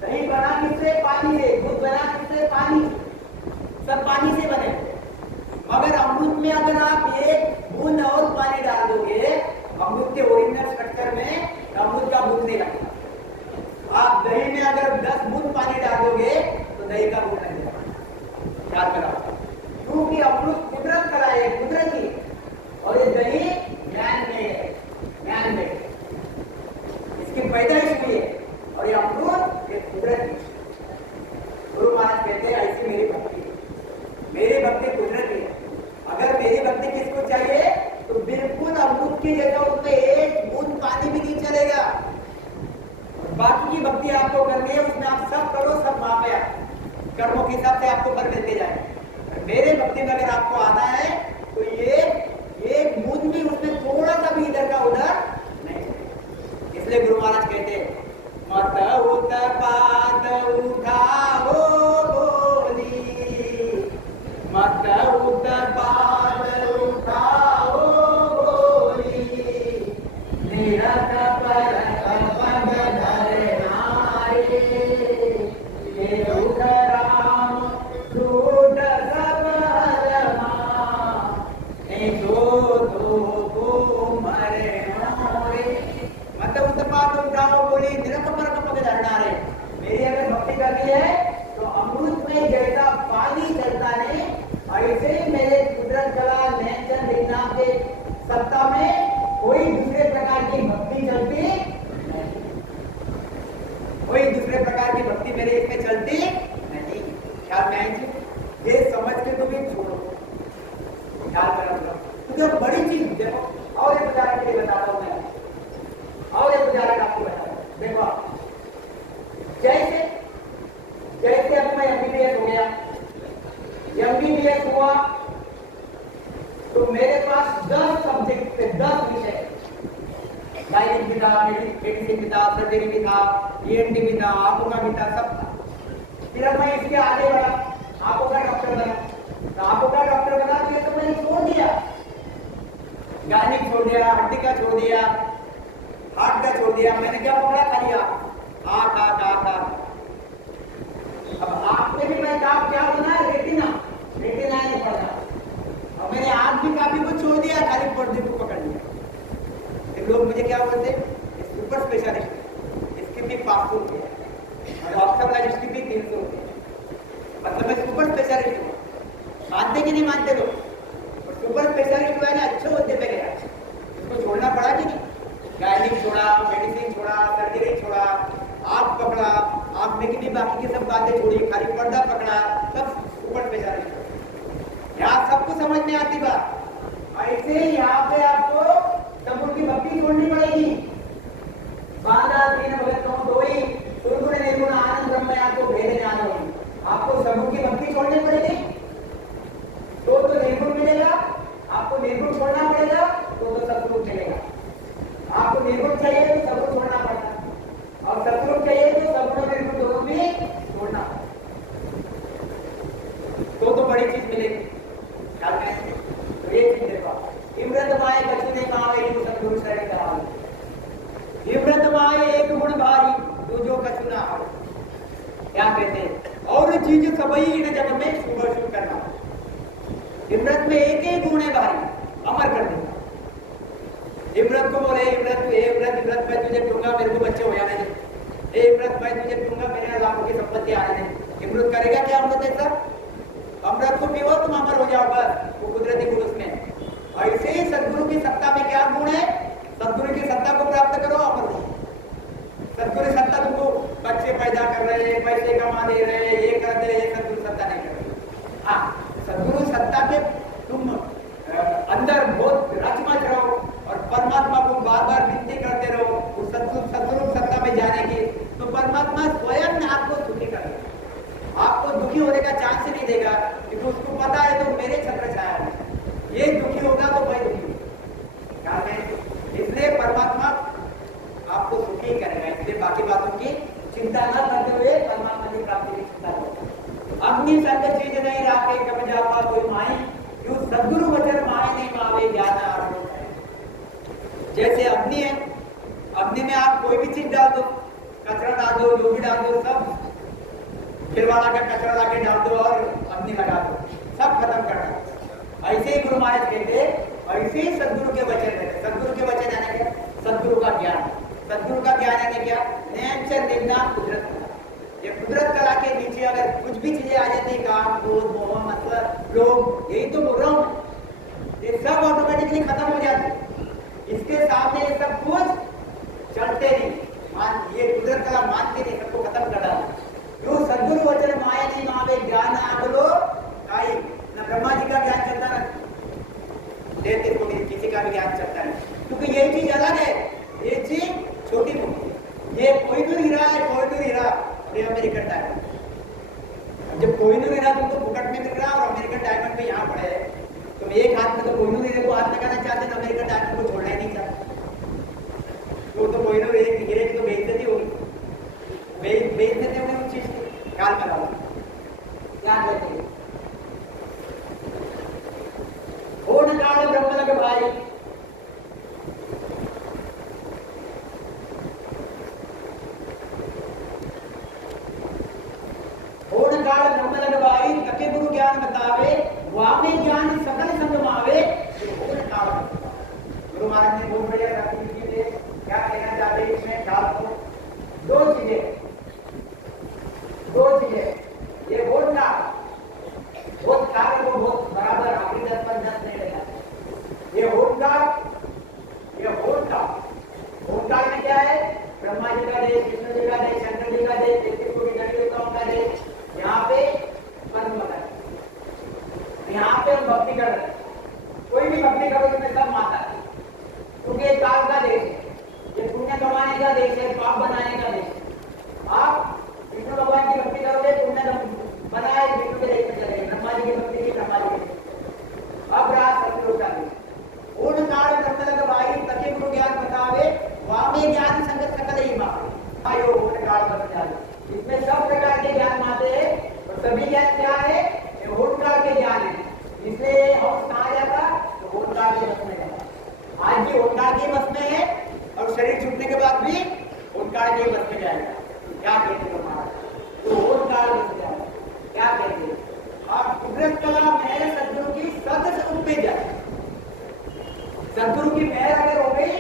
दही बना किससे, पानी से, दूध बना किससे, पानी, सब पानी से बने। मगर अमृत में अगर आप 1 बूंद और पानी डाल दोगे अमृत के ओरिजिनल स्ट्रक्चर में, तो अमृत का बूंद नहीं लगता। आप दही में अगर 10 बूंद पानी डाल दोगे तो दही का बूंद लगेगा। ख्याल में रखो, क्योंकि अमृत कुदरत का है, कुदरती, और ये दही ज्ञान में है, ज्ञान में इसकी पैदाइश हुई है, और ये अमृत ये कुदरती। गुरु महाराज कहते हैं ऐसी मेरी भक्ति, मेरी भक्ति कुदरती है। अगर मेरी भक्ति किसको चाहिए तो बिल्कुल अमृत की जगह उसमें एक बूंद पानी भी नहीं चलेगा। बाकी की भक्ति आपको करनी है, उसमें आप सब करो, सब माफिया कर्मों के हिसाब से आपको फल देते जाए। मेरे भक्ति में अगर आपको आना है तो ये बूंद भी उसमें थोड़ा सा भी इधर का उधर नहीं। इसलिए गुरु महाराज कहते हैं मत उत पाद उठाओ बोली, मत उत पाद उठाओ बोली, निरत पर पद धरे नारे, ये दुख राम दूत सब हरमा, ए दो को मरे मोरे। मतलब उत पाद उठाओ बोली, निरत पर पद धरना रे। मेरी अगर भक्ति करनी है तो अमृत में जैसा पानी चलता नहीं, ऐसे ही मेरे कुदरत कला नैचर विज्ञान के सत्ता में कोई दूसरे प्रकार की भक्ति चलती नहीं, कोई दूसरे प्रकार की भक्ति मेरे इसमें चलती नहीं। ख्याल में आएगी, ये समझ के तो भी छोड़ो, ख्याल करो। तो बड़ी चीज देखो, और एक उदाहरण के लिए बताता हूँ मैं, और एक उदाहरण आपको बताता हूँ। देखो जैसे जैसे अब मैं एमबीबीएस हो गया, एमबीबीएस हुआ तो मेरे पास 10 सब्जेक्ट थे, 10 विषय, गायनिक भी था, मेडिसिन भी था, सर्जरी भी था, ईएनटी भी था, आंखों का भी था, सब था। फिर अब मैं इसके आगे बढ़ा, आंखों का डॉक्टर बना, तो आंखों का डॉक्टर बना दिया तो मैंने छोड़ दिया, गायनिक छोड़ दिया, हड्डी का छोड़ दिया, हार्ट का छोड़ दिया। मैंने क्या पकड़ा, खाली आँख। अब आँख में भी मैं काम क्या बना, रेटिना नहीं पढ़ा, और मैंने आँख भी काफी कुछ छोड़ दिया, खाली पर्दे को पकड़ लिया। फिर लोग मुझे क्या बोलते, सुपर स्पेशलिस्ट, इसकी भी 500 रुपया, और ऑप्थेल्मोलॉजिस्ट की भी 300 रुपया। मतलब मैं सुपर स्पेशलिस्ट हूँ, मानते कि नहीं मानते लोग, और सुपर स्पेशलिस्ट है ना, अच्छे होते पे गया, इसको छोड़ना पड़ा कि नहीं, गायनिक छोड़ा, मेडिसिन छोड़ा, सर्जरी छोड़ा, आँख पकड़ा, आँख में की भी बाकी की सब बातें छोड़ी, खाली पर्दा पकड़ा, सब सुपर स्पेशलिस्ट। यहाँ सबको समझ में आती बात। ऐसे ही यहाँ पे आपको सगुण की भक्ति छोड़नी पड़ेगी। बाधा तीन भगत दो ही, सुरगुण निर्गुण आनंद ब्रह्म में आपको भेद जाना होगी। आपको सगुण की भक्ति छोड़नी पड़ेगी तो निर्गुण मिलेगा, आपको निर्गुण छोड़ना पड़ेगा तो सत्संग चलेगा। आपको निर्गुण चाहिए तो सगुण छोड़ना पड़ता, और सत्संग चाहिए तो सगुण निर्गुण दोनों भी छोड़ना तो बड़ी चीज मिलेगी। तो ये चीज देखो, इमृत माए कछु ने पावे जो सतगुरु शरण गावे, इमृत माए एक गुण भारी तू जो कछु ना हो। क्या कहते हैं, और चीज सबई इन जग में शुभ शुभ करना। इमृत में एक ही गुण है भारी, अमर कर देना। इमृत को बोले, इमृत मैं तुझे दूंगा, मेरे को बच्चे हो जाने दे, इमृत मैं तुझे दूंगा, मेरे लाखों की संपत्ति आने दे। इमृत करेगा क्या अमृत है सर? अमृत को पीओ तुम अमर हो जाओ, बस वो कुदरती गुण उसमें। ऐसे ही सदगुरु की सत्ता में क्या गुण है, सदगुरु की सत्ता को प्राप्त करो, अमर हो। सदगुरु सत्ता तुमको बच्चे पैदा कर रहे, पैसे कमा दे रहे, ये कर दे, ये सदगुरु सत्ता नहीं कर रहे। हाँ, सदगुरु सत्ता के तुम अंदर बहुत रचमच रहो और परमात्मा को बार बार विनती करते रहो उस सदगुरु सत्ता में जाने की, तो परमात्मा स्वयं आपको सुखी करेगा, आपको दुखी होने का चांस ही नहीं देगा, क्योंकि उसको पता है तो मेरे छत्र छाया है, ये दुखी होगा तो मैं दुखी होगा। इसलिए परमात्मा आपको सुखी करेगा, इसलिए बाकी बातों की चिंता न करते हुए परमात्मा की प्राप्ति की चिंता करो। अपनी संग चीज नहीं राखे कब जापा कोई माई, क्यों सदगुरु वचन माए नहीं मावे ज्ञान आरोप। जैसे अग्नि है, अग्नि में आप कोई भी चीज डाल दो, कचरा डाल दो, जो भी डाल दो, सब खिलवाड़ा का कचरा लाके डाल दो और अग्नि लगा दो, सब खत्म कर दो। ऐसे ही गुरु महाराज कहते, ऐसे ही सदगुरु के वचन रहते। सदगुरु के वचन यानी क्या? सदगुरु का ज्ञान। सदगुरु का ज्ञान यानी क्या? नैंचर निर्ज्ञान कुदरत। ये कुदरत कला के नीचे अगर कुछ भी चीजें आ जाती है, काम, क्रोध, मोह, मतलब, लोग, यही तो बोल रहा हूँ, ये सब ऑटोमेटिकली खत्म हो जाते हैं। इसके सामने ये सब कुछ चलते नहीं, ये कुदरत कला मानते नहीं, सबको खत्म कर डाला। जो सद्गुरु वचन माया नहीं मावे ज्ञान आगलो काई, न ब्रह्मा जी का ज्ञान चलता ना देते को किसी का भी ज्ञान चलता है, क्योंकि ये चीज अलग है, ये चीज छोटी मोटी है। ये कोहिनूर हीरा है, कोहिनूर हीरा ये अमेरिकन डायमंड। जब कोहिनूर हीरा तुमको फुकट में मिल रहा है और अमेरिकन डायमंड पे यहाँ पड़े है, तुम एक हाथ में तो कोहिनूर हीरे को हाथ लगाना चाहते हैं, तो अमेरिकन डायमंड को छोड़ना ही नहीं चाहते। वो तो कोहिनूर हीरे की तो बेइज्जती होगी, बेइज्जती होगी उस चीज की। ख्याल में रहो, ध्यान रखिए। पूर्ण काल ब्रह्म लग भाई, पूर्ण काल ब्रह्म लग भाई, तके गुरु ज्ञान बतावे, वामे ज्ञान सकल संगमावे, पूर्ण काल। गुरु महाराज ने बहुत बढ़िया क्या कहना चाहते हैं इसमें, ख्याल को दो चीजें, ये वोट का को बहुत बराबर आपकी 10-15 नहीं लगा। ये वोट का में क्या है, ब्रह्मा जी का देश, विष्णु जी का देश, शंकर जी का देश, 33 कोटि देवताओं का देश, यहाँ पे कर्म कर, यहाँ पे हम भक्ति कर रहे हैं। कोई भी भक्ति करो इसमें सब माता है, क्योंकि ये काल का देश है, ये पुण्य कमाने का देश है, पाप बनाने का देश है। आप विष्णु भगवान की भक्ति करोगे, पुण्य बनाए विष्णु के देश में चलेंगे, ब्रह्मा जी की भक्ति की ब्रह्मा जी के। अब रात सत्य का देश, पूर्ण काल ब्रह्म लग भाई, तके गुरु ज्ञान बतावे, वामे ज्ञान संगत सकल ही मावे, आयो पूर्ण काल बन जाए। इसमें सब प्रकार के ज्ञान आते हैं, और सभी ज्ञान क्या है, ये पूर्ण काल के ज्ञान है। इसलिए हम कहा जाता तो ओंकार के बस में जाता, आज भी ओंकार के बस में है, और शरीर छूटने के बाद भी ओंकार के बस में जाएगा। क्या कहते हैं महाराज, तो ओंकार बस जाएगा, क्या कहते हैं। और कुदरत कला मेहर सद्गुरु की सत स्वरूप में जाए, सद्गुरु की मेहर अगर हो गई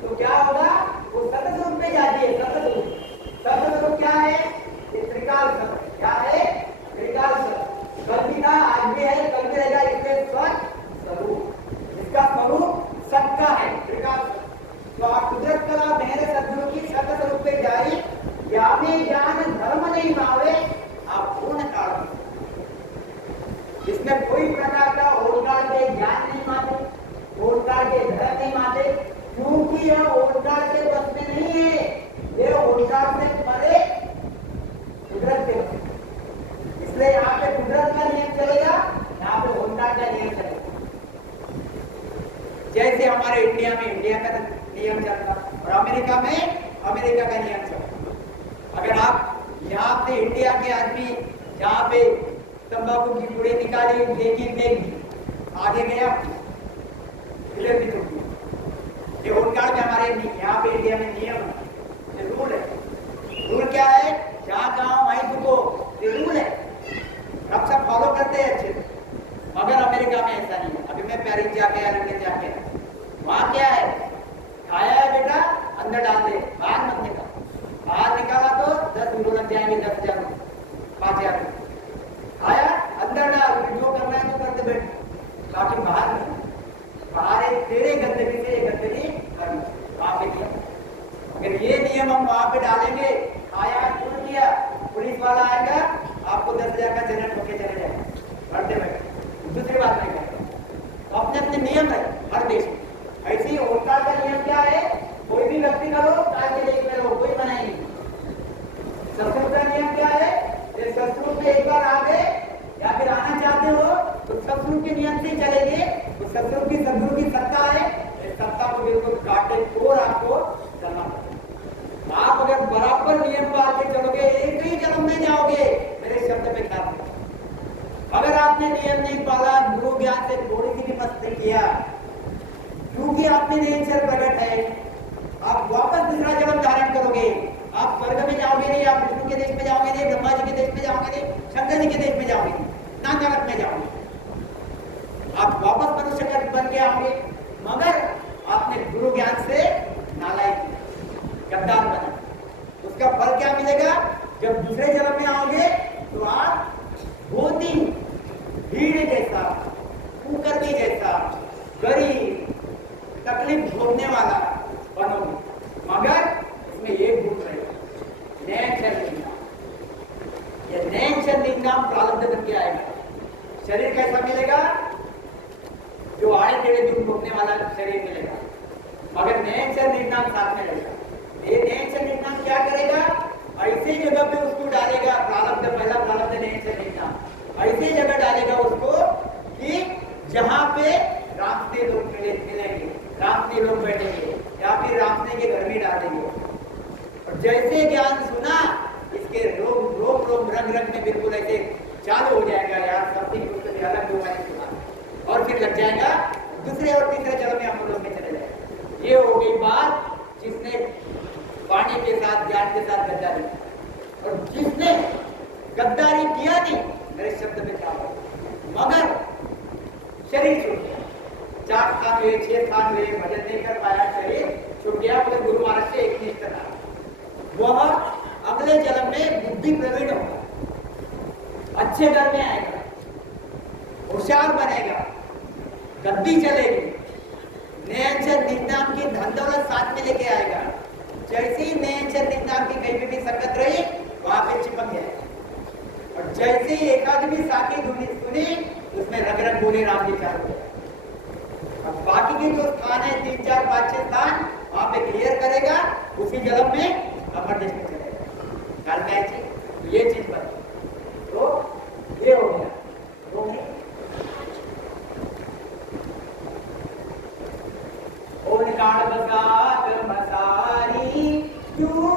तो क्या होगा, वो सत स्वरूप में जाती है। सत स्वरूप क्या है, ये त्रिकाल सत्य, क्या है, त्रिकाल सत्य। कल भी था, आज भी है, कल भी रहेगा, इसलिए सत स्वरूप, इसका स्वरूप सत का है, त्रिकाल सत्य। तो आप कुदरत कला मेहर सद्गुरु की सत स्वरूप पे जाई, या में ज्ञान धर्म नहीं मावे, आप पूर्ण काल, इसमें कोई प्रकार का ओंकार के ज्ञान नहीं माते, ओंकार के धर्म नहीं माते, क्योंकि यह ओंकार के बस में नहीं है, ये ओंकार से परे कुदरत के बस में। इसलिए यहाँ पे कुदरत का नियम चलेगा, यहाँ पे ओंकार का नियम चलेगा। जैसे हमारे इंडिया में इंडिया का नियम चलता, और अमेरिका में अमेरिका का नियम चलता। अगर आप यहाँ से इंडिया के आदमी यहाँ पे तंबाकू की पूड़े निकाली, फेंकी, आगे गया, ये ओंकार में हमारे यहाँ पे इंडिया में नियम है, रूल है। रूल क्या है, जहाँ जाओ वहीं रुको, ये रूल है, अब सब फॉलो करते हैं अच्छे। मगर अमेरिका में ऐसा नहीं है। अभी मैं पेरिस जाके या लंदन जाके, वहाँ क्या है, खाया है बेटा अंदर डाल दे, बाहर मत निकाल, बाहर निकाला तो 10 यूरो लग जाएंगे, 10,000, 5,000 आया अंदर डाल, जो करना है तो करते बैठ, बाकी बाहर नहीं। बाहर एक तेरे गंदगी से गंदगी करना, वहां पे किया। अगर ये नियम हम वहां पे डालेंगे, आया क्यों किया, पुलिस वाला आएगा, आपको 10,000 का जनरल होके चले जाएगा, बढ़ते बैठे। दूसरी बात नहीं करते, अपने अपने नियम है हर देश में। ऐसे ही ओंकार का नियम क्या है, कोई भी व्यक्ति करो, काल के देश में रहो, कोई मना नहीं। संस्कृत का नियम क्या है, संस्कृत में एक बार आ गए या फिर आना चाहते हो तो सत्संग के नियम से चलेंगे, तो सत्संग की सद्गुरु की सत्ता है, इस सत्ता को बिल्कुल काटे तोड़ आपको चलना पड़ेगा। आप अगर बराबर नियम पाल के चलोगे, एक ही जन्म में जाओगे, मेरे शब्द पे ख्याल रखो। अगर आपने नियम नहीं पाला, गुरु ज्ञान से थोड़ी सी भी मस्ती किया, क्योंकि आपने नेचर प्रकट है, आप वापस दूसरा जन्म धारण करोगे। आप स्वर्ग में जाओगे नहीं, आप विष्णु के देश में जाओगे नहीं, ब्रह्मा जी के देश में जाओगे नहीं, शंकर जी के देश में जाओगे नहीं, ना नरक में जाओगे, आप वापस मनुष्य बन के आओगे। मगर आपने गुरु ज्ञान से नालायक गद्दार बना, उसका फल क्या मिलेगा, जब दूसरे जन्म में आओगे तो आप बहुत ही भीड़ जैसा, कुकर्मी जैसा, गरीब, तकलीफ भोगने वाला बनोगे, मगर इसमें एक गुण रहेगा, नैनचर निन्नाम। ये नैनचर निन्नाम प्रारब्ध बन के आएगा। शरीर कैसा मिलेगा? जो आड़े टेढ़े दुख भोगने वाला शरीर मिलेगा, मगर नैनचर निन्नाम साथ में रहेगा। ये नैनचर निन्नाम क्या करेगा? ऐसी जगह पे उसको डालेगा, प्रारब्ध, पहला प्रारब्ध नैनचर निन्नाम, ऐसी जगह डालेगा उसको कि जहां पे रामते लोग मिलेंगे, रामते लोग बैठेंगे, या फिर रामते के घर में डालेंगे। और जैसे ज्ञान सुना, इसके रोम रोम रोम रंग रंग में बिल्कुल ऐसे चालू हो जाएगा, यार सब कुछ अलग लोग मैंने सुना, और फिर लग जाएगा दूसरे और तीसरे जन्म में हम लोग में चले जाएंगे। ये हो गई बात जिसने वाणी के साथ, ज्ञान के साथ गद्दारी, और जिसने गद्दारी किया नहीं, मेरे शब्द में क्या हो, मगर शरीर छूट गया, 4 स्थान हुए, 6 स्थान हुए, भजन नहीं कर पाया, शरीर छूट गया, फिर गुरु महाराज से एक निष्ठ था, वह अगले जन्म में बुद्धि प्रवीण होगा, अच्छे घर में आएगा, होशियार बनेगा, गद्दी चलेगी, नैनचर निन्नाम की धन दौलत साथ में लेके आएगा। जैसे ही नैनचर निन्नाम की कहीं भी संगत रही, वहां पे चिपक जाएगा, और जैसे ही एकादमी साथी सुनी, उसमें रग रग बोले राम जी चालू हो। अब बाकी के जो स्थान है 3, 4, 5, 6 स्थान, वहां पे क्लियर करेगा, उसी जन्म में अपर देश में चलेगा। काल में चीज, ये चीज बनी, तो ये हो गया। ओंकार बसात मसारी क्यों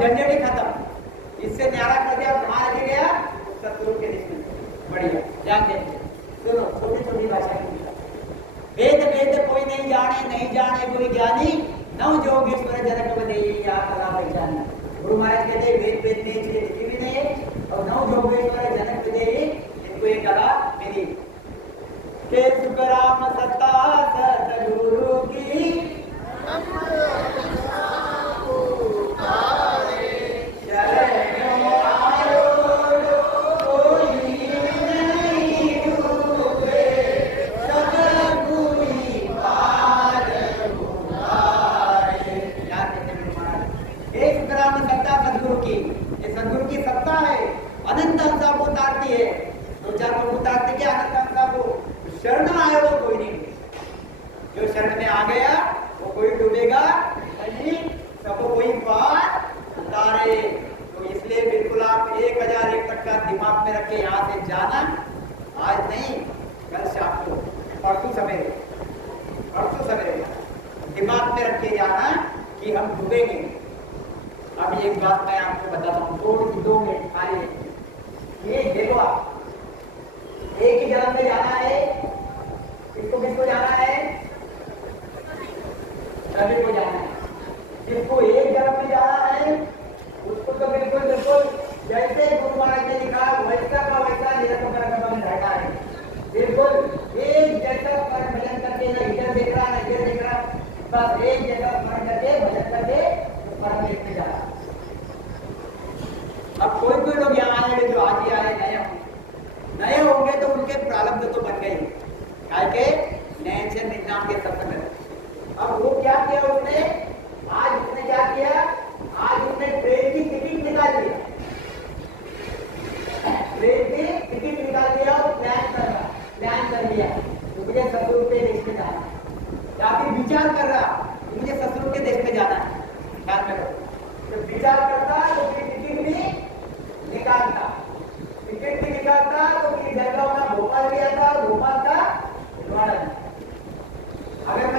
झंझट ही खत्म, इससे न्यारा कर दिया, कहाँ आगे गया? सतगुरु के देश में। बढ़िया, ध्यान देंगे। सुनो, छोटी छोटी भाषा की वेद वेद कोई नहीं जाने, नहीं जाने कोई ज्ञानी, नव जोगेश्वर जनक बदे या कला पहचानी। गुरु महाराज कहते वेद वेद ने चीजें लिखी भी नहीं है, और नव जोगेश्वर जनक बदे इनको ये कला मिली। के सुखराम सत्ता सतगुरु की अनंत अंसा को उतारती है, 2-4 को उतारती क्या अनंत अंसा को। शरण में आया वो कोई नहीं, जो शरण में आ गया वो कोई डूबेगा नहीं, सबको कोई पार उतारे। तो इसलिए बिल्कुल आप 1001 टक्का दिमाग में रखे यहाँ से जाना, आज नहीं कल शाम को, परसों सवेरे दिमाग में रख के जाना कि हम डूबेंगे। अब एक बात मैं आपको बताता हूँ, 2 मिनट खाली। ये देखो आप, एक ही जन्म में जाना है, किसको जाना है? सभी को जाना है। जिसको एक जन्म में जाना है उसको तो बिल्कुल जैसे गुरु महाराज ने लिखा वैसा का वैसा निरंतर कर्म रहता है। बिल्कुल एक जैसा कर्म भजन करके, न इधर देख रहा न इधर देख रहा, बस एक जैसा स्मरण करके भजन करके परम में जा रहा। अब कोई लोग यहाँ आए जो आगे आए नए होंगे तो उनके प्रारब्ध तो बन गए, के नैनचर निन्नाम के सत्संग। अब वो क्या किया उसने? आज उसने क्या किया? आज उसने ट्रेन की टिकट निकाल दिया, ट्रेन की टिकट निकाल दिया और प्लान कर लिया तो मुझे ससुर के देश में जाना है, या फिर विचार कर रहा मुझे ससुर के देश में जाना है। ध्यान में रखो, जब विचार करता तो फिर टिकट भी निकालता, टिकट भी निकालता तो फिर जलगांव का भोपाल भी आता और भोपाल का भिलवाड़ा। अगर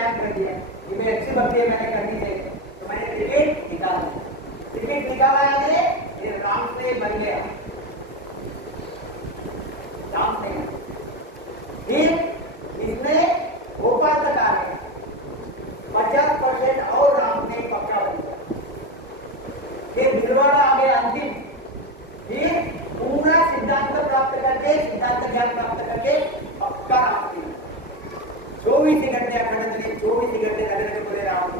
बयान कर दिया कि मैं अच्छी भक्ति मैंने करनी है, तो मैंने टिकट निकाला। टिकट निकाला यानी ये राम से बन गया, राम से। फिर इसमें भोपाल तक आ गया, 50% और राम से पक्का बन गया। फिर भिलवाड़ा आ गया अंतिम। फिर पूरा सिद्धांत प्राप्त करके, सिद्धांत ज्ञान प्राप्त करके पक्का राम से 24 घंटे अखंड दिने, 24 घंटे लगे लगे बोले राम।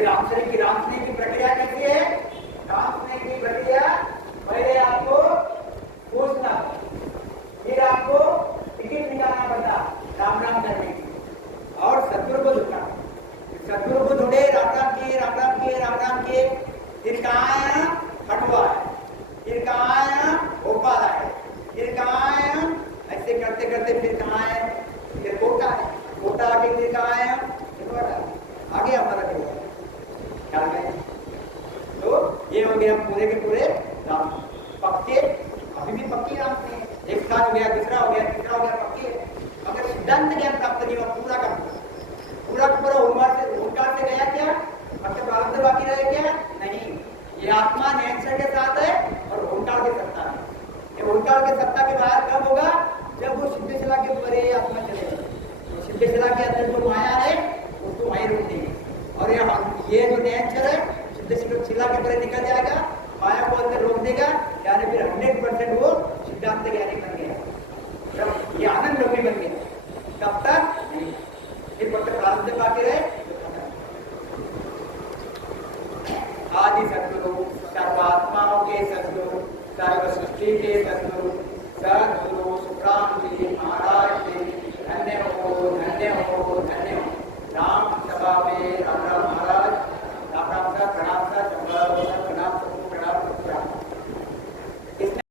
रामचरित की प्रक्रिया कैसी है? रामचरित की प्रक्रिया पहले आपको पूछना, फिर आपको टिकट निकालना पड़ता राम राम करने की, और सतगुरु को जुड़ना। सतगुरु को जुड़े, राम राम किए, राम राम किए, राम राम किए, फिर कहाँ आया? खंडवा है, फिर कहाँ आया? भोपाल है, फिर कहाँ आया? ऐसे करते करते फिर कहाँ आया? फिर कोटा है, कोटा आगे फिर कहाँ आया? आगे हमारा क्या है? तो ये हो गया पूरे के पूरे राम पक्के। अभी भी पक्की राम से, एक साल हो गया, दूसरा हो गया, तीसरा हो गया, पक्के। अगर सिद्धांत ज्ञान प्राप्त नहीं हुआ पूरा का पूरा ओंकार से गया क्या? मतलब प्रारब्ध बाकी रहे क्या? नहीं, ये आत्मा नेचर के साथ है और ओंकार के सत्ता है। ये ओंकार के सत्ता के बाहर कब होगा? जब वो सिद्ध शिला के परे आत्मा चलेगा। तो सिद्ध शिला के अंदर जो माया है उसको वहीं रोक देंगे, और ये जो नेचर है सिद्ध शिला के परे निकल जाएगा, माया को अंदर रोक देगा, यानी फिर 100% वो सिद्धांत ज्ञानी बन गया, जब ये आनंद योगी बन गया। तब तक नहीं, फिर प्रारब्ध बाकी रहे। आदि सद्गुरु, सर्वात्माओं के सद्गुरु, सर्व सृष्टि के सद्गुरु, सद्गुरु सुखराम जी